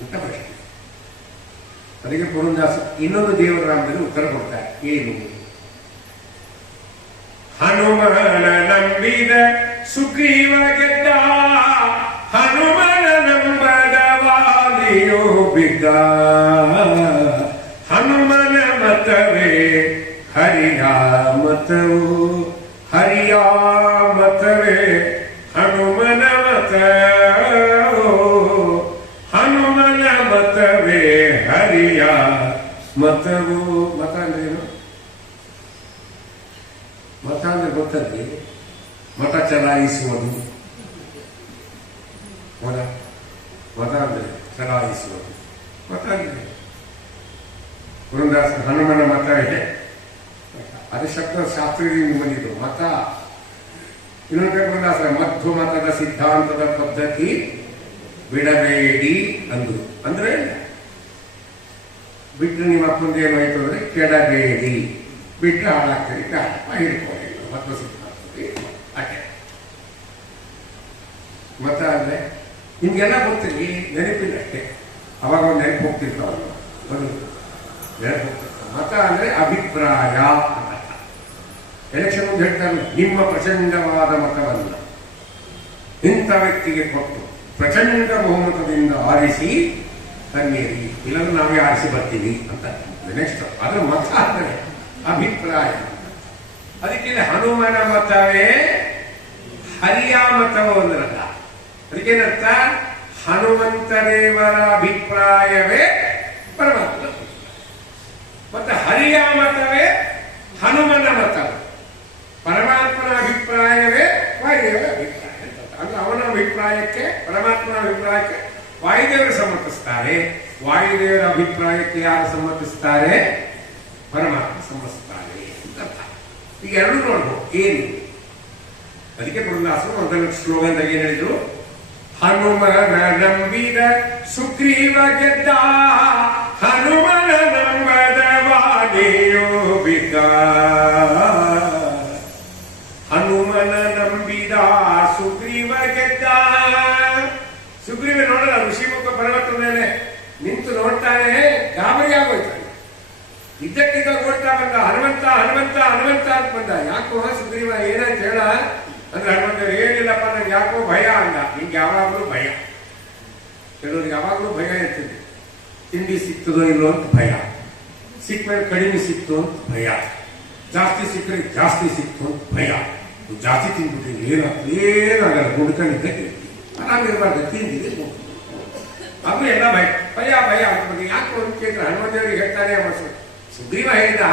ಅಂತ ಪ್ರಶ್ನೆ. ಅದಕ್ಕೆ ಪುರಂದಾಸ ಇನ್ನೊಂದು ದೇವರ ನಾಮದಲ್ಲಿ ಉತ್ತರ ಕೊಡ್ತಾರೆ. ಏನು? ಹನುಮನ ನಂಬಿದ ಸುಗ್ರೀವ ಗೆದ್ದ, ಹನುಮನ ನಂಬದ ವಾಲಿಯೋ ಬಿದ್ದ. ಹನುಮನ ಮತವೇ ಹರಿಯ ಮತವು, ಹರಿಯ ಮತವೇ ಹನುಮನ ಮತವು, ಹನುಮನ ಮತವೇ ಹರಿಯ ಮತವು. ಮತ ಅಂದ್ರೆ ಏನು? ಮತ ಅಂದ್ರೆ ಗೊತ್ತಲ್ಲಿ ಮತ ಚಲಾಯಿಸುವುದು. ಮತ ಅಂದ್ರೆ ಚಲಾಯಿಸುವುದು. ಮತ ಅಂದ್ರೆ ಪುರಂದಾಸ ಹನುಮನ ಮತವೇ, ಅದು ಶಬ್ದ ಶಾಸ್ತ್ರದಿಂದ ಬಂದಿದ್ದು ಮತ. ಇನ್ನೊಂದು ಪುರಂದಾಸ ಮಧ್ವ ಮತದ ಸಿದ್ಧಾಂತದ ಪದ್ಧತಿ ಬಿಡಬೇಡಿ ಅಂದ್ರು. ಅಂದ್ರೆ ಬಿಟ್ಟರೆ ನಿಮ್ಮ ಅಪ್ಪಂದು ಏನಾಯ್ತು ಅಂದ್ರೆ ಕೆಡಬೇಡಿ, ಬಿಟ್ಟರೆ ಹಾಳಾಗ್ತದೆ, ಹಿಡ್ಕೊಳ್ಳಿ ಮಧ್ವ ಸಿದ್ಧಾಂತದಲ್ಲಿ ಅಷ್ಟೇ. ಮತ ಅಂದ್ರೆ ನಿಮ್ಗೆಲ್ಲ ಗೊತ್ತಿರಲಿ, ನೆನಪಿಲ್ಲ ಅಷ್ಟೇ. ಅವಾಗ ಒಂದು ನೆನಪು ಹೋಗ್ತಿರ್ತಾವಲ್ಲ, ನೆನಪು ಹೋಗ್ತಿರ್ತಾವ. ಮತ ಅಂದ್ರೆ ಅಭಿಪ್ರಾಯ. ಎಲೆಕ್ಷನ್ ಹೇಳ್ತಾರೆ, ನಿಮ್ಮ ಪ್ರಚಂಡವಾದ ಮತವನ್ನ ಇಂಥ ವ್ಯಕ್ತಿಗೆ ಕೊಟ್ಟು ಪ್ರಚಂಡ ಬಹುಮತದಿಂದ ಆರಿಸಿ ತನ್ನೇರಿ, ಇಲ್ಲಂದ್ರೆ ನಾವೇ ಆರಿಸಿ ಬರ್ತೀವಿ ಅಂತ. ನೆಕ್ಸ್ಟ್ ಅದು ಮತ ಅಂದರೆ ಅಭಿಪ್ರಾಯ. ಅದಕ್ಕೆ ಹನುಮನ ಮತವೇ ಹರಿಯ ಮತವು ಅಂದ್ರಲ್ಲ. ಅದಕ್ಕೇನರ್ಥ? ಹನುಮಂತದೇವರ ಅಭಿಪ್ರಾಯವೇ ಪರಮಾತ್ಮ, ಮತ್ತೆ ಹರಿಯ ಮತವೇ ಹನುಮನ ಮತ, ಪರಮಾತ್ಮನ ಅಭಿಪ್ರಾಯವೇ ವಾಯುದೇವರ ಅಭಿಪ್ರಾಯ. ಅಂದ್ರೆ ಅವನ ಅಭಿಪ್ರಾಯಕ್ಕೆ, ಪರಮಾತ್ಮನ ಅಭಿಪ್ರಾಯಕ್ಕೆ ವಾಯುದೇವರು ಸಮ್ಮತಿಸ್ತಾರೆ, ವಾಯುದೇವರ ಅಭಿಪ್ರಾಯಕ್ಕೆ ಯಾರು ಸಮ್ಮತಿಸ್ತಾರೆ? ಪರಮಾತ್ಮ ಸಮ್ಮತಿಸ್ತಾರೆ ಅಂತ. ಈಗ ಎರಡು ನೋಡ್ಬೋದು ಏನು. ಅದಕ್ಕೆ ಪುರಂದಾಸರು ಮೊದಲ ಶ್ಲೋಕದಾಗ ಏನ್ ಹೇಳಿದ್ರು? ಹನುಮನ ನಂಬಿದ ಸುಗ್ರೀವ ಗೆದ್ದ, ಹನುಮನ ನಂಬದ ವಾಲಿಯೋ ಬಿದ್ದ. ಹನುಮನ ನಂಬಿದ ಸುಗ್ರೀವ ಗೆದ್ದ. ಸುಗ್ರೀವ ನೋಡಲ್ಲ, ಋಷಿಮುಖ ಪರ್ವತದ ಮೇಲೆ ನಿಂತು ನೋಡ್ತಾನೆ, ಗಾಬರಿ ಆಗೋಯ್ತಾನೆ. ಇದ್ದಕ್ಕಿದ್ದ ಓಡ್ತಾ ಬಂದ, ಹನುಮಂತ ಹನುಮಂತ ಹನುಮಂತ ಅಂತ ಬಂದ. ಯಾಕೋ ಸುಗ್ರೀವ ಏನಾಯ್ತು ಹೇಳ ಅಂದ್ರೆ, ಹನುಮಂತ ಏನಿಲ್ಲಪ್ಪ ನಂಗೆ ಯಾಕೋ ಭಯ ಅಂದ. ನಿಂಗೆ ಯಾವಾಗಲೂ ಭಯ, ಕೆಲವ್ರಿಗೆ ಯಾವಾಗಲೂ ಭಯ ಇರ್ತದೆ. ತಿಂಡಿ ಸಿಕ್ತದೋ ಇಲ್ಲೋ ಅಂತ ಭಯ, ಸಿಕ್ಕ ಮೇಲೆ ಕಡಿಮೆ ಸಿಕ್ತು ಅಂತ ಭಯ, ಜಾಸ್ತಿ ಸಿಕ್ಕರೆ ಜಾಸ್ತಿ ಸಿಕ್ತು ಅಂತ ಭಯ. ಜಾಸ್ತಿ ತಿಂದ್ಬಿಟ್ರೆ ಏನಾಗಲ್ಲ, ಗುಡ್ಕೊಂಡಿದ್ದೆ ಆರಾಮಿರ್ಬಾರ್ದು, ತಿಂದಿದೆ ಅದು ಎಲ್ಲ ಭಯ ಭಯ ಭಯ ಆಗ್ತದೆ. ಯಾಕೆ ಅಂತ ಕೇಳಿದ್ರೆ ಹನುಮಂತೇವರಿಗೆ ಹೇಳ್ತಾನೆ ಸುಗ್ರೀವ ಹೇಳಿದ,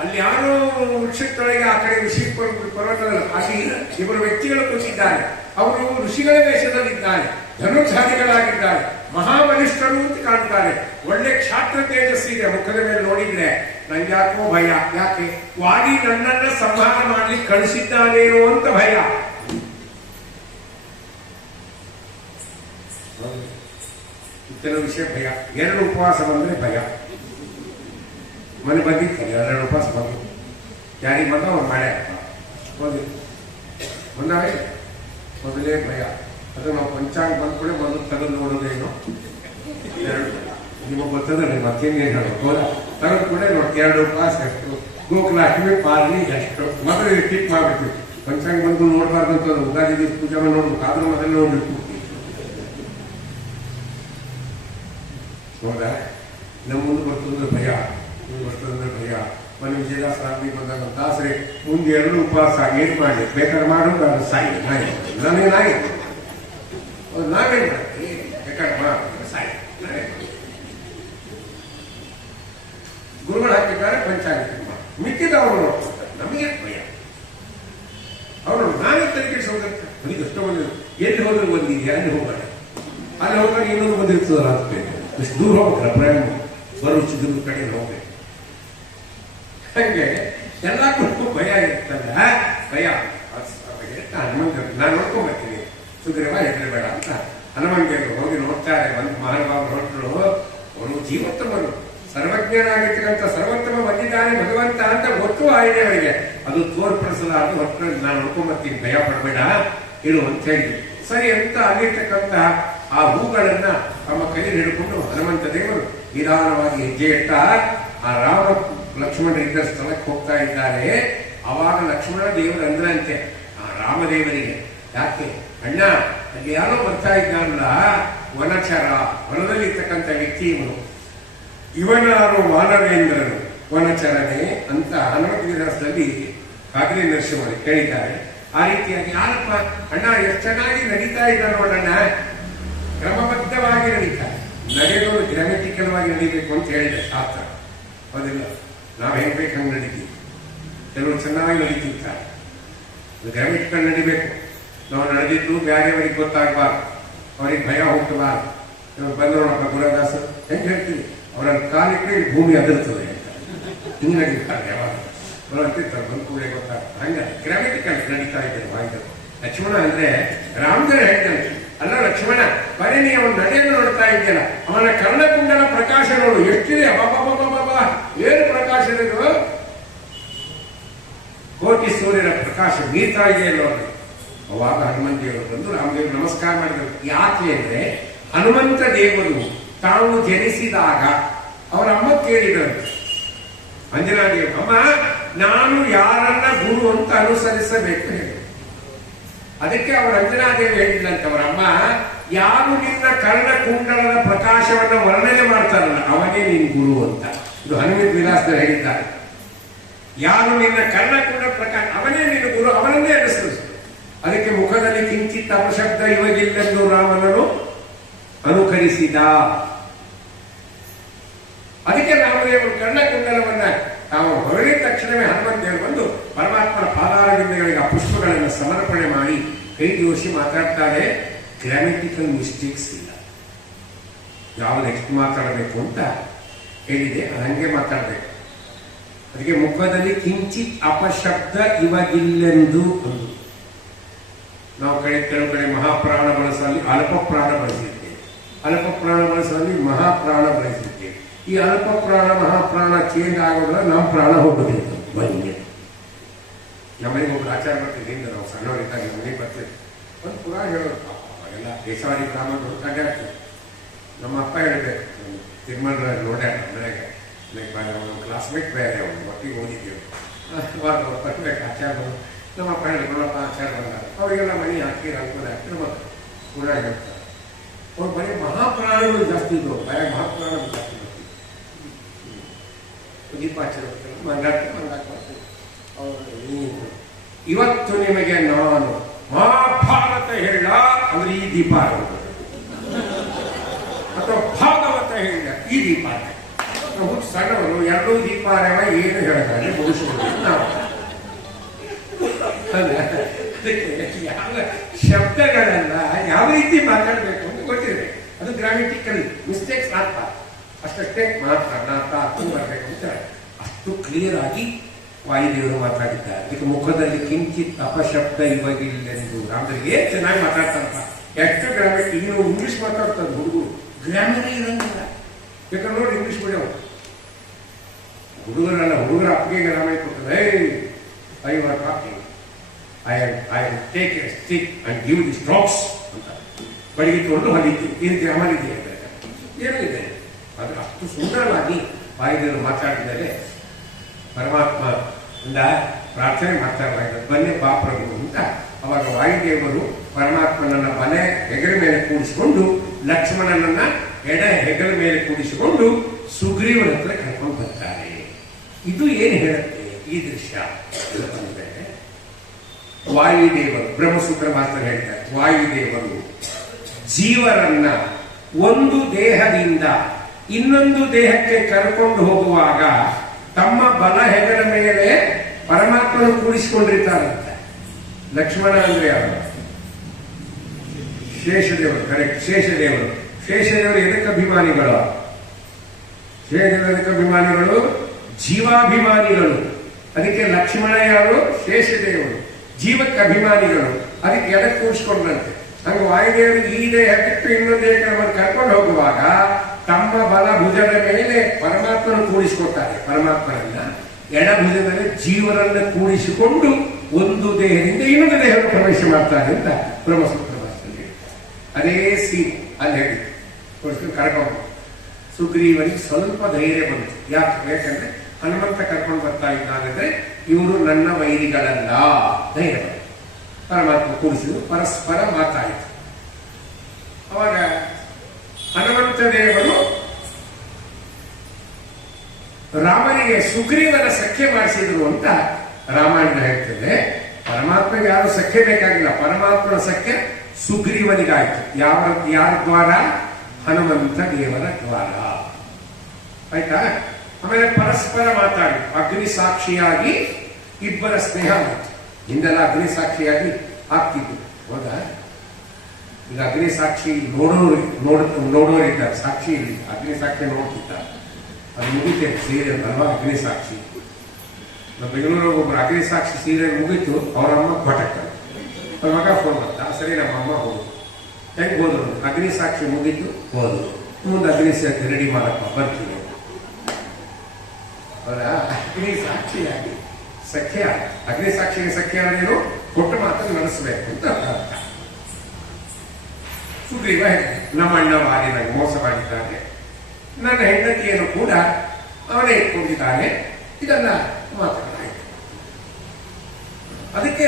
ಅಲ್ಲಿ ಯಾರೋ ವೃಕ್ಷದೊಳಗೆ ಆ ಕಡೆ ಋಷಿ ಪರ್ವತದಲ್ಲಿ ಅಲ್ಲಿ ಇಬ್ಬರು ವ್ಯಕ್ತಿಗಳು ಕೂತಿದ್ದಾರೆ. ಅವರು ಋಷಿಗಳ ವೇಷದಲ್ಲಿದ್ದಾರೆ, ಧನುರ್ಧಾರಿಗಳಾಗಿದ್ದಾರೆ, ಮಹಾಬಲಿಷ್ಠರು ಅಂತ ಕಾಣ್ತಾರೆ. ಒಳ್ಳೆ ಕ್ಷಾತ್ರ ತೇಜಸ್ಸಿದೆ ಮುಖದ ಮೇಲೆ ನೋಡಿದ್ರೆ. ನಂಗೆ ಯಾಕೋ ಭಯ. ಯಾಕೆ? ವಾಲಿ ನನ್ನನ್ನ ಸಂಹಾರ ಮಾಡ್ಲಿಕ್ಕೆ ಕಳಿಸಿದ್ದಾನೇನೋ ಅಂತ ಭಯ. ಕೆಲವು ವಿಷಯ ಭಯ. ಎರಡು ಉಪವಾಸ ಬಂದ್ರೆ ಭಯ. ಮನೆ ಬಂದಿರ್ತಾರೆ, ಎರಡು ಉಪವಾಸ ಬಂದು ಯಾರಿಗೆ ಬಂದ ಅವ್ರು ಮಳೆ ಬಂದಾವೆ ಮೊದಲೇ ಭಯ. ಅದು ನಾವು ಪಂಚಾಂಗ ಬಂದ ಕೂಡ ಮೊದಲು ತೆಗೆದು ನೋಡೋದೇನು, ಎರಡು ನಿಮಗೆ ಗೊತ್ತದ್ರೆ ಮತ್ತೇನೇನು ಹೇಳೋದು, ತೆಗೆದು ಕೂಡ ನೋಡಿ ಎರಡು ಉಪವಾಸ ಎಷ್ಟು, ಗೋಕುಲಾಷ್ಟಮಿ ಪಾರ್ಲಿ ಎಷ್ಟು, ಮೊದಲು ಟಿಪ್ ಮಾಡ್ಬಿಡ್ತೀವಿ. ಪಂಚಾಂಗ ಬಂದು ನೋಡಬಾರ್ದು ಅಂತ ಉಗಾದಿ ದಿವಸ ಪೂಜೆ ಮಾಡಿ ನೋಡ್ಬೇಕು, ಆದ್ರೂ ಮೊದಲು ನೋಡ್ಬೇಕು. ಹೌದಾ? ನಮ್ಮ ಮುಂದೆ ಬರ್ತದಂದ್ರೆ ಭಯ, ಬರ್ತದಂದ್ರೆ ಭಯ. ಮನೆ ವಿಜಯದಾಸರಾಗಿ ಬಂದಾಗ ದಾಸರೇ ಮುಂದೆ ಎರಡು ಉಪವಾಸ ಏನ್ ಮಾಡಿ ಬೇಕಾದ್ರೆ ಮಾಡು, ನಾನು ಸಾಯಿ ನಾಯಿ ನಾನೇನಾಯಿ ನಾವೇನ್ ಮಾಡ್ತೀವಿ, ಬೇಕಾದ್ರೆ ಮಾಡಿ ಸಾಯಿ. ಗುರುಗಳು ಹಾಕಿದ್ದಾರೆ ಪಂಚಾಂಗ, ಮಿಕ್ಕಿದವರು ನೋಡ್ತಾರೆ. ನಮಗೆ ಭಯ. ಅವರು ನಾನೇ ತನಿಖೆ ಸೌಗತ್ಯ ನನಗೆ ಎಷ್ಟೋ ಬಂದಿದ್ರು. ಎಲ್ಲಿ ಹೋದ್ರೆ ಬಂದಿದ್ಯಾ, ಅಲ್ಲಿ ಹೋಗೋಣ, ಅಲ್ಲಿ ಹೋದಾಗ ಇನ್ನೊಂದು ಬಂದಿರ್ತದಲ್ಲ ಅಂತ ಇಷ್ಟು ದೂರ ಹೋಗ್ಬೇಕಲ್ಲ, ಪ್ರಯಾಣ ಬರೋ ಚಿತ್ರ ಕಡೆಯಲ್ಲಿ ಹೋಗ್ಬೇಕು. ಹಂಗೆ ಎಲ್ಲಕ್ಕೂ ಭಯ ಇರ್ತಲ್ಲ, ಭಯ. ಹನುಮಂತ ನಾನು ನೋಡ್ಕೊಂಡ್ಬರ್ತೀನಿ, ಸುಗ್ರೀವ ಹೆದರಬೇಡ ಅಂತ ಹನುಮಂತರು ಹೋಗಿ ನೋಡ್ತಾರೆ. ಒಂದು ಮಹಾನುಭಾವರು ಹೊರಟರು, ಅವನು ಜೀವೋತ್ತಮನು, ಸರ್ವಜ್ಞನಾಗಿರ್ತಕ್ಕಂಥ ಸರ್ವೋತ್ತಮ ಬಂದಿದ್ದಾನೆ ಭಗವಂತ ಅಂತ ಗೊತ್ತು ಆಗಿದೆ ಅವರಿಗೆ. ಅದು ತೋರ್ಪಡಿಸಲ್ಲ, ಅದು ಹೊರಟು ನಾನು ನೋಡ್ಕೊಂಡ್ಬರ್ತೀನಿ, ಭಯ ಪಡಬೇಡ ಇರು ಅಂತ ಹೇಳಿ. ಸರಿ ಅಂತ ಅಲ್ಲಿರ್ತಕ್ಕಂಥ ಆ ಹೂಗಳನ್ನ ತಮ್ಮ ಕೈಯಲ್ಲಿ ಹಿಡ್ಕೊಂಡು ಹನುಮಂತ ದೇವರು ನಿಧಾನವಾಗಿ ಹೆಜ್ಜೆ ಇಟ್ಟ ಆ ರಾಮ ಲಕ್ಷ್ಮಣರಿದ್ದ ಸ್ಥಳಕ್ಕೆ ಹೋಗ್ತಾ ಇದ್ದಾರೆ. ಆವಾಗ ಲಕ್ಷ್ಮಣ ದೇವರು ಅಂದ್ರಂತೆ ಆ ರಾಮದೇವರಿಗೆ, ಯಾಕೆ ಅಣ್ಣ ಅಲ್ಲಿ ಯಾರೋ ಬರ್ತಾ ಇದ್ದಾನಲ್ಲ ವನಚರ, ವನದಲ್ಲಿ ಇರ್ತಕ್ಕಂಥ ವ್ಯಕ್ತಿ ಇವನಾರು ವಾನರೇಂದ್ರನು ವನಚರನೆ ಅಂತ ಹನುಮಂತದಲ್ಲಿ ಕಾಗಲಿ ನರಸಿಂಹರು ಕೇಳಿದ್ದಾರೆ. ಆ ರೀತಿಯಾಗಿ ಯಾರಪ್ಪ ಅಣ್ಣ ಎಷ್ಟು ಚೆನ್ನಾಗಿ ನಡೀತಾ ಇದ್ದ ನೋಡಣ್ಣ, ಕ್ರಮಬದ್ಧವಾಗಿ ನಡೀತಾರೆ. ನಡೆಗಳು ಗ್ರಾಮೆಟಿಕಲ್ ಆಗಿ ನಡೀಬೇಕು ಅಂತ ಹೇಳಿದೆ ಶಾಸ್ತ್ರ, ಹೌದಿಲ್ಲ? ನಾವು ಹೆಂಗ್ ಬೇಕು ಹಂಗೆ ನಡೀತೀವಿ. ಕೆಲವರು ಚೆನ್ನಾಗಿ ನಡೀತಿರ್ತಾರೆ, ಗ್ರಾಮೆಟಿಕಲ್ ನಡಿಬೇಕು. ನಾವು ನಡೆದಿದ್ದು ಬೇರೆಯವರಿಗೆ ಗೊತ್ತಾಗಬಾರ್ದು, ಅವ್ರಿಗೆ ಭಯ ಹುಟ್ಟಬಾರ್ದು. ಬಂದ್ರೋಣಪ್ಪ ಗುರುದಾಸ ಹೆಂಗೆ ಹೇಳ್ತೀವಿ, ಅವರ ಕಾಲಿಟ್ಟರೆ ಭೂಮಿ ಅದರ್ತದೆ ಅಂತ ಹಿಂಗೆ ನಡೀತಾರೆ. ಯಾವಾಗ ಅಂತಿರ್ತಾರೆ ಬಂದು ಕೂಡ ಗೊತ್ತಾಗ್ತದೆ. ಹಂಗ ಗ್ರಾಮೆಟಿಕಲ್ ನಡೀತಾ ಇದ್ದಾರೆ ವಾಯ್ದು. ಲಕ್ಷ್ಮಣ ಅಂದ್ರೆ ರಾಮದೇವ್ ಹೇಳ್ತಾನೆ, ಅಲ್ಲ ಲಕ್ಷ್ಮಣ ಬರೀ ನೀ ಅವನ ನಡೆಯನ್ನು ನೋಡ್ತಾ ಇದ್ದೇನ, ಅವನ ಕರ್ಣಕುಂಡಲ ಪ್ರಕಾಶ ನೋಡು ಎಷ್ಟಿದೆ, ಅಬ್ಬಬ್ಬಬ್ಬಬ್ಬ ಏನು ಪ್ರಕಾಶ ಇದು, ಕೋಟಿ ಸೂರ್ಯನ ಪ್ರಕಾಶ ಬೀರ್ತಾ ಇದೆ ನೋಡ್ರಿ. ಅವಾಗ ಹನುಮಂತ ದೇವರು ಬಂದು ರಾಮದೇವರು ನಮಸ್ಕಾರ ಮಾಡಿದರು. ಯಾಕೆ ಅಂದ್ರೆ ಹನುಮಂತ ದೇವರು ತಾವು ಜನಿಸಿದಾಗ ಅವರ ಅಮ್ಮ ಕೇಳಿದರು, ಅಂಜನಾದೇವಿ ಅಮ್ಮ ನಾನು ಯಾರನ್ನ ಗುರು ಅಂತ ಅನುಸರಿಸಬೇಕು ಹೇಳಿ. ಅದಕ್ಕೆ ಅವರು ಅಂಜನಾದೇವಿ ಹೇಳಿದ್ದಂತೆ ಅವರ ಅಮ್ಮ, ಯಾರು ನಿನ್ನ ಕರ್ಣಕುಂಡಲದ ಪ್ರಕಾಶವನ್ನ ವರ್ಣನೆ ಮಾಡ್ತಾರಲ್ಲ ಅವನೇ ನಿನ್ ಗುರು ಅಂತ. ಇದು ಹನುಮಂತ ವಿಲಾಸದಲ್ಲಿ ಹೇಳಿದ್ದಾರೆ. ಯಾರು ನಿನ್ನ ಕರ್ಣಕುಂಡಲ ಪ್ರಕಾಶ ಅವನೇ ನಿನ್ನ ಗುರು, ಅವನನ್ನೇ ಅನುಸರಿಸು. ಅದಕ್ಕೆ ಮುಖದಲ್ಲಿ ಕಿಂಚಿತ್ ಅಪಶಬ್ದ ಇವಾಗಿಲ್ಲೆಂದು ರಾಮನನ್ನು ಅನುಕರಿಸಿದ. ಅದಕ್ಕೆ ರಾಮದೇವರು ಕರ್ಣಕುಂಡಲವನ್ನ ತಾವು ಹೊರಡಿದ ತಕ್ಷಣವೇ ಹನುಮಂತ ದೇವರು ಬಂದು ಪರಮಾತ್ಮನ ಪಾದಾರವಿಂದಗಳಿಗೆ ಆ ಪುಷ್ಪಗಳನ್ನು ಸಮರ್ಪಣೆ ಮಾಡಿ ಕೈ ಜೋಡಿಸಿ ಮಾತಾಡ್ತಾರೆ. ಗ್ರಾಮೆಟಿಕಲ್ ಮಿಸ್ಟೇಕ್ಸ್ ಇಲ್ಲ, ಯಾವ್ದು ಎಷ್ಟು ಮಾತಾಡಬೇಕು ಅಂತ ಹೇಳಿದೆ ಅದು ಹಂಗೆ ಮಾತಾಡಬೇಕು. ಅದಕ್ಕೆ ಮುಖದಲ್ಲಿ ಕಿಂಚಿತ್ ಅಪಶಬ್ದ ಇವಾಗಿಲ್ಲೆಂದು ಅಂದು. ನಾವು ಕೆಲವು ಕಡೆ ಮಹಾಪ್ರಾಣ ಬಳಸಲ್ಲಿ ಅಲ್ಪ ಪ್ರಾಣ ಬಳಸಿದ್ದೇವೆ, ಅಲ್ಪ ಪ್ರಾಣ ಬಳಸಲ್ಲಿ ಮಹಾಪ್ರಾಣ ಬಳಸಿದ್ದೇವೆ. ಈ ಅಲ್ಪ ಪ್ರಾಣ ಮಹಾಪ್ರಾಣ ಚೇಂಜ್ ಆಗೋದ್ರ ನಮ್ಮ ಪ್ರಾಣ ಹೋಗೋದಿಲ್ಲ. ಬನ್ನಿ ನಮ್ಮನೆಗೆ ಒಬ್ಬರು ಆಚಾರ ಬರ್ತಿದ್ದಿಂದ ನಾವು ಸಣ್ಣವರಿದ್ದಾಗ ಮನೆಗೆ ಬರ್ತೀವಿ. ಒಂದು ಪುರಾಣ ಹೇಳೋರು ಎಲ್ಲ ದೇಶವಾರಿ ಗ್ರಾಮಗಳು ಅಡ್ಡಾಡ್ತೀವಿ. ನಮ್ಮ ಅಪ್ಪ ಹೇಳಬೇಕು, ತಿರುಮಲ ನೋಡ್ಯಾರ ಮನೆಗೆ ನಮ್ಮ ಕ್ಲಾಸ್ಮೇಟ್ ಬೇರೆ ಅವರು ಒಟ್ಟಿಗೆ ಓದಿದ್ದೇವೆ. ಅವ್ರು ಬರ್ಬೇಕು ಆಚಾರಗಳು. ನಮ್ಮ ಅಪ್ಪ ಹೇಳ್ಕೊಳಪ್ಪ ಆಚಾರ ಬಂದಾಗ ಅವರಿಗೆಲ್ಲ ಮನೆ ಹಾಕಿ ಅನುಕೂಲ ಹಾಕಿ ನಮ್ಮ ಪುರಾಣ ಹೇಳ್ತಾರೆ. ಅವ್ರ ಬರೀ ಮಹಾಪ್ರಾಣಗಳು ಜಾಸ್ತಿ ಇದ್ದವು, ಬರೀ ಮಹಾಪ್ರಾಣಗಳು ಜಾಸ್ತಿ ಬರ್ತೀವಿ. ದೀಪಾಚಾರ ಇವತ್ತು ನಿಮಗೆ ನಾನು ಮಹಾಭಾರತ ಹೇಳ ಅಂದ್ರೆ ಈ ದೀಪ ಅಥವಾ ಭಾಗವತ ಹೇಳ ಈ ದೀಪ. ನಾವು ಸಣ್ಣವರು ಎರಡೂ ದೀಪ ಏನು ಹೇಳ್ತಾರೆ ಮುಗಿಸ್ಕೊಂಡು ನಾವು ಯಾವ ಶಬ್ದಗಳೆಲ್ಲ ಯಾವ ರೀತಿ ಮಾತಾಡಬೇಕು ಅಂತ ಗೊತ್ತಿರಬೇಕು. ಅದು ಗ್ರಾಮೆಟಿಕಲ್ ಮಿಸ್ಟೇಕ್ಸ್ ಆಗ್ತಾ ಅಷ್ಟೇ ಮಾತಾಡ್ತಾ ಅರ್ಥ ಬರಬೇಕು ಅಂತ ಅಷ್ಟು ಕ್ಲಿಯರ್ ಆಗಿ ವಾಯುದೇವರು ಮಾತಾಡಿದ್ದಾರೆ. ಅದಕ್ಕೆ ಮುಖದಲ್ಲಿ ಕಿಂಚಿತ್ ಅಪಶಬ್ದ ಇವಾಗಿಲ್ಲೆಂದು ರಾಮದೇವರಿಗೆ ಚೆನ್ನಾಗಿ ಮಾತಾಡ್ತಾರಪ್ಪ. ಎಷ್ಟು ಗ್ರಾಮೆಟಿಕ್ ಈಗ ನಾವು ಇಂಗ್ಲಿಷ್ ಮಾತಾಡ್ತಾರೆ ಹುಡುಗರು, ಗ್ರಾಮರೇ ಇರಂಗಿಲ್ಲ. ಯಾಕಂದ್ರೆ ನೋಡಿ ಇಂಗ್ಲಿಷ್ ಮೀಡಿಯಂ ಹುಡುಗರಲ್ಲ, ಹುಡುಗರ ಅಪ್ಪಿಗೆ ಗ್ರಾಮರ್ ಕೊಡ್ತಾರೆ. I are talking I take a stick and give the strokes ಅಂತ ಬಡಿಗಿಟ್ಕೊಂಡು ಹೊಲಿತೀವಿ. ಈ ಗ್ರಾಮರ್ ಇದೆ ಏನಿದೆ ಅದು ಅಷ್ಟು ಸುಂದರವಾಗಿ ವಾಯುದೇವರು ಮಾತಾಡಿದರೆ ಪರಮಾತ್ಮ ಇಂದ ಪ್ರಾರ್ಥನೆ ಮಾಡ್ತಾರೆ, ಬನ್ನಿ ಬಾಪ್ರಭು ಅಂತ. ಅವಾಗ ವಾಯುದೇವರು ಪರಮಾತ್ಮನನ್ನ ಬಲೆ ಹೆಗಲ ಮೇಲೆ ಕೂಡಿಸಿಕೊಂಡು ಲಕ್ಷ್ಮಣನನ್ನ ಎಡ ಹೆಗಲ ಮೇಲೆ ಕೂಡಿಸಿಕೊಂಡು ಸುಗ್ರೀವನ ಹತ್ರ ಕರ್ಕೊಂಡು ಬರ್ತಾರೆ. ಇದು ಏನು ಹೇಳುತ್ತೆ ಈ ದೃಶ್ಯ ಅಂದ್ರೆ, ವಾಯುದೇವರು ಬ್ರಹ್ಮಸೂತ್ರ ಮಾತ್ರ ಹೇಳ್ತಾರೆ, ವಾಯುದೇವರು ಜೀವರನ್ನ ಒಂದು ದೇಹದಿಂದ ಇನ್ನೊಂದು ದೇಹಕ್ಕೆ ಕರ್ಕೊಂಡು ಹೋಗುವಾಗ ತಮ್ಮ ಬಲ ಹೆಗಲ ಮೇಲೆ ಪರಮಾತ್ಮನ ಕೂಡಿಸಿಕೊಂಡಿರ್ತಾರಂತೆ. ಲಕ್ಷ್ಮಣ ಅಂದ್ರೆ ಯಾರು? ಶೇಷದೇವರು. ಕರೆಕ್ಟ್, ಶೇಷದೇವರು. ಶೇಷದೇವರು ಎದಕ್ಕೆ ಅಭಿಮಾನಿಗಳು? ಶೇಷದೇವರು ಎದಕ್ಕೆ ಅಭಿಮಾನಿಗಳು? ಜೀವಾಭಿಮಾನಿಗಳು. ಅದಕ್ಕೆ ಲಕ್ಷ್ಮಣ ಯಾರು? ಶೇಷದೇವರು. ಜೀವಕ್ಕೆ ಅಭಿಮಾನಿಗಳು. ಅದಕ್ಕೆ ಎದಕ್ಕೆ ಕೂಡಿಸ್ಕೊಂಡ್ರಂತೆ. ಹಂಗ ವಾಯುದೇವರು ಈ ದೇಹ ಬಿಟ್ಟು ಇನ್ನೊಂದು ದೇಹಕ್ಕೆ ಕರ್ಕೊಂಡು ಹೋಗುವಾಗ ತಮ್ಮ ಬಲ ಭುಜದ ಮೇಲೆ ಪರಮಾತ್ಮನ ಕೂಡಿಸಿಕೊಡ್ತಾರೆ. ಪರಮಾತ್ಮನನ್ನ ಎಡ ಭುಜದಲ್ಲಿ ಜೀವನನ್ನ ಕೂಡಿಸಿಕೊಂಡು ಒಂದು ದೇಹದಿಂದ ಇನ್ನೊಂದು ದೇಹಕ್ಕೆ ಪ್ರವೇಶ ಮಾಡ್ತಾರೆ ಅಂತ ಬ್ರಹ್ಮಸೂತ್ರ ಭಾಷೆಯಲ್ಲಿ ಅದೇ ಸೀನ್ ಅಲ್ಲಿ ಹೇಳಿ ಕರ್ಕೊಂಡು. ಸುಗ್ರೀವನಿಗೆ ಸ್ವಲ್ಪ ಧೈರ್ಯ ಬಂತು. ಯಾಕಂದ್ರೆ ಹನುಮಂತ ಕರ್ಕೊಂಡು ಬರ್ತಾ ಇದ್ದಾಗಂದ್ರೆ ಇವರು ನನ್ನ ವೈರಿಗಳಲ್ಲ, ಧೈರ್ಯ ಬಂತು. ಪರಮಾತ್ಮ ಕೂಡಿಸಿದ್ರು, ಪರಸ್ಪರ ಮಾತಾಯಿತು. ಅವಾಗ ಹನುಮಂತ ದೇವರು ರಾಮನಿಗೆ ಸುಗ್ರೀವನ ಸಖ್ಯ ಮಾಡಿಸಿದ್ರು ಅಂತ ರಾಮಾಯಣ ಹೇಳ್ತದೆ. ಪರಮಾತ್ಮಗೆ ಯಾರು ಸಖ್ಯ ಬೇಕಾಗಿಲ್ಲ, ಪರಮಾತ್ಮನ ಸಖ್ಯ ಸುಗ್ರೀವನಿಗಾಯ್ತು. ಯಾರ ದ್ವಾರ? ಹನುಮಂತ ದೇವರ ದ್ವಾರ. ಆಯ್ತಾ? ಆಮೇಲೆ ಪರಸ್ಪರ ಮಾತಾಡಿ ಅಗ್ನಿ ಸಾಕ್ಷಿಯಾಗಿ ಇಬ್ಬರ ಸ್ನೇಹ ಆಯಿತು. ಹಿಂದೆಲ್ಲ ಅಗ್ನಿ ಸಾಕ್ಷಿಯಾಗಿ ಆಗ್ತಿದ್ದು, ಹೌದಾ? ಈಗ ಅಗ್ನಿ ಸಾಕ್ಷಿ ನೋಡೋರಿದ್ದಾರೆ, ಸಾಕ್ಷಿ ಇಲ್ಲ, ಅಗ್ನಿ ಸಾಕ್ಷಿ ನೋಡ್ತಿದ್ದಾರೆ. ಅದು ಮುಗಿತೇನೆ ಸೀರಿಯಲ್ ಅಲ್ವಾ? ಅಗ್ನಿ ಸಾಕ್ಷಿ. ಬೆಂಗಳೂರಿಗೆ ಒಬ್ಬರು ಅಗ್ನಿ ಸಾಕ್ಷಿ ಸೀರಿಯಲ್ ಮುಗಿತು, ಅವರಮ್ಮ ಘಟಕ ಅವ್ರ ಮಗ ಫೋನ್ ಮಾಡ್ತಾ, ಸರಿ ನಮ್ಮಮ್ಮ ಹೋದ್ರು. ಹೆಂಗೆ ಹೋದ್ರು? ಅಗ್ನಿ ಸಾಕ್ಷಿ ಮುಗಿತು, ಹೋದ್ರು. ಮುಂದೆ ಅಗ್ನಿ ಸಾಕ್ಷಿ ರೆಡಿ ಮಾಡಪ್ಪ, ಬರ್ತೀನಿ. ಅವರ ಅಗ್ನಿ ಸಾಕ್ಷಿಯಾಗಿ ಸಖ್ಯ. ಅಗ್ನಿ ಸಾಕ್ಷಿಗೆ ಸಖ್ಯ ನೀನು ಕೊಟ್ಟು ಮಾತನ್ನು ನಡೆಸಬೇಕು ಅಂತ ಅರ್ಥ. ಸುಗ್ರೀವ ನಮ್ಮ ಅಣ್ಣ ವಾಲಿ ನನಗೆ ಮೋಸ ಮಾಡಿದ್ದಾನೆ, ನನ್ನ ಹೆಂಡತಿಯನ್ನು ಕೂಡ ಅವನೇ ಇಟ್ಕೊಂಡಿದ್ದಾನೆ, ಇದನ್ನ ಮಾತನಾಡಿತು. ಅದಕ್ಕೆ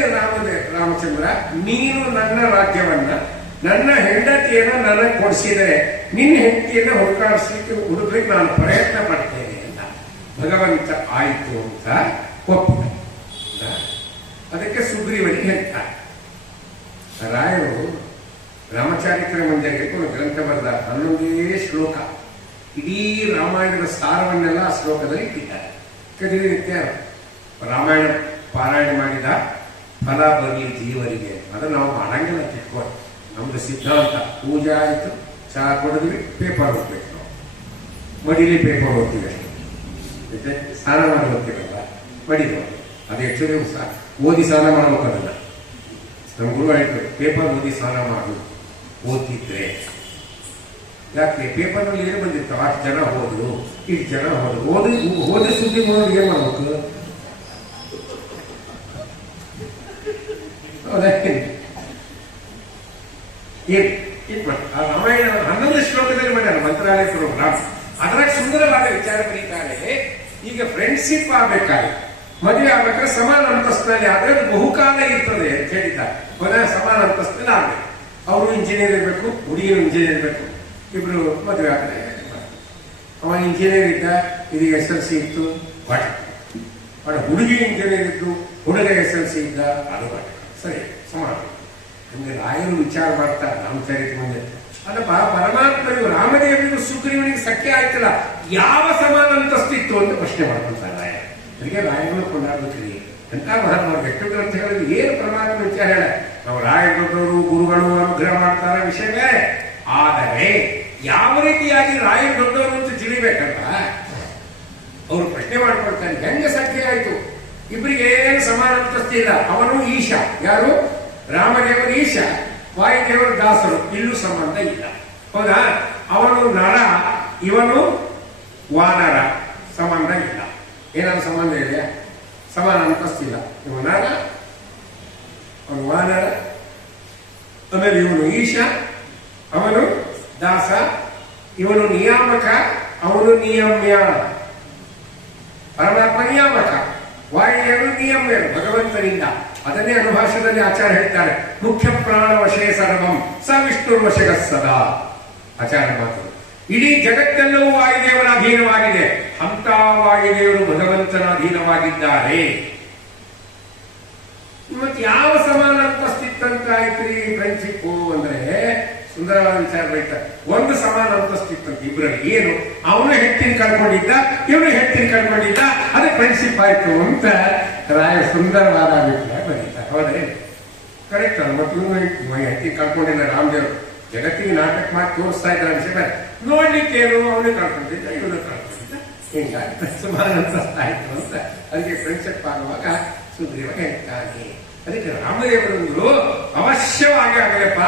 ರಾಮಚಂದ್ರ, ನೀನು ನನ್ನ ರಾಜ್ಯವನ್ನ, ನನ್ನ ಹೆಂಡತಿಯನ್ನು ನನಗೆ ಕೊಡಿಸಿದರೆ ನಿನ್ನ ಹೆಂಡತಿಯನ್ನು ಹುಡುಕ್ಲಿಕ್ಕೆ ನಾನು ಪ್ರಯತ್ನ ಪಡ್ತೇನೆ ಅಂತ ಭಗವಂತ ಆಯಿತು ಅಂತ ಒಪ್ಪಿದ. ಅದಕ್ಕೆ ಸುಗ್ರೀವನಿಗೆ ಹೇಳ್ತಾರೆ. ರಾಯರು ರಾಮಚಾರಿತ್ರ ಮಂದಿರಕ್ಕೆ ಒಂದು ಗ್ರಂಥ ಬರೆದ 11 ಶ್ಲೋಕ. ಇಡೀ ರಾಮಾಯಣದ ಸಾರವನ್ನೆಲ್ಲ ಆ ಶ್ಲೋಕದಲ್ಲಿ ಇಟ್ಟಿದ್ದಾರೆ. ನಿತ್ಯ ರಾಮಾಯಣ ಪಾರಾಯಣ ಮಾಡಿದ ಫಲ ಬರಲಿ ಜೀವರಿಗೆ, ಅದನ್ನು ನಾವು ಮಾಡಂಗಿಲ್ಲ, ತಿಳ್ಕೊಂಡು ನಮ್ದು ಸಿದ್ಧಾಂತ. ಪೂಜೆ ಆಯಿತು, ಚಹಾ ಕೊಡಿದ್ವಿ, ಪೇಪರ್ ಓದ್ಬೇಕು. ನಾವು ಮಡಿಲಿ ಪೇಪರ್ ಓದ್ತೀವಿ ಅಷ್ಟೇ. ಸ್ನಾನ ಮಾಡಿ ಓದ್ತೀವಲ್ಲ, ಮಡಿದು ಅದು ಆಕ್ಚುಲಿ ಓದಿ ಸ್ನಾನ ಮಾಡ್ಬೇಕು. ಅದನ್ನ ನಮ್ಮ ಗುರು ಆಯ್ತು, ಪೇಪರ್ ಓದಿ ಸ್ನಾನ ಮಾಡು ಓದ್ತಿದ್ರೆ. ಯಾಕೆ? ಪೇಪರ್ನಲ್ಲಿ ಏನು ಬಂದಿರ್ತಾವ, ಅಷ್ಟು ಜನ ಹೋದ್ರು, ಇಷ್ಟು ಜನ ಹೋದ್ರು, ಓದಿ ಸುದ್ದಿ ಮಾಡೋದು ಏನ್ ಮಾಡ್ಬೇಕು? ರಾಮಾಯಣ 11 ಶ್ಲೋಕದಲ್ಲಿ ಮಾಡ್ಯಾರ ಮಂತ್ರಾಲಯ ಪ್ರೋಗ್ರಾಮ್. ಅದ್ರಾಗ ಸುಂದರವಾದ ವಿಚಾರ ಬರೀತಾರೆ. ಈಗ ಫ್ರೆಂಡ್ಶಿಪ್ ಆಗ್ಬೇಕಾದ್ರೆ, ಮದುವೆ ಆಗ್ಬೇಕಾದ್ರೆ ಸಮಾನ ಅಂತಸ್ತಿನಲ್ಲಿ ಆದ್ರೆ ಅದು ಬಹುಕಾಲ ಇರ್ತದೆ ಅಂತ ಹೇಳಿದ್ದಾರೆ. ಮದುವೆ ಸಮಾನ ಅಂತಸ್ತಿನಲ್ಲಿ ಆಗ್ಬೇಕು. ಅವರು ಇಂಜಿನಿಯರ್ ಇರಬೇಕು, ಹುಡುಗಿರು ಇಂಜಿನಿಯರ್ ಇರಬೇಕು. ಇಬ್ರು ಮದುವೆ ಆದ್ರೆ, ಅವ ಇಂಜಿನಿಯರ್ ಇದ್ದ, ಇದೀಗ SLC ಇತ್ತು, ಬಟ್ ಹುಡುಗಿ ಇಂಜಿನಿಯರ್ ಇದ್ದು, ಹುಡುಗ SLC ಇದ್ದ, ಅದು ಸರಿ ಸಮಾನ. ನಮ್ಗೆ ರಾಯರು ವಿಚಾರ ಮಾಡ್ತಾರೆ ರಾಮಚರಿತ್ರ ಮುಂದೆ. ಅಲ್ಲಪ್ಪ, ಪರಮಾತ್ಮನಿಗೂ ರಾಮದೇವರಿಗೂ ಸುಗ್ರೀವನಿಗೆ ಸಖ್ಯ ಆಯ್ತಲ್ಲ, ಯಾವ ಸಮಾನ ಅಂತಸ್ತಿತ್ತು ಅಂತ ಪ್ರಶ್ನೆ ಮಾಡ್ಕೊಂತಾರೆ ರಾಯ. ಅದಕ್ಕೆ ರಾಯಗಳು ಕೊಂಡಾಡ್ಬೇಕ್ರಿ. ಎಂತ ಮಹಾತ್ಮರು ಎಷ್ಟು ಗ್ರಂಥಗಳಲ್ಲಿ ಏನು ಪರಮಾತ್ಮ ವಿಚಾರ ಹೇಳ. ನಾವು ರಾಯರು ಗುರುಗಳು ಅನುಗ್ರಹ ಮಾಡ್ತಾರೆ ವಿಷಯ ಬೇರೆ. ಆದರೆ ಯಾವ ರೀತಿಯಾಗಿ ರಾಯರು ದೊಡ್ಡವರು ಅಂತ ತಿಳಿಬೇಕಲ್ಲ, ಅವರು ಪ್ರಶ್ನೆ ಮಾಡ್ಕೊಳ್ತಾರೆ. ಹೆಂಗೆ ಸಖ್ಯ ಆಯ್ತು? ಇಬ್ಬರಿಗೆ ಏನು ಸಮಾನ ಅಂತಸ್ತಿಲ್ಲ. ಅವನು ಈಶ, ಯಾರು? ರಾಮದೇವರು ಈಶ, ವಾಯುದೇವರು ದಾಸರು, ಇಲ್ಲೂ ಸಂಬಂಧ ಇಲ್ಲ. ಹೌದಾ? ಅವನು ನರ, ಇವನು ವಾನರ, ಸಂಬಂಧ ಇಲ್ಲ. ಏನಾದ್ರು ಸಂಬಂಧ ಇದೆಯಾ? ಸಮಾನ ಅಂತಸ್ತಿಲ್ಲ. ಇವನು ನರ, ಅವನು ವಾನರ, ಆಮೇಲೆ ಇವನು ಈಶ, ಅವನು ದಾಸ, ಇವನು ನಿಯಾಮಕ, ಅವನು ನಿಯಮ್ಯ. ಪರಮಾತ್ಮ ನಿಯಾಮಕ, ವಾಯುದೇವರು ನಿಯಮ್ಯರು ಭಗವಂತನಿಂದ. ಅದನ್ನೇ ಅನುಭಾಷದಲ್ಲಿ ಆಚಾರ್ಯ ಹೇಳ್ತಾರೆ, ಮುಖ್ಯ ಪ್ರಾಣ ವಶೇ ಸರ್ವಂ ಸ ವಿಷ್ಣುರ್ವಶಗ ಸದಾ. ಆಚಾರ್ಯ ಮಾತು. ಇಡೀ ಜಗತ್ತೆಲ್ಲವೂ ವಾಯುದೇವರ ಅಧೀನವಾಗಿದೆ, ಅಂತ ವಾಯುದೇವರು ಭಗವಂತನ ಅಧೀನವಾಗಿದ್ದಾರೆ. ಮತ್ತೆ ಯಾವ ಸಮಾನ ಅಂತಸ್ತಿತ್ತಂತಾಯ್ತ್ರಿ ಫ್ರೆಂಡ್ಶಿಪ್ ಅಂದ್ರೆ? ಸುಂದರವಾದ ವಿಚಾರ ಬೈತಾರೆ. ಒಂದು ಸಮಾನ ಅಂತಸ್ತಿತ್ತಂತ ಇಬ್ಬರಲ್ಲಿ. ಏನು? ಅವನು ಹೆಂಡತಿನ ಕಳ್ಕೊಂಡಿದ್ದ, ಇವನು ಹೆಂಡತಿನ ಕಳ್ಕೊಂಡಿದ್ದ, ಅದೇ ಫ್ರೆಂಡ್ಶಿಪ್ ಆಯ್ತು ಅಂತ ರಾಯ ಸುಂದರವಾದ ಅಭಿಪ್ರಾಯ ಬರೀತಾರೆ. ಹೌದೇ? ಕರೆಕ್ಟ್. ಮತ್ತು ಹೆಂಡತಿ ಕಳ್ಕೊಂಡಿಲ್ಲ ರಾಮದೇವರು. ಜಗತ್ತಿಗೆ ನಾಟಕ ಮಾಡಿ ತೋರಿಸ್ತಾ ಇದ್ದಾರೆ ವಿಷಯ. ನೋಡ್ಲಿಕ್ಕೇನು, ಅವನು ಕಳ್ಕೊಂಡಿದ್ದ, ಇವನು ಕಳ್ಕೊಂಡಿದ್ದ, ಹಿಂಗಾಗಿ ಸಮಾನ ಅಂತಸ್ತಾಯ್ತು ಅಂತ. ಅದಕ್ಕೆ ಫ್ರೆಂಡ್ಶಿಪ್ ಆಗುವಾಗ ಸುಗ್ರೀವ ಹೇಳ್ತಾನೆ. ಅದಕ್ಕೆ ರಾಮದೇವರಂದ್ರು ಅವಶ್ಯವಾಗಿ ಆಗಲಪ್ಪ,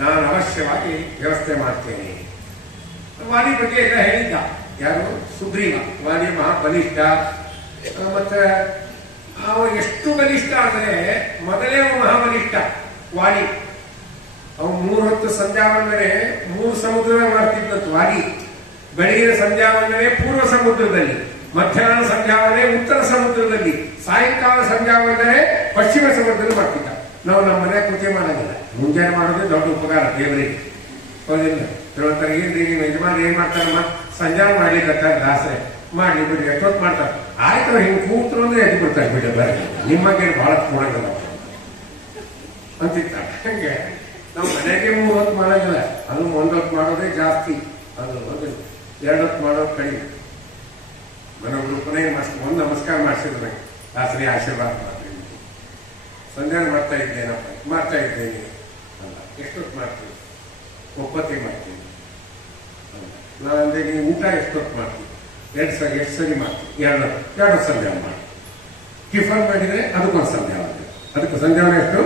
ನಾನು ಅವಶ್ಯವಾಗಿ ವ್ಯವಸ್ಥೆ ಮಾಡ್ತೇನೆ. ವಾಲಿ ಬಗ್ಗೆ ಎಲ್ಲ ಹೇಳಿದ್ದ. ಯಾರು? ಸುಗ್ರೀವ. ವಾಲಿ ಮಹಾ ಬಲಿಷ್ಠ. ಮತ್ತೆ ಅವ ಎಷ್ಟು ಬಲಿಷ್ಠ ಅಂದ್ರೆ, ಮೊದಲೇ ಮಹಾಬಲಿಷ್ಠ ವಾಲಿ. ಅವು 3 ಹೊತ್ತು ಸಂಧ್ಯಾ ಬಂದರೆ 3 ಸಮುದ್ರ ಮಾಡ್ತಿದ್ದಂತ ವಾಲಿ. ಬೆಳಗಿನ ಸಂಧ್ಯಾವಂದನೆ ಪೂರ್ವ ಸಮುದ್ರದಲ್ಲಿ, ಮಧ್ಯಾಹ್ನ ಸಂಧ್ಯಾವಂದನೆ ಉತ್ತರ ಸಮುದ್ರದಲ್ಲಿ, ಸಾಯಂಕಾಲ ಸಂಧ್ಯಾವಂದನೆ ಪಶ್ಚಿಮ ಸಮುದ್ರದಲ್ಲಿ ಮಾಡ್ತಿದ್ದ. ನಾವು ನಮ್ಮ ಮನೆ ಪೂಜೆ ಮಾಡೋದಿಲ್ಲ, ಮುಂಜಾನೆ ಮಾಡೋದೇ ದೊಡ್ಡ ಉಪಕಾರ ದೇವರಿಗೆ. ಹೌದಿಲ್ಲ? ಹೇಳ್ತಾರೆ ಏನ್ರಿ ನೀವು ಯಜಮಾನ್ ಏನ್ ಮಾಡ್ತಾರಮ್ಮ, ಸಂಜೆ ಮಾಡ್ಲಿಕ್ಕೆ ದಾಸರೆ ಮಾಡ್ಲಿ ಬಿಡಿ, ಎಷ್ಟೊತ್ತು ಮಾಡ್ತಾರೆ. ಆಯ್ತು ಹಿಂಗೆ ಕೂತ್ರು ಅಂದ್ರೆ ಎದ್ದು ಬಿಡ್ತಾರೆ ಬಿಡ, ಬರೀ ನಿಮಗೆ ಬಹಳ ಕೊಡೋದಿಲ್ಲ ಅಂತಿರ್ತಾರೆ. ಹಂಗೆ ನಾವು ಮನೆಗೆ 3 ಹೊತ್ತು ಮಾಡೋದಿಲ್ಲ, ಅದು 1 ಹೊತ್ತು ಮಾಡೋದೇ ಜಾಸ್ತಿ, ಅದು 2 ಹೊತ್ತು ಮಾಡೋದು ಕಡಿಮೆ. ಮನೊಬ್ರು ಪುನಃ ಒಂದು ನಮಸ್ಕಾರ ಮಾಡಿಸಿದ್ರೆ ದಾಸರಿ ಆಶೀರ್ವಾದ ಮಾಡ್ತೀನಿ, ಸಂಧ್ಯಾನ ಮಾಡ್ತಾ ಇದ್ದೇನೆ ಅಲ್ಲ, ಎಷ್ಟೊತ್ತು ಮಾಡ್ತೀನಿ, ಒಪ್ಪತ್ತಿಗೆ ಮಾಡ್ತೀನಿ ನಾನು ಅಂದ್ರೆ ನೀವು ಊಟ ಎಷ್ಟೊತ್ತು ಮಾಡ್ತೀನಿ, ಎಷ್ಟು ಸರಿ ಮಾಡ್ತೀನಿ, 2 ಸಂಧ್ಯಾನ ಮಾಡಿ. ಟಿಫನ್ ಮಾಡಿದ್ರೆ ಅದಕ್ಕೊಂದು ಸಂಧ್ಯಾನ, ಅದಕ್ಕೆ ಸಂಧ್ಯಾನ ಎಷ್ಟು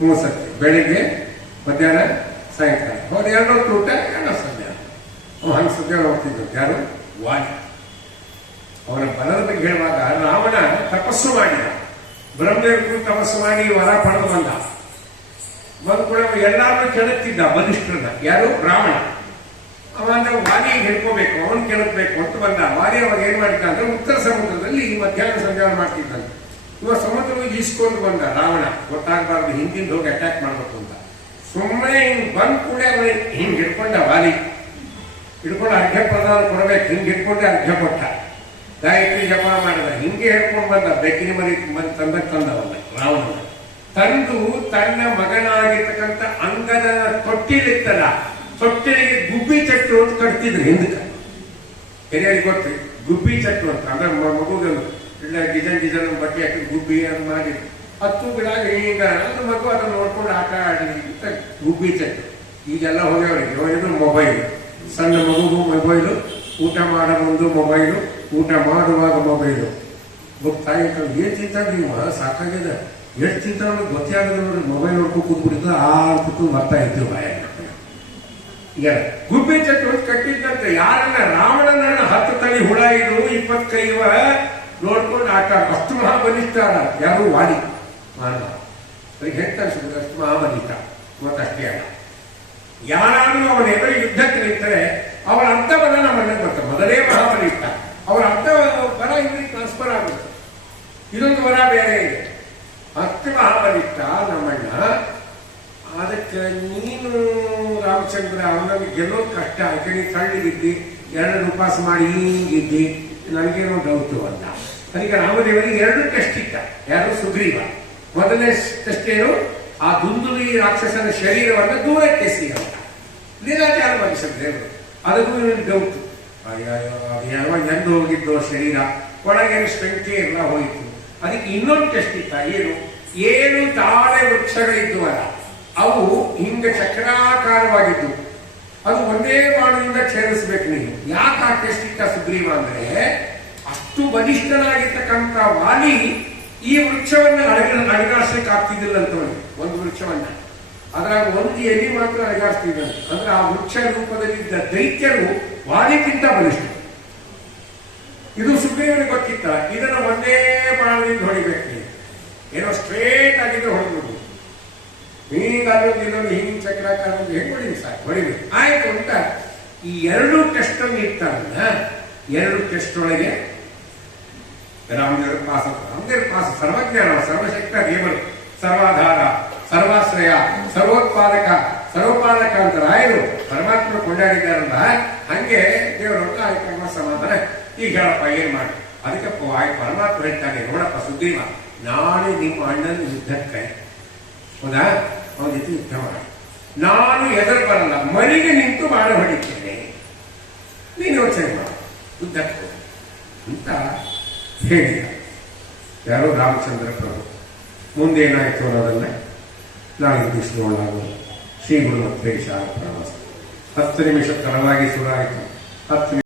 3 ಸತಿ, ಬೆಳಿಗ್ಗೆ ಮಧ್ಯಾಹ್ನ ಸಾಯಂಕಾಲ. ಅವ್ರು 2 ಹೊತ್ತು ಊಟ 2 ಸಂಧ್ಯಾನ. ಹಂಗೆ ಸಂಧ್ಯಾನ ಹೋಗ್ತಿದ್ರು ಯಾರು, ವಾಲಿ. ಅವನ ಬಲದ ಬಗ್ಗೆ ಹೇಳುವಾಗ ರಾವಣ ತಪಸ್ಸು ಮಾಡಿದ, ಬ್ರಹ್ಮದೇವರು ತಪಸ್ಸು ಮಾಡಿ ವರ ಪಡೆದು ಬಂದ ಕೂಡ ಎಲ್ಲಾರನ್ನೂ ಕೆಣಕ್ತಿದ್ದ ಬಲಿಷ್ಠರನ್ನ. ಯಾರು, ರಾವಣ. ಅವಂದ್ರೆ ವಾಲಿ ಹಿಡ್ಕೋಬೇಕು, ಅವನು ಕೆಣಕ್ಬೇಕು ಅಂತ ಬಂದ. ವಾಲಿ ಅವಾಗ ಏನ್ ಮಾಡಿದ್ದ ಅಂದ್ರೆ ಉತ್ತರ ಸಮುದ್ರದಲ್ಲಿ ಮಧ್ಯಾಹ್ನ ಸಂಧ್ಯಾನ ಮಾಡ್ತಿದ್ದಂತೆ. ಇವ ಸಮುದ್ರವಾಗಿ ಈಸ್ಕೊಂಡು ಬಂದ ರಾವಣ, ಗೊತ್ತಾಗಬಾರ್ದು ಹಿಂದಿಂದ ಹೋಗಿ ಅಟ್ಯಾಕ್ ಮಾಡ್ಬೇಕು ಅಂತ. ಸುಮ್ಮನೆ ಹಿಂಗ್ ಬಂದ್ ಕೂಡ ಹಿಂಗ್ ಹಿಡ್ಕೊಂಡ ವಾಲಿ, ಹಿಡ್ಕೊಂಡು ಅರ್ಘ್ಯ ಪ್ರದಾನ ಕೊಡಬೇಕು, ಹಿಂಗ್ ಹಿಡ್ಕೊಂಡೆ ಅರ್ಘ್ಯ ಕೊಟ್ಟ. ಗಾಯತ್ರಿ ಜಪ ಮಾಡಿದ, ಹಿಂಗೆ ಹೇಳ್ಕೊಂಡು ಬಂದ. ಬೆಕ್ಕಿನ ಮರಿ ತಂದವಲ್ಲ ರಾವಣ ತಂದು ತನ್ನ ಮಗನಾಗಿರ್ತಕ್ಕಂಥ ಅಂಗದ ತೊಟ್ಟಿಲಿತ್ತಲ್ಲ, ತೊಟ್ಟಿಲಿಗೆ ಗುಬ್ಬಿ ಚಟ್ಟು ಅಂತ ಕಟ್ತಿದ್ರು ಹಿಂದಕ್ಕೆ. ಹಿರಿಯರಿಗೆ ಗೊತ್ತು ಗುಬ್ಬಿ ಚಟ್ಟು ಅಂತ, ಅಂದ್ರೆ ಮಗುಗನ್ನು ಇಲ್ಲ ಡಿಸೈನ್ ಬಟ್ಟೆ ಹಾಕಿ ಗುಬ್ಬಿ ಅಂತ ಮಾಡಿ 10 ಗಿಡಾಗ ಈಗ ಅದು ಮಗು ಅದನ್ನು ನೋಡ್ಕೊಂಡು ಆಟ ಆಡಲಿ ಅಂತ ಗುಬ್ಬಿ ಚಟ್ಟು. ಈಗೆಲ್ಲ ಹೋಗ್ಯವ್ರಿಗೆ ಹೋಗಿದ್ರು ಮೊಬೈಲ್, ಸಣ್ಣ ಮಗುಗೂ ಮೊಬೈಲು, ಊಟ ಮಾಡೋ ಮುಂದೆ ಮೊಬೈಲು, ಊಟ ಮಾಡುವಾಗ ಮೊಬೈಲು. ತಾಯಿ ಏನ್ ತಿಂತಾರೆ ನೀವು, ಸಾಕಾಗಿದೆ, ಎಷ್ಟು ತಿಂತಾರೆ ಗೊತ್ತೇ ಆಗದೆ ನೋಡಿ, ಮೊಬೈಲ್ ನೋಡ್ಕೊಂಡು ಕೂತ್ಬಿಟ್ಟಿದ್ದು ಕೂತ್ಕೊಂಡು ಬರ್ತಾ ಇದ್ದೀವಿ ಬಾಯ. ಈಗ ಗುಬ್ಬಿ ಚಟ್ಟು ಕಟ್ಟಿದ್ದಂತೆ ಯಾರನ್ನ, ರಾವಣನನ್ನ 10 ತಳಿ ಹುಳ ಇದು 20 ಕೈವ ನೋಡ್ಕೊಂಡು ಆಟ. ಅಷ್ಟು ಮಹಾಬಲಿಷ್ಠ ಯಾರು, ವಾಲಿ ಮಾನವ. ಅದಕ್ಕೆ ಹೇಳ್ತಾರೆ ಅಷ್ಟು ಮಹಾಬಲಿಷ್ಠ. ಮತ್ತಷ್ಟೇ ಅಲ್ಲ, ಯಾರಾದ್ರೂ ಅವನ ಎದುರು ಯುದ್ಧಕ್ಕೆ ನಿಂತರೆ ಅವರ ಅರ್ಥವನ್ನ ನಮ್ಮ ಮನೆಗೆ ಬರ್ತಾರೆ. ಮೊದಲೇ ಮಹಾಬಲಿಷ್ಠ, ಅವರ ಅರ್ಥ ವರ ಇವರಿಗೆ ಟ್ರಾನ್ಸ್ಫರ್ ಆಗುತ್ತೆ. ಇದೊಂದು ವರ ಬೇರೆ ಇದೆ. ಅಷ್ಟು ಮಹಾಬಲಿಷ್ಠ ನಮ್ಮಣ್ಣ. ಅದಕ್ಕೆ ನೀನು ರಾಮಚಂದ್ರ ಅವನಿಗೆ ಗೆಲ್ಲೋದು ಕಷ್ಟ, ಅದಕ್ಕೆ ನೀನು ತಳ್ಳಿಗಿದ್ದಿ, 2 ಉಪವಾಸ ಮಾಡಿ ಹಿಂಗಿದ್ದಿ, ನನಗೇನೋ ಡೌಟು ಅಂತ. ಅದಕ್ಕೆ ರಾಮದೇವರಿಗೆ 2 ಟೆಸ್ಟ್ ಇಟ್ಟ. ಯಾರು, ಸುಗ್ರೀವ. ಮೊದಲನೇ ಟೆಸ್ಟ್ ಏನು, ಆ ದುಂದುಲಿ ರಾಕ್ಷಸನ ಶರೀರವನ್ನು ದೂರಕ್ಕೆ ಎಸೆಯಂತ ಲೀಲಾಚಾರ ಮಾಡಿಸಿದ ದೇವರು. ಅದಕ್ಕೂ ಡೌಟ್, ಯಾವಾಗ ಎಂದು ಹೋಗಿದ್ದು ಶರೀರ, ಒಳಗೆ ಸ್ಟ್ರೆಂತೇ ಎಲ್ಲ ಹೋಯಿತು. ಅದಕ್ಕೆ ಇನ್ನೊಂದು ಟೆಸ್ಟ್ ಇತ್ತ. ಏನು, 7 ತಾಳೆ ವೃಕ್ಷಗಳಿದ್ದುವಲ್ಲ, ಅವು ಹಿಂಗ ಚಕ್ರಾಕಾರವಾಗಿದ್ದು, ಅದು ಒಂದೇ ಬಾಣದಿಂದ ಛೇದಿಸ್ಬೇಕು ನೀನು. ಯಾಕೆ ಆ ಟೆಸ್ಟ್ ಇಟ್ಟ ಸುಗ್ರೀವ ಅಂದ್ರೆ, ಅಷ್ಟು ಬಲಿಷ್ಠನಾಗಿರ್ತಕ್ಕಂಥ ವಾಲಿ ಈ ವೃಕ್ಷವನ್ನ ಅಡಗಾಡ್ಸಲಿಕ್ಕೆ ಆಗ್ತಿದ್ದಿಲ್ಲ ಅಂತವನು. ಒಂದು ವೃಕ್ಷವನ್ನ ಅದ್ರಾಗ ಒಂದು ಎಲೆ ಮಾತ್ರ ಅಡಗಾಡ್ತಿದ್ದಂತೆ. ಅಂದ್ರೆ ಆ ವೃಕ್ಷ ರೂಪದಲ್ಲಿದ್ದ ದೈತ್ಯರು ವಾಲಿಗಿಂತ ಬಲಿಷ್ಠ. ಇದು ಸುಗ್ರೀವನಿಗೆ ಗೊತ್ತಿತ್ತ. ಇದನ್ನ ಒಂದೇ ಬಾಣದಿಂದ ಹೊಡಿಬೇಕು, ಏನೋ ಸ್ಟ್ರೇಟ್ ಆಗಿದ್ರೆ ಹೊಡೆದ್ಬಿಡು. ಹಿಂಗಾದ್ರೂ ಇನ್ನೊಂದು ಹಿಂಗ್ ಚಕ್ರಾಕಾರ ಹೆಂಗ್ ಹೊಡಿವಿ ಸಾಕು, ಹೊಡಿಬೇಕು ಆಯ್ತು ಅಂತ ಈ 2 ಟೆಸ್ಟ್ ಅನ್ನು ಇರ್ತಾರಲ್ಲ, 2 ಟೆಸ್ಟ್ ಒಳಗೆ ರಾಮದೇವ್ರ ಪಾಸ. ರಾಮದೇವ್ರ ಪಾಸ ಸರ್ವಜ್ಞಾನ, ಸರ್ವಶಕ್ತ ದೇವರು, ಸರ್ವಾಧಾರ, ಸರ್ವಾಶ್ರಯ, ಸರ್ವೋತ್ಪಾದಕ, ಸರ್ವಪಾಲಕ ಅಂತ ರಾಯರು ಪರಮಾತ್ಮ ಕೊಂಡಾಡಿದ್ದಾರಲ್ಲ. ಹಂಗೆ ದೇವರೊಟ್ಟು ಆಯ್ತು ಸಮಾಧಾನ. ಈಗ ಹೇಳಪ್ಪ ಏನ್ ಮಾಡಿ. ಅದಕ್ಕೆ ಪರಮಾತ್ಮ ಹೇಳ್ತಾನೆ, ನೋಡಪ್ಪ ಸುಗ್ರೀವ, ನಾಳೆ ನಿಮ್ಮ ಅಣ್ಣನ ಯುದ್ಧಕ್ಕೆ ಹೌದಾ, ಅವನ ಜೊತೆ ಯುದ್ಧ ಮಾಡಿ, ನಾನು ಎದುರು ಬರಲ್ಲ, ಮರಿಗೆ ನಿಂತು ಮಾಡಿ ಹೊಡಿತೇನೆ, ನೀನು ಯೋಚನೆ ಮಾಡ ಯುದ್ಧಕ್ಕೆ ಅಂತ ಹೇಳಿದ. ಯಾರು, ರಾಮಚಂದ್ರ ಪ್ರಭು. ಮುಂದೇನಾಯ್ತು ಅನ್ನೋದನ್ನ ನಾಳೆ ತಿಳಿಸ್ಕೊಳ್ಳೋಣ. ಶ್ರೀ ಗುರು ಮಧ್ವೇಶ ಪ್ರವಾಸ 10 ನಿಮಿಷ ತಡವಾಗಿ ಶುರು ಆಯಿತು. 10